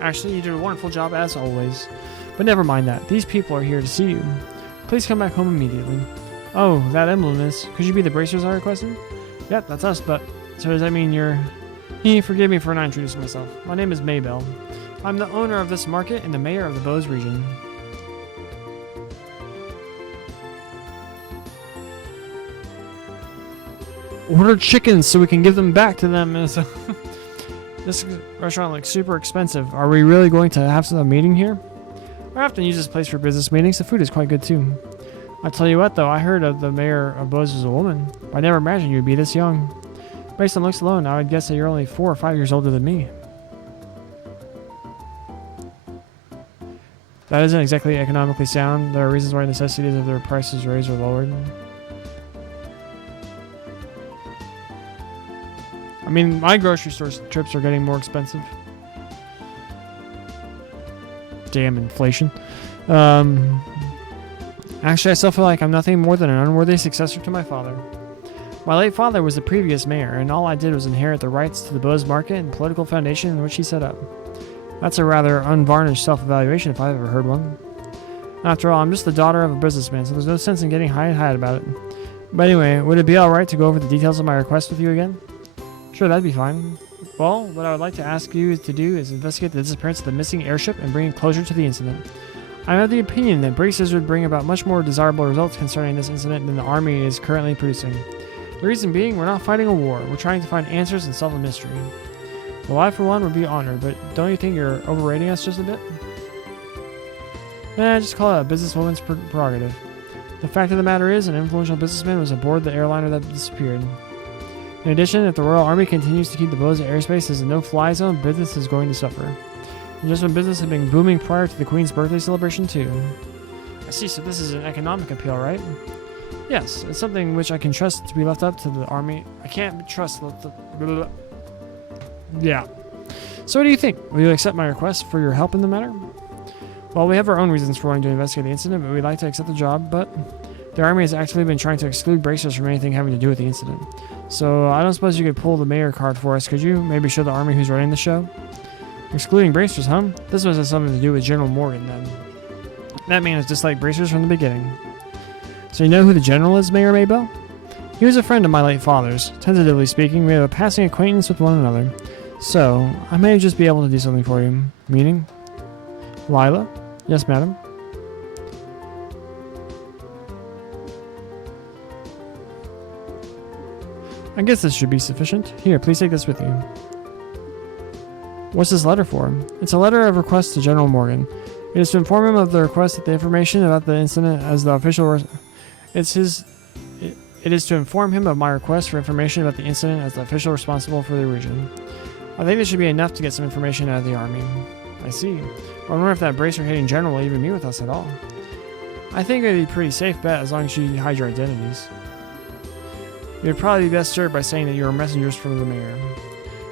Actually, you did a wonderful job as always. But never mind that. These people are here to see you. Please come back home immediately. Oh, that emblem is. Could you be the bracers I requested? Yep, that's us, but... So does that mean you're... Forgive me for not introducing myself. My name is Maybell. I'm the owner of this market and the mayor of the Bose region. Order chickens so we can give them back to them. And so this restaurant looks super expensive. Are we really going to have some meeting here? I often use this place for business meetings. The food is quite good too. I tell you what though, I heard of the mayor of Bose as a woman. I never imagined you'd be this young. Based on looks alone, I would guess that you're only 4 or 5 years older than me. That isn't exactly economically sound. There are reasons why necessities of their prices raised or lowered. I mean, my grocery store trips are getting more expensive. Damn inflation. Actually, I still feel like I'm nothing more than an unworthy successor to my father. My late father was the previous mayor, and all I did was inherit the rights to the Bose market and political foundation in which he set up. That's a rather unvarnished self-evaluation if I've ever heard one. After all, I'm just the daughter of a businessman, so there's no sense in getting high and high about it. But anyway, would it be alright to go over the details of my request with you again? Sure, that'd be fine. Well, what I would like to ask you to do is investigate the disappearance of the missing airship and bring closure to the incident. I'm of the opinion that braces would bring about much more desirable results concerning this incident than the army is currently producing. The reason being, we're not fighting a war, we're trying to find answers and solve a mystery. Well, I for one would be honored, but don't you think you're overrating us just a bit? Just call it a businesswoman's prerogative. The fact of the matter is, an influential businessman was aboard the airliner that disappeared. In addition, if the Royal Army continues to keep the Bose airspace as a no-fly zone, business is going to suffer. And just when business had been booming prior to the Queen's birthday celebration too. I see, so this is an economic appeal, right? Yes, it's something which I can trust to be left up to the Army. I can't trust the... Yeah. So what do you think? Will you accept my request for your help in the matter? Well, we have our own reasons for wanting to investigate the incident, but we'd like to accept the job, but the Army has actively been trying to exclude bracers from anything having to do with the incident. So I don't suppose you could pull the mayor card for us, could you? Maybe show the Army who's running the show? Excluding bracers, huh? This must have something to do with General Morgan, then. That man is just like bracers from the beginning. So you know who the general is, Mayor Maybell? He was a friend of my late father's. Tentatively speaking, we have a passing acquaintance with one another. So, I may just be able to do something for you. Meaning? Lila? Yes, madam? I guess this should be sufficient. Here, please take this with you. What's this letter for? It's a letter of request to General Morgan. It is to inform him of the request that the information about the incident as the official... It is to inform him of my request for information about the incident as the official responsible for the region. I think this should be enough to get some information out of the Army. I see. But I wonder if that bracer-hating general will even meet with us at all. I think it would be a pretty safe bet as long as you hide your identities. You would probably be best served by saying that you are messengers from the mayor.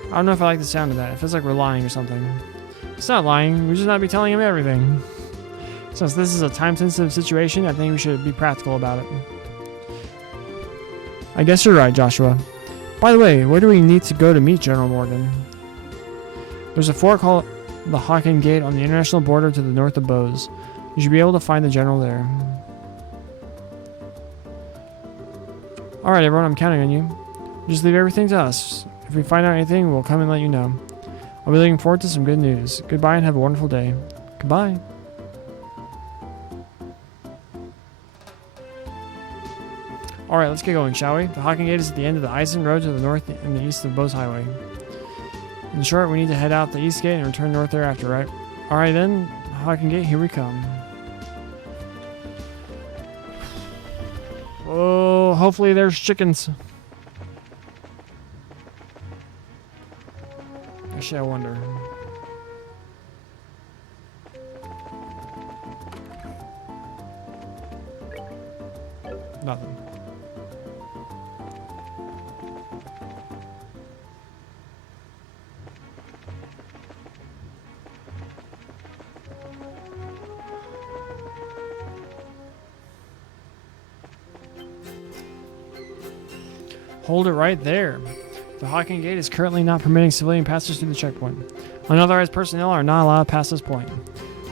I don't know if I like the sound of that. It feels like we're lying or something. It's not lying. We should not be telling him everything. Since this is a time-sensitive situation, I think we should be practical about it. I guess you're right, Joshua. By the way, where do we need to go to meet General Morgan? There's a fort called the Hawken Gate on the international border to the north of Bose. You should be able to find the general there. Alright everyone, I'm counting on you. Just leave everything to us. If we find out anything, we'll come and let you know. I'll be looking forward to some good news. Goodbye and have a wonderful day. Goodbye. Alright, let's get going, shall we? The Hawken Gate is at the end of the Eisen Road to the north and the east of Bose Highway. In short, we need to head out the east gate and return north thereafter, right? Alright then, Hawken Gate, here we come. Oh, hopefully there's chickens. Actually, I wonder. Nothing. Hold it right there. The Hawking Gate is currently not permitting civilian passage through the checkpoint. Unauthorized personnel are not allowed past this point.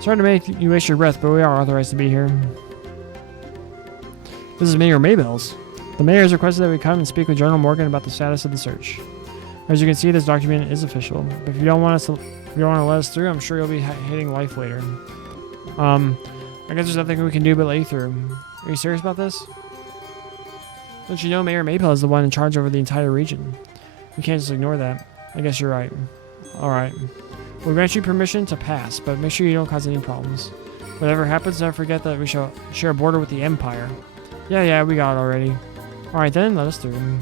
Sorry to make you waste your breath, but we are authorized to be here. This is Mayor Maybells. The mayor has requested that we come and speak with General Morgan about the status of the search. As you can see, this document is official. But if you don't want to let us through, I'm sure you'll be hitting life later. I guess there's nothing we can do but let you through. Are you serious about this? Don't you know Mayor Maybell is the one in charge over the entire region? We can't just ignore that. I guess you're right. Alright. We'll grant you permission to pass, but make sure you don't cause any problems. Whatever happens, don't forget that we shall share a border with the Empire. Yeah, we got it already. Alright then, let us through.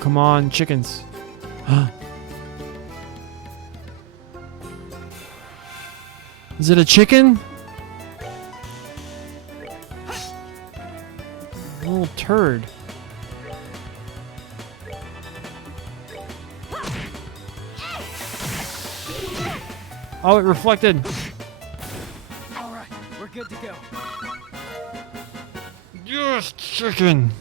Come on, chickens. Is it a chicken? Little turd. Oh, it reflected. All right, we're good to go. Yes, chicken.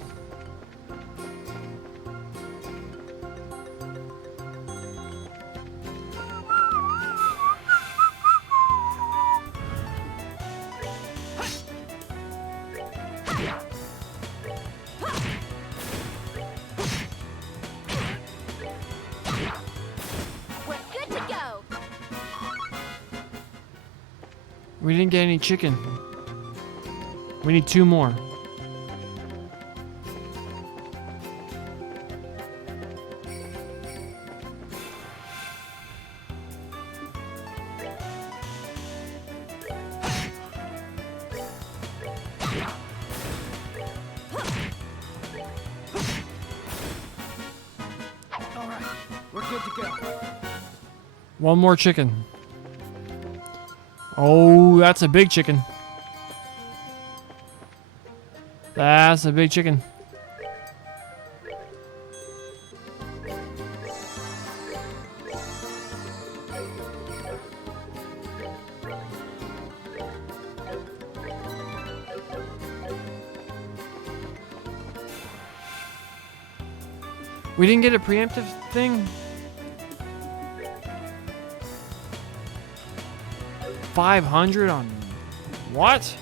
We're good to go. We didn't get any chicken. We need 2 more. All right, we're good to go. 1 more chicken. Oh, that's a big chicken. That's a big chicken. We didn't get a preemptive thing? 500 on what?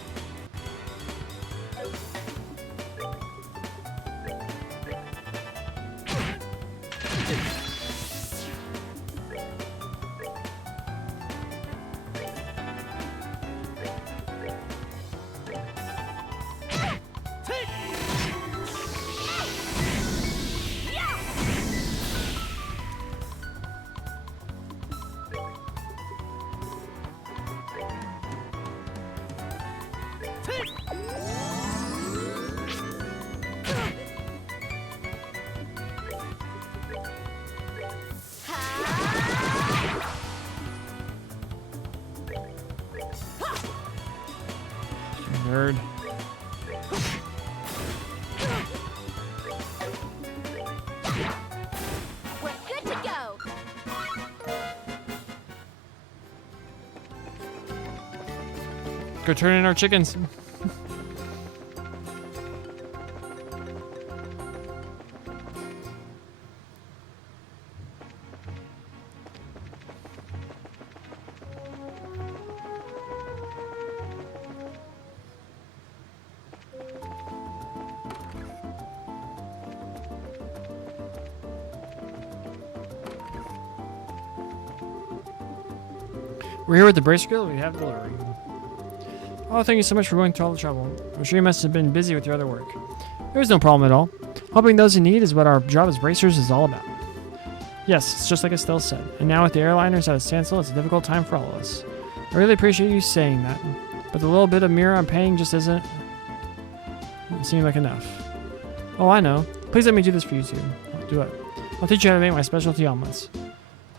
Nerd. We're good to go. Go turn in our chickens. We're here with the Bracer Guild. We have delivery. Oh, thank you so much for going through all the trouble. I'm sure you must have been busy with your other work. There was no problem at all. Helping those in need is what our job as bracers is all about. Yes, it's just like Estelle said. And now with the airliners at a standstill, it's a difficult time for all of us. I really appreciate you saying that. But the little bit of mirror I'm paying just doesn't seem like enough. Oh, I know. Please let me do this for you two. I'll do it. I'll teach you how to make my specialty omelets.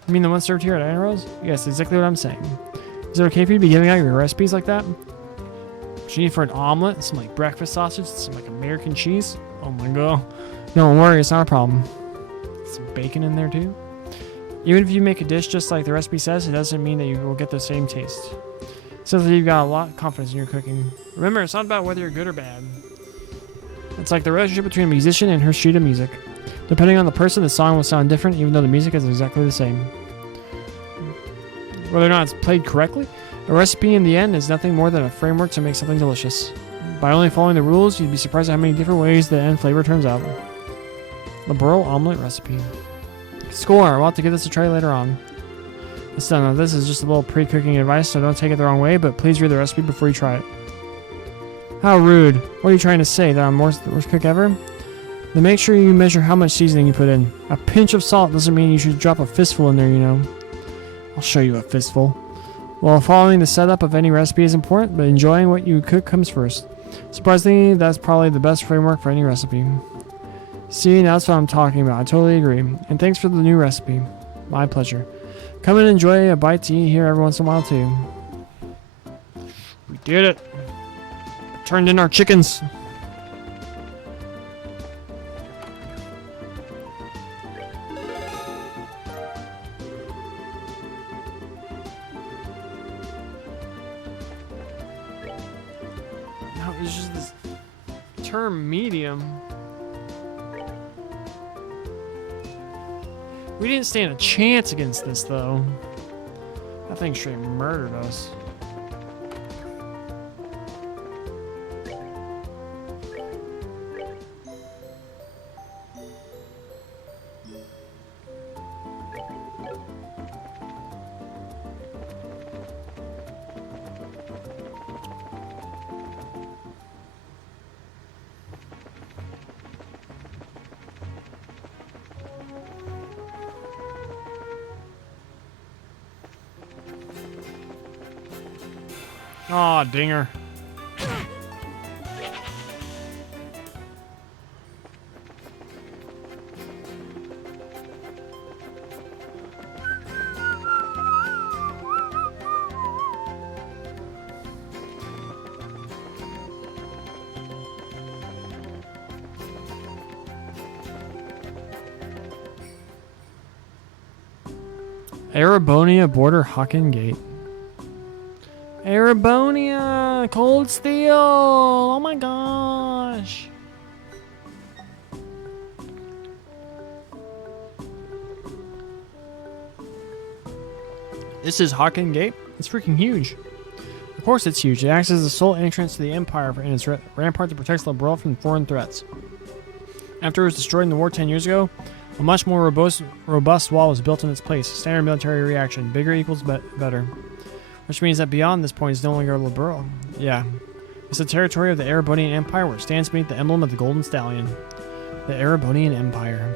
You mean the one served here at Iron Rose? Yes, exactly what I'm saying. Is it okay for you to be giving out your recipes like that? What you need for an omelet? Some like breakfast sausage? Some like American cheese? Oh my god. Don't worry, it's not a problem. Some bacon in there too? Even if you make a dish just like the recipe says, it doesn't mean that you will get the same taste. It says that you've got a lot of confidence in your cooking. Remember, it's not about whether you're good or bad. It's like the relationship between a musician and her sheet of music. Depending on the person, the song will sound different even though the music is exactly the same. Whether or not it's played correctly, a recipe in the end is nothing more than a framework to make something delicious. By only following the rules, you'd be surprised at how many different ways the end flavor turns out. The Burl omelet recipe. Score! We'll have to give this a try later on. Now, this is just a little pre-cooking advice, so don't take it the wrong way, but please read the recipe before you try it. How rude. What are you trying to say, that I'm the worst cook ever? Then make sure you measure how much seasoning you put in. A pinch of salt doesn't mean you should drop a fistful in there, you know. I'll show you a fistful. Well, following the setup of any recipe is important, but enjoying what you cook comes first. Surprisingly, that's probably the best framework for any recipe. See, now that's what I'm talking about. I totally agree. And thanks for the new recipe. My pleasure. Come and enjoy a bite to eat here every once in a while, too. We did it. Turned in our chickens. Now, it's just this term medium. We didn't stand a chance against this, though. That thing straight murdered us. Aw, dinger. Arabonia Border Hocken Gate. Arabonia! Cold Steel! Oh my gosh! This is Hocken Gate. It's freaking huge. Of course it's huge. It acts as the sole entrance to the Empire and its rampart that protects Lebreau from foreign threats. After it was destroyed in the war 10 years ago, a much more robust wall was built in its place. Standard military reaction. Bigger equals better. Which means that beyond this point is no longer Lebreau. Yeah. It's the territory of the Arabonian Empire where it stands beneath the emblem of the Golden Stallion. The Arabonian Empire.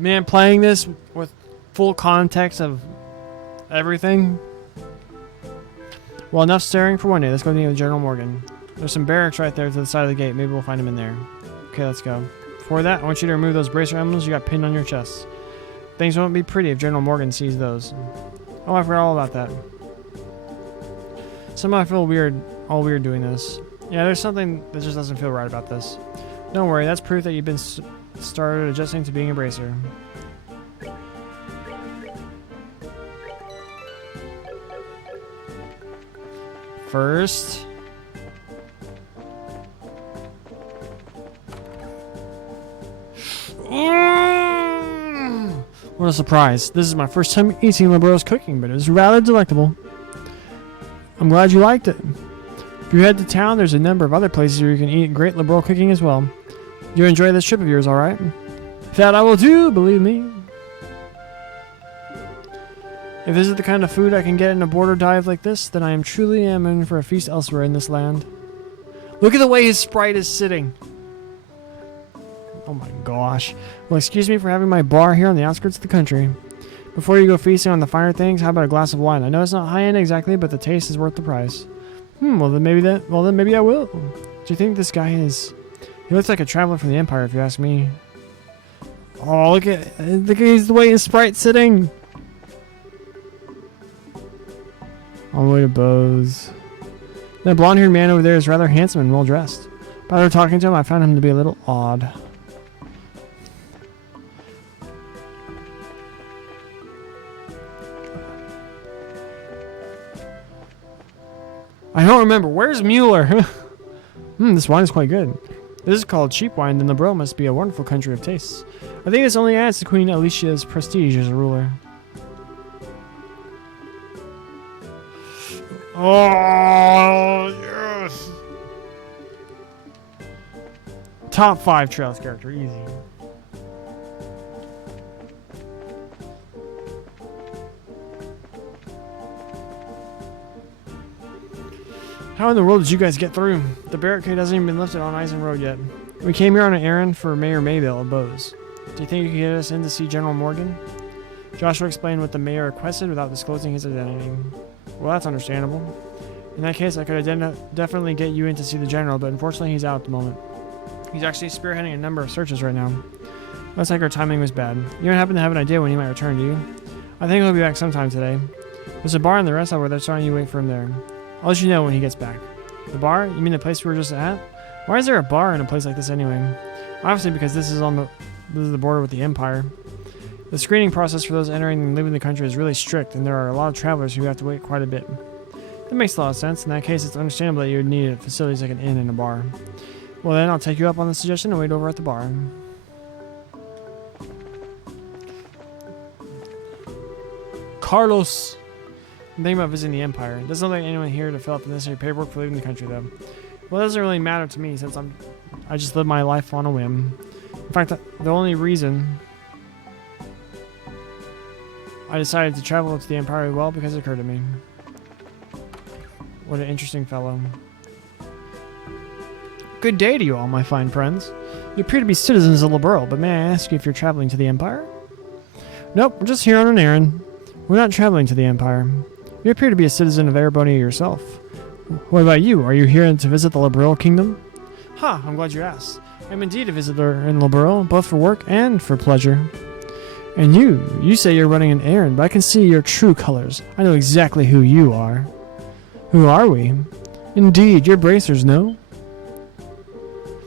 Man, playing this with full context of everything. Well, enough staring for one day. Let's go meet with General Morgan. There's some barracks right there to the side of the gate. Maybe we'll find him in there. Okay, let's go. Before that, I want you to remove those bracer emblems you got pinned on your chest. Things won't be pretty if General Morgan sees those. Oh, I forgot all about that. Somehow I feel all weird doing this. Yeah, there's something that just doesn't feel right about this. Don't worry, that's proof that you've been started adjusting to being a bracer. First... What a surprise. This is my first time eating Lebreau's cooking, but it was rather delectable. I'm glad you liked it. If you head to town, there's a number of other places where you can eat great Lebreau cooking as well. You enjoy this trip of yours, alright? That I will do, believe me. If this is the kind of food I can get in a border dive like this, then I am truly in for a feast elsewhere in this land. Look at the way his sprite is sitting. Oh my gosh. Well, excuse me for having my bar here on the outskirts of the country. Before you go feasting on the finer things, how about a glass of wine? I know it's not high-end exactly, but the taste is worth the price. Well then maybe I will. Do you think this guy is... He looks like a traveler from the Empire, if you ask me. Oh, look at the way his sprite's sitting. On the way to Bose. That blonde-haired man over there is rather handsome and well-dressed. But after talking to him, I found him to be a little odd. I don't remember. Where's Mueller? This wine is quite good. This is called cheap wine, then the Liberl must be a wonderful country of tastes. I think this only adds to Queen Alicia's prestige as a ruler. Oh, yes! Top 5 Trails character, easy. How in the world did you guys get through? The barricade hasn't even been lifted on Eisen Road yet. We came here on an errand for Mayor Maybell of Bose. Do you think you could get us in to see General Morgan? Joshua explained what the mayor requested without disclosing his identity. Well, that's understandable. In that case, I could definitely get you in to see the general, but unfortunately he's out at the moment. He's actually spearheading a number of searches right now. Looks like our timing was bad. You don't happen to have an idea when he might return, do you? I think he'll be back sometime today. There's a bar in the rest stop where they're starting you wait for him there. I'll let you know when he gets back. The bar? You mean the place we were just at? Why is there a bar in a place like this anyway? Obviously because this is the border with the Empire. The screening process for those entering and leaving the country is really strict, and there are a lot of travelers who have to wait quite a bit. That makes a lot of sense. In that case, it's understandable that you would need facilities like an inn and a bar. Well then, I'll take you up on the suggestion and wait over at the bar. Carlos! I'm thinking about visiting the Empire. It doesn't look like anyone here to fill out the necessary paperwork for leaving the country, though. Well, it doesn't really matter to me since I just live my life on a whim. In fact, the only reason I decided to travel up to the Empire well because it occurred to me. What an interesting fellow. Good day to you all, my fine friends. You appear to be citizens of Liberl, but may I ask you if you're traveling to the Empire? Nope, we're just here on an errand. We're not traveling to the Empire. You appear to be a citizen of Erebonia yourself. What about you? Are you here to visit the Liberl Kingdom? Ha, I'm glad you asked. I'm indeed a visitor in Liberl, both for work and for pleasure. And you say you're running an errand, but I can see your true colors. I know exactly who you are. Who are we? Indeed, you're bracers, no?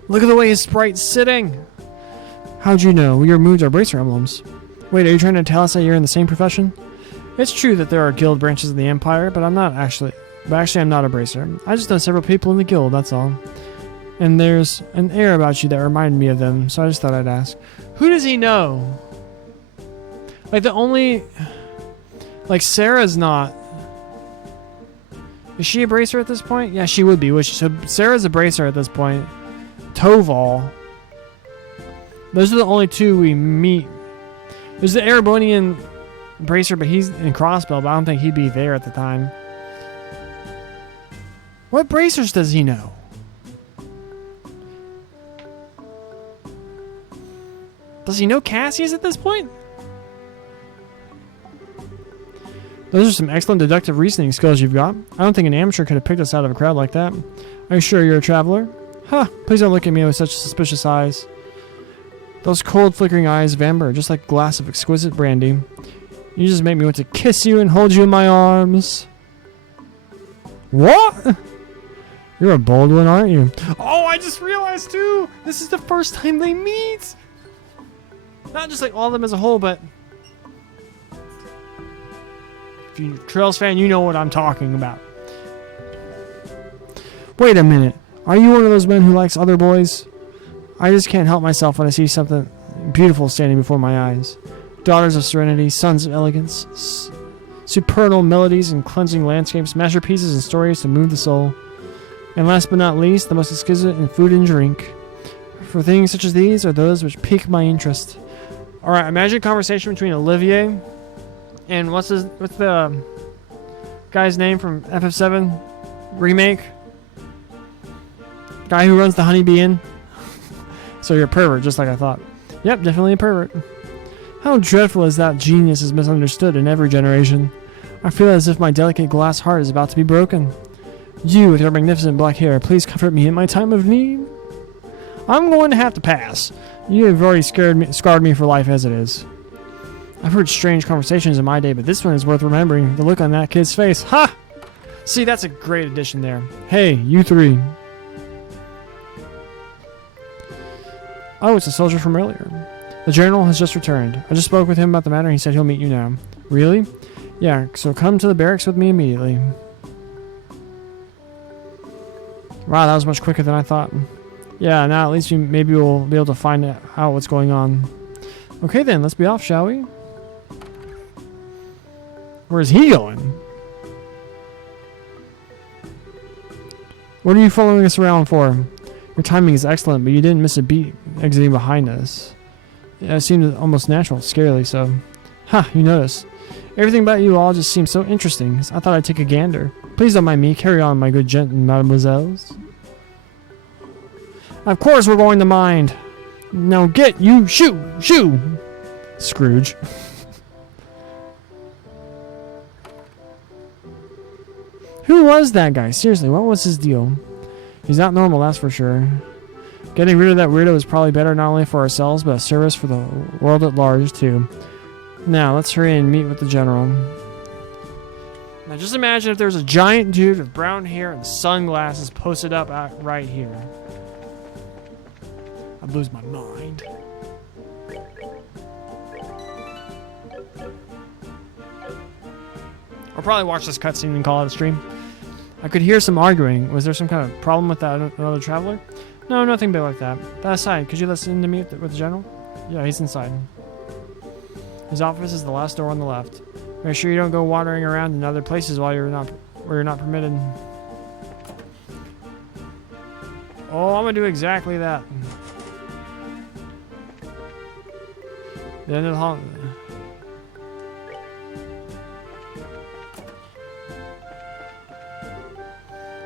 Look at the way his sprite's sitting! How'd you know? Your moods are bracer emblems. Wait, are you trying to tell us that you're in the same profession? It's true that there are guild branches of the Empire, but I'm not actually a bracer. I just know several people in the guild, that's all. And there's an air about you that reminded me of them, so I just thought I'd ask. Who does he know? Like Sarah's not. Is she a bracer at this point? Yeah, she would be, would she? So Sarah's a bracer at this point. Toval. Those are the only two we meet. There's the Erebonian bracer, but he's in Crossbell, but I don't think he'd be there at the time. What bracers does he know? Does he know Cassius at this point? Those are some excellent deductive reasoning skills you've got. I don't think an amateur could have picked us out of a crowd like that. Are you sure you're a traveler? Huh, please don't look at me with such suspicious eyes. Those cold, flickering eyes of amber, just like a glass of exquisite brandy. You just make me want to kiss you and hold you in my arms. What? You're a bold one, aren't you? Oh, I just realized too! This is the first time they meet! Not just like all of them as a whole, but if you're a Trails fan, you know what I'm talking about. Wait a minute. Are you one of those men who likes other boys? I just can't help myself when I see something beautiful standing before my eyes. Daughters of serenity, sons of elegance, supernal melodies and cleansing landscapes, masterpieces and stories to move the soul. And last but not least, the most exquisite in food and drink. For things such as these are those which pique my interest. Alright, imagine a conversation between Olivier and what's the guy's name from FF7 remake? Guy who runs the Honeybee Inn. So you're a pervert, just like I thought. Yep, definitely a pervert. How dreadful is that genius is misunderstood in every generation. I feel as if my delicate glass heart is about to be broken. You, with your magnificent black hair, please comfort me in my time of need. I'm going to have to pass. You have already scarred me for life as it is. I've heard strange conversations in my day, but this one is worth remembering. The look on that kid's face. Ha! See, that's a great addition there. Hey, you three. Oh, it's a soldier from earlier. The general has just returned. I just spoke with him about the matter and he said he'll meet you now. Really? Yeah, so come to the barracks with me immediately. Wow, that was much quicker than I thought. Yeah, now at least maybe we'll be able to find out what's going on. Okay then, let's be off, shall we? Where's he going? What are you following us around for? Your timing is excellent, but you didn't miss a beat exiting behind us. Yeah, it seemed almost natural, scarily so. Ha, you notice. Everything about you all just seems so interesting. I thought I'd take a gander. Please don't mind me. Carry on, my good mademoiselles. Of course we're going to mind. Now get you, shoo! Scrooge. Who was that guy? Seriously, what was his deal? He's not normal, that's for sure. Getting rid of that weirdo is probably better not only for ourselves, but a service for the world at large, too. Now, let's hurry and meet with the general. Now, just imagine if there was a giant dude with brown hair and sunglasses posted up right here. I'd lose my mind. I'll probably watch this cutscene and call it a stream. I could hear some arguing. Was there some kind of problem with that another traveler? No, nothing big like that. That aside, could you listen to me with the general? Yeah, he's inside. His office is the last door on the left. Make sure you don't go wandering around in other places while you're not permitted. Oh, I'm gonna do exactly that. The end of the hall.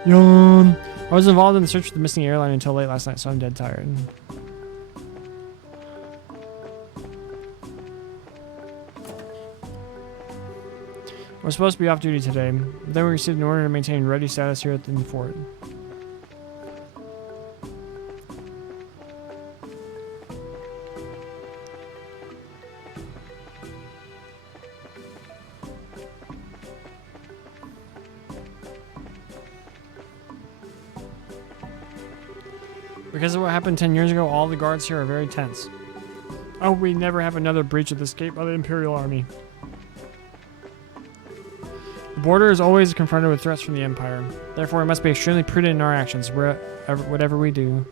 Yawn. I was involved in the search for the missing airline until late last night, so I'm dead tired. We're supposed to be off duty today, but then we received an order to maintain ready status here in the fort. Because of what happened 10 years ago, all the guards here are very tense. I hope we never have another breach of the escape by the Imperial Army. The border is always confronted with threats from the Empire. Therefore, we must be extremely prudent in our actions, whatever we do.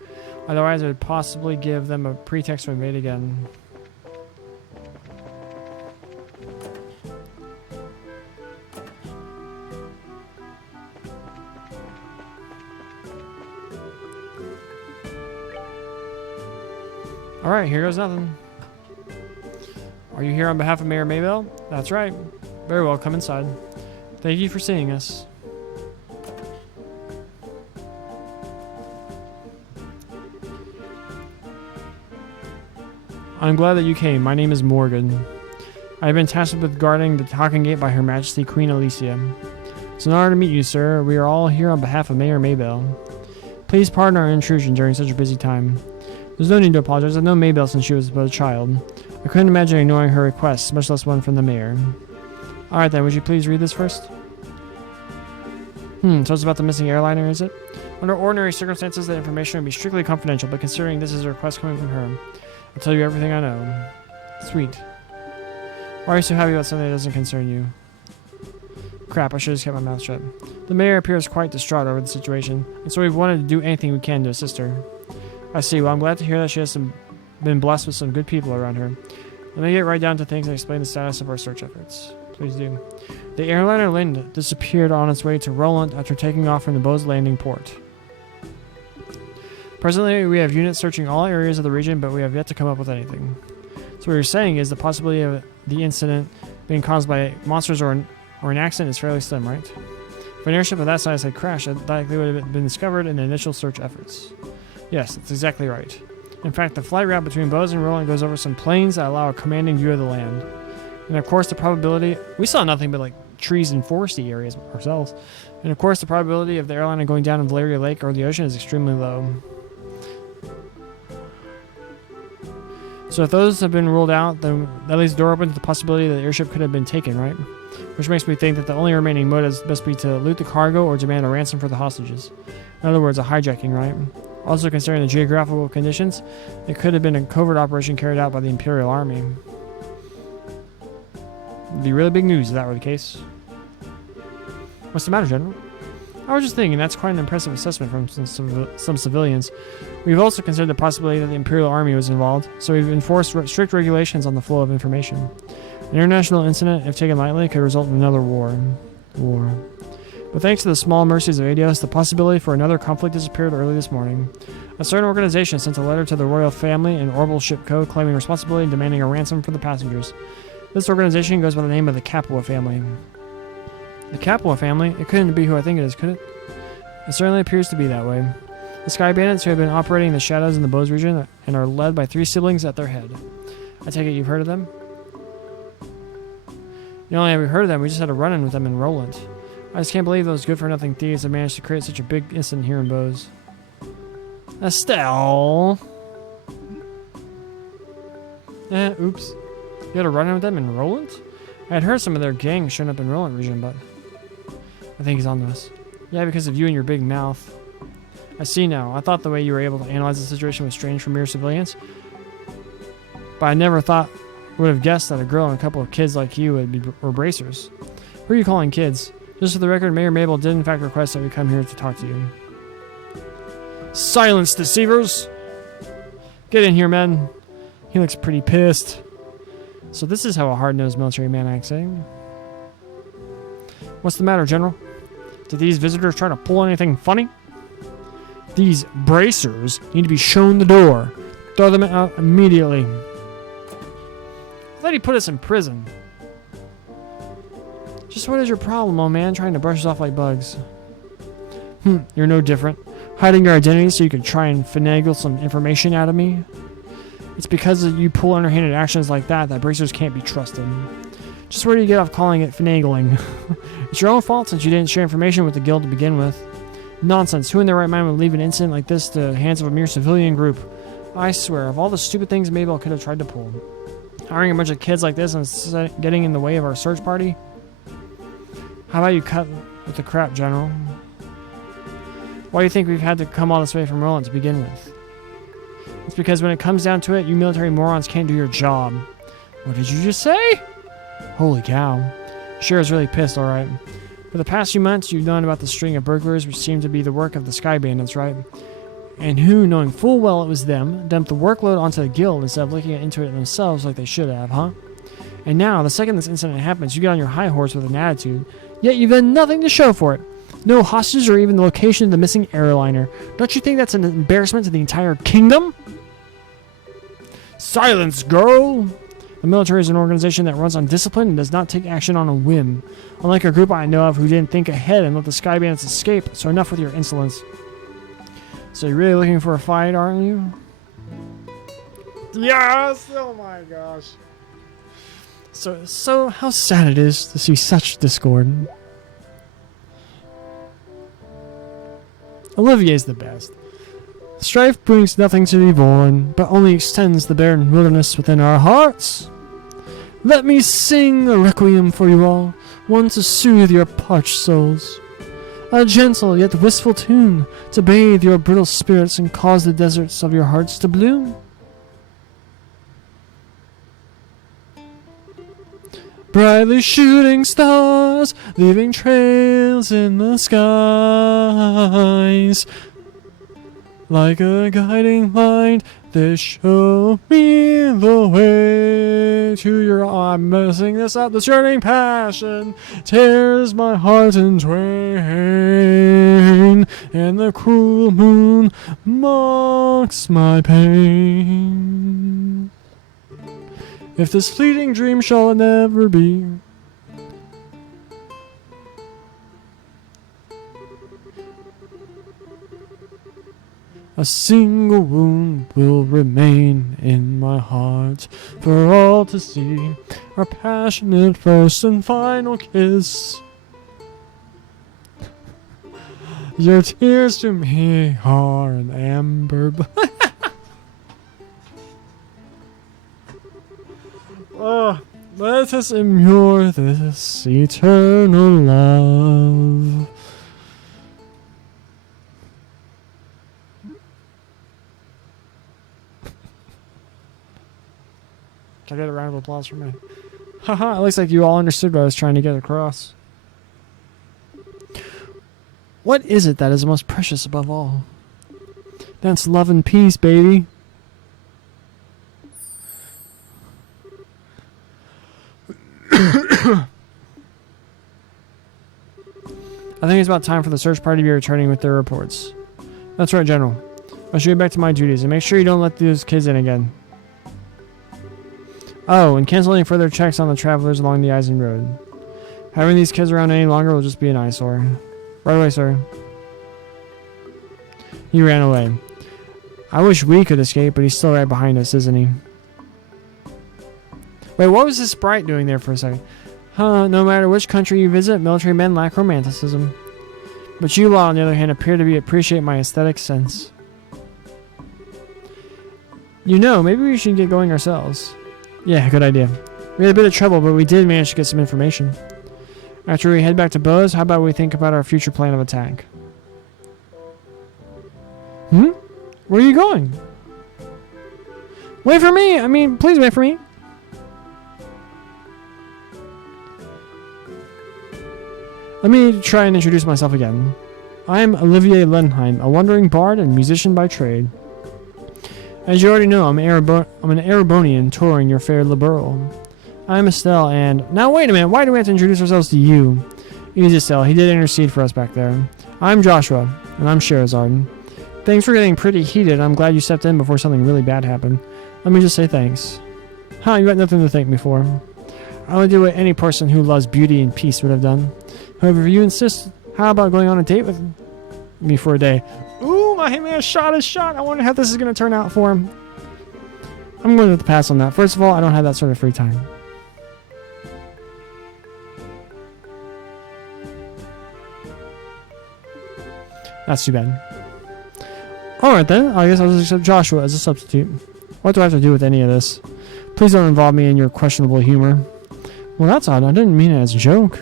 Otherwise, it would possibly give them a pretext to invade again. Alright, here goes nothing. Are you here on behalf of Mayor Maybell? That's right. Very well, come inside. Thank you for seeing us. I'm glad that you came. My name is Morgan. I have been tasked with guarding the Talking Gate by Her Majesty Queen Alicia. It's an honor to meet you, sir. We are all here on behalf of Mayor Maybell. Please pardon our intrusion during such a busy time. There's no need to apologize. I've known Maybell since she was but a child. I couldn't imagine ignoring her requests, much less one from the mayor. Alright then, would you please read this first? So it's about the missing airliner, is it? Under ordinary circumstances, that information would be strictly confidential, but considering this is a request coming from her, I'll tell you everything I know. Sweet. Why are you so happy about something that doesn't concern you? Crap, I should have just kept my mouth shut. The mayor appears quite distraught over the situation, and so we've wanted to do anything we can to assist her. I see. Well, I'm glad to hear that she has been blessed with some good people around her. Let me get right down to things and explain the status of our search efforts. Please do. The airliner Lind disappeared on its way to Roland after taking off from the Bose landing port. Presently, we have units searching all areas of the region, but we have yet to come up with anything. So what you're saying is the possibility of the incident being caused by monsters or an accident is fairly slim, right? If an airship of that size had crashed, it likely would have been discovered in the initial search efforts. Yes, that's exactly right. In fact, the flight route between Bose and Roland goes over some plains that allow a commanding view of the land. And of course, the probability... We saw nothing but like trees and foresty areas ourselves. And of course, the probability of the airliner going down in Valeria Lake or the ocean is extremely low. So if those have been ruled out, then that leaves the door open to the possibility that the airship could have been taken, right? Which makes me think that the only remaining motives must be to loot the cargo or demand a ransom for the hostages. In other words, a hijacking, right? Also considering the geographical conditions, it could have been a covert operation carried out by the Imperial Army. It'd be really big news if that were the case. What's the matter, General? I was just thinking, that's quite an impressive assessment from some civilians. We've also considered the possibility that the Imperial Army was involved, so we've enforced strict regulations on the flow of information. An international incident, if taken lightly, could result in another war. But thanks to the small mercies of Adios, the possibility for another conflict disappeared early this morning. A certain organization sent a letter to the royal family and Orbital Ship Co. claiming responsibility and demanding a ransom for the passengers. This organization goes by the name of the Capua family. The Capua family? It couldn't be who I think it is, could it? It certainly appears to be that way. The Sky Bandits who have been operating in the shadows in the Bose region and are led by 3 siblings at their head. I take it you've heard of them? Not only have we heard of them, we just had a run-in with them in Roland. I just can't believe those good-for-nothing thieves have managed to create such a big incident here in Bose. Estelle! Oops. You had a run-in with them in Roland? I had heard some of their gang showing up in Roland region, but I think he's on this. Yeah, because of you and your big mouth. I see now. I thought the way you were able to analyze the situation was strange for mere civilians. But I never would have guessed that a girl and a couple of kids like you were bracers. Who are you calling kids? Just for the record, Mayor Mabel did in fact request that we come here to talk to you. Silence, deceivers! Get in here, men. He looks pretty pissed. So this is how a hard-nosed military man acts, eh? What's the matter, General? Did these visitors try to pull anything funny? These bracers need to be shown the door. Throw them out immediately. I thought he put us in prison. Just what is your problem, old man, trying to brush us off like bugs? You're no different. Hiding your identity so you can try and finagle some information out of me? It's because you pull underhanded actions like that bracers can't be trusted. Just where do you get off calling it finagling? It's your own fault since you didn't share information with the guild to begin with. Nonsense. Who in their right mind would leave an incident like this to the hands of a mere civilian group? I swear, of all the stupid things Mabel could have tried to pull. Hiring a bunch of kids like this and getting in the way of our search party? How about you cut with the crap, General? Why do you think we've had to come all this way from Roland to begin with? It's because when it comes down to it, you military morons can't do your job. What did you just say? Holy cow. Shira's really pissed, alright. For the past few months, you've known about the string of burglars which seemed to be the work of the Sky Bandits, right? And who, knowing full well it was them, dumped the workload onto the guild instead of looking into it themselves like they should have, huh? And now, the second this incident happens, you get on your high horse with an attitude, yet you've done nothing to show for it. No hostages or even the location of the missing airliner. Don't you think that's an embarrassment to the entire kingdom? Silence, girl! The military is an organization that runs on discipline and does not take action on a whim. Unlike a group I know of who didn't think ahead and let the Sky Bandits escape, so enough with your insolence. So you're really looking for a fight, aren't you? Yes! Oh my gosh. So how sad it is to see such discord. Olivier's the best. Strife brings nothing to be born, but only extends the barren wilderness within our hearts. Let me sing a requiem for you all, one to soothe your parched souls. A gentle yet wistful tune to bathe your brittle spirits and cause the deserts of your hearts to bloom. Brightly shooting stars, leaving trails in the skies. Like a guiding light, they show me the way to your... I'm messing this up. The yearning passion tears my heart in twain, and the cruel moon mocks my pain. If this fleeting dream shall never be, a single wound will remain in my heart for all to see. Our passionate first and final kiss. Your tears to me are an amber. Oh, let us immure this eternal love. Can I get a round of applause for me? Haha, it looks like you all understood what I was trying to get across. What is it that is most precious above all? That's love and peace, baby. I think it's about time for the search party to be returning with their reports. That's right, General. I should get back to my duties and make sure you don't let those kids in again. Oh, and cancel any further checks on the travelers along the Eisen Road. Having these kids around any longer will just be an eyesore. Right away, sir. He ran away. I wish we could escape, but he's still right behind us, isn't he? Wait, what was this sprite doing there for a second? Huh, no matter which country you visit, military men lack romanticism. But you lot, on the other hand, appear to appreciate my aesthetic sense. You know, maybe we should get going ourselves. Yeah, good idea. We had a bit of trouble, but we did manage to get some information. After we head back to Bose, how about we think about our future plan of attack? Where are you going? Wait for me! I mean, please wait for me. Let me try and introduce myself again. I am Olivier Lenheim, a wandering bard and musician by trade. As you already know, I'm an Erebonian touring your fair Liberal. I'm Estelle, and... Now wait a minute, why do we have to introduce ourselves to you? Easy, Estelle, he did intercede for us back there. I'm Joshua, and I'm Sherazard. Things were getting pretty heated, I'm glad you stepped in before something really bad happened. Let me just say thanks. Huh, you got nothing to thank me for. I would do what any person who loves beauty and peace would have done. However, if you insist, how about going on a date with me for a day? Ooh, my hitman shot his shot. I wonder how this is going to turn out for him. I'm going to have to pass on that. First of all, I don't have that sort of free time. That's too bad. Alright then, I guess I'll just accept Joshua as a substitute. What do I have to do with any of this? Please don't involve me in your questionable humor. Well, that's odd. I didn't mean it as a joke.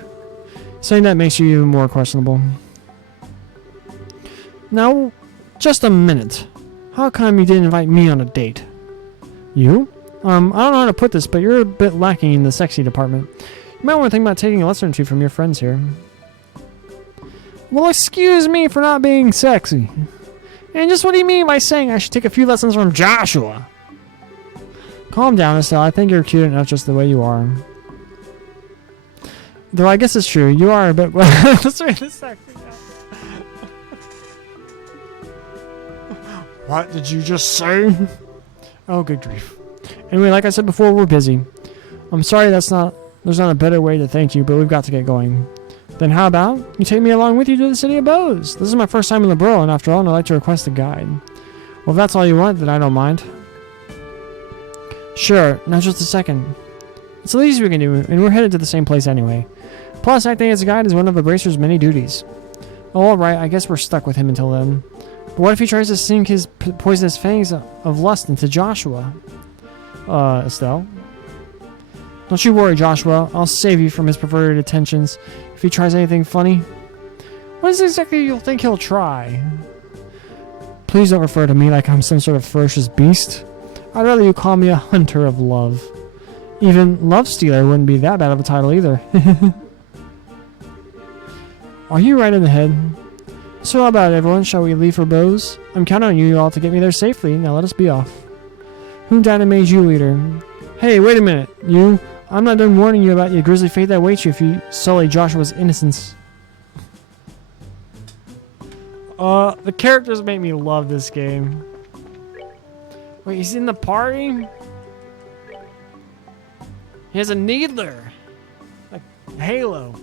Saying that makes you even more questionable. Now, just a minute. How come you didn't invite me on a date? You? I don't know how to put this, but you're a bit lacking in the sexy department. You might want to think about taking a lesson or two from your friends here. Well, excuse me for not being sexy. And just what do you mean by saying I should take a few lessons from Joshua? Calm down, Estelle. I think you're cute enough just the way you are. Though I guess it's true. You are a bit... Let's read this sexy guy. What did you just say? Oh, good grief. Anyway, like I said before, we're busy. I'm sorry there's not a better way to thank you, but we've got to get going. Then how about you take me along with you to the city of Bose? This is my first time in the borough, and after all, I'd like to request a guide. Well, if that's all you want, then I don't mind. Sure, now just a second. It's the least we can do, and we're headed to the same place anyway. Plus, acting as a guide is one of a bracer's many duties. Oh, alright, I guess we're stuck with him until then. But what if he tries to sink his poisonous fangs of lust into Joshua? Estelle? Don't you worry, Joshua. I'll save you from his perverted attentions if he tries anything funny. What is exactly you think he'll try? Please don't refer to me like I'm some sort of ferocious beast. I'd rather you call me a hunter of love. Even Love Stealer wouldn't be that bad of a title either. Are you right in the head? So how about it, everyone? Shall we leave for Bose? I'm counting on you all to get me there safely. Now let us be off. Who died and made you leader? Hey, wait a minute. You... I'm not done warning you about the grisly fate that awaits you if you sully Joshua's innocence. The characters make me love this game. Wait, he's in the party? He has a needler. Like Halo.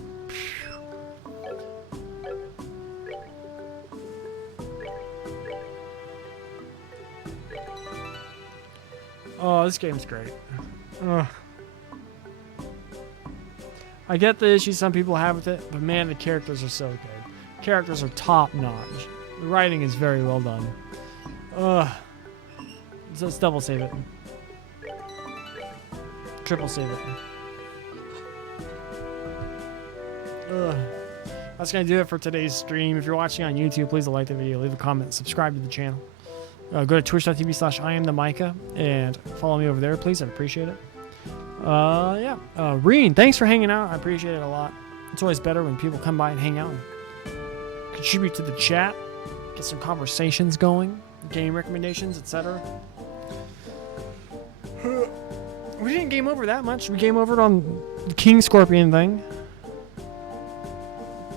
Oh, this game's great. Ugh. I get the issues some people have with it, but man, the characters are so good. Characters are top notch. The writing is very well done. Ugh. Let's double save it. Triple save it. Ugh. That's going to do it for today's stream. If you're watching on YouTube, please like the video, leave a comment, subscribe to the channel. Go to twitch.tv/IamTheMicah and follow me over there, please. I'd appreciate it. Yeah. Reen, thanks for hanging out. I appreciate it a lot. It's always better when people come by and hang out and contribute to the chat, get some conversations going, game recommendations, etc. We didn't game over that much. We game over on the King Scorpion thing.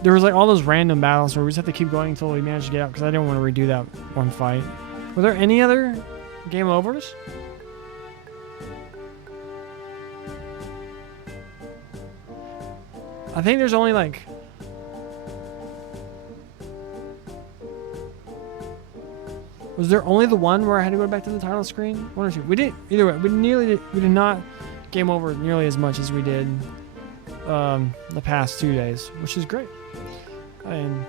There was like all those random battles where we just have to keep going until we managed to get out because I didn't want to redo that one fight. Were there any other game overs? I think there's only like... Was there only the one where I had to go back to the title screen? One or two? We didn't. Either way, we did not game over nearly as much as we did the past 2 days, which is great. And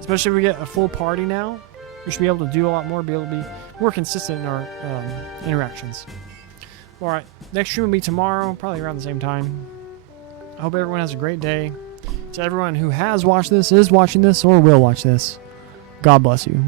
especially if we get a full party now, we should be able to do a lot more, be able to be more consistent in our interactions. All right, next stream will be tomorrow, probably around the same time. I hope everyone has a great day. To everyone who has watched this, is watching this, or will watch this, God bless you.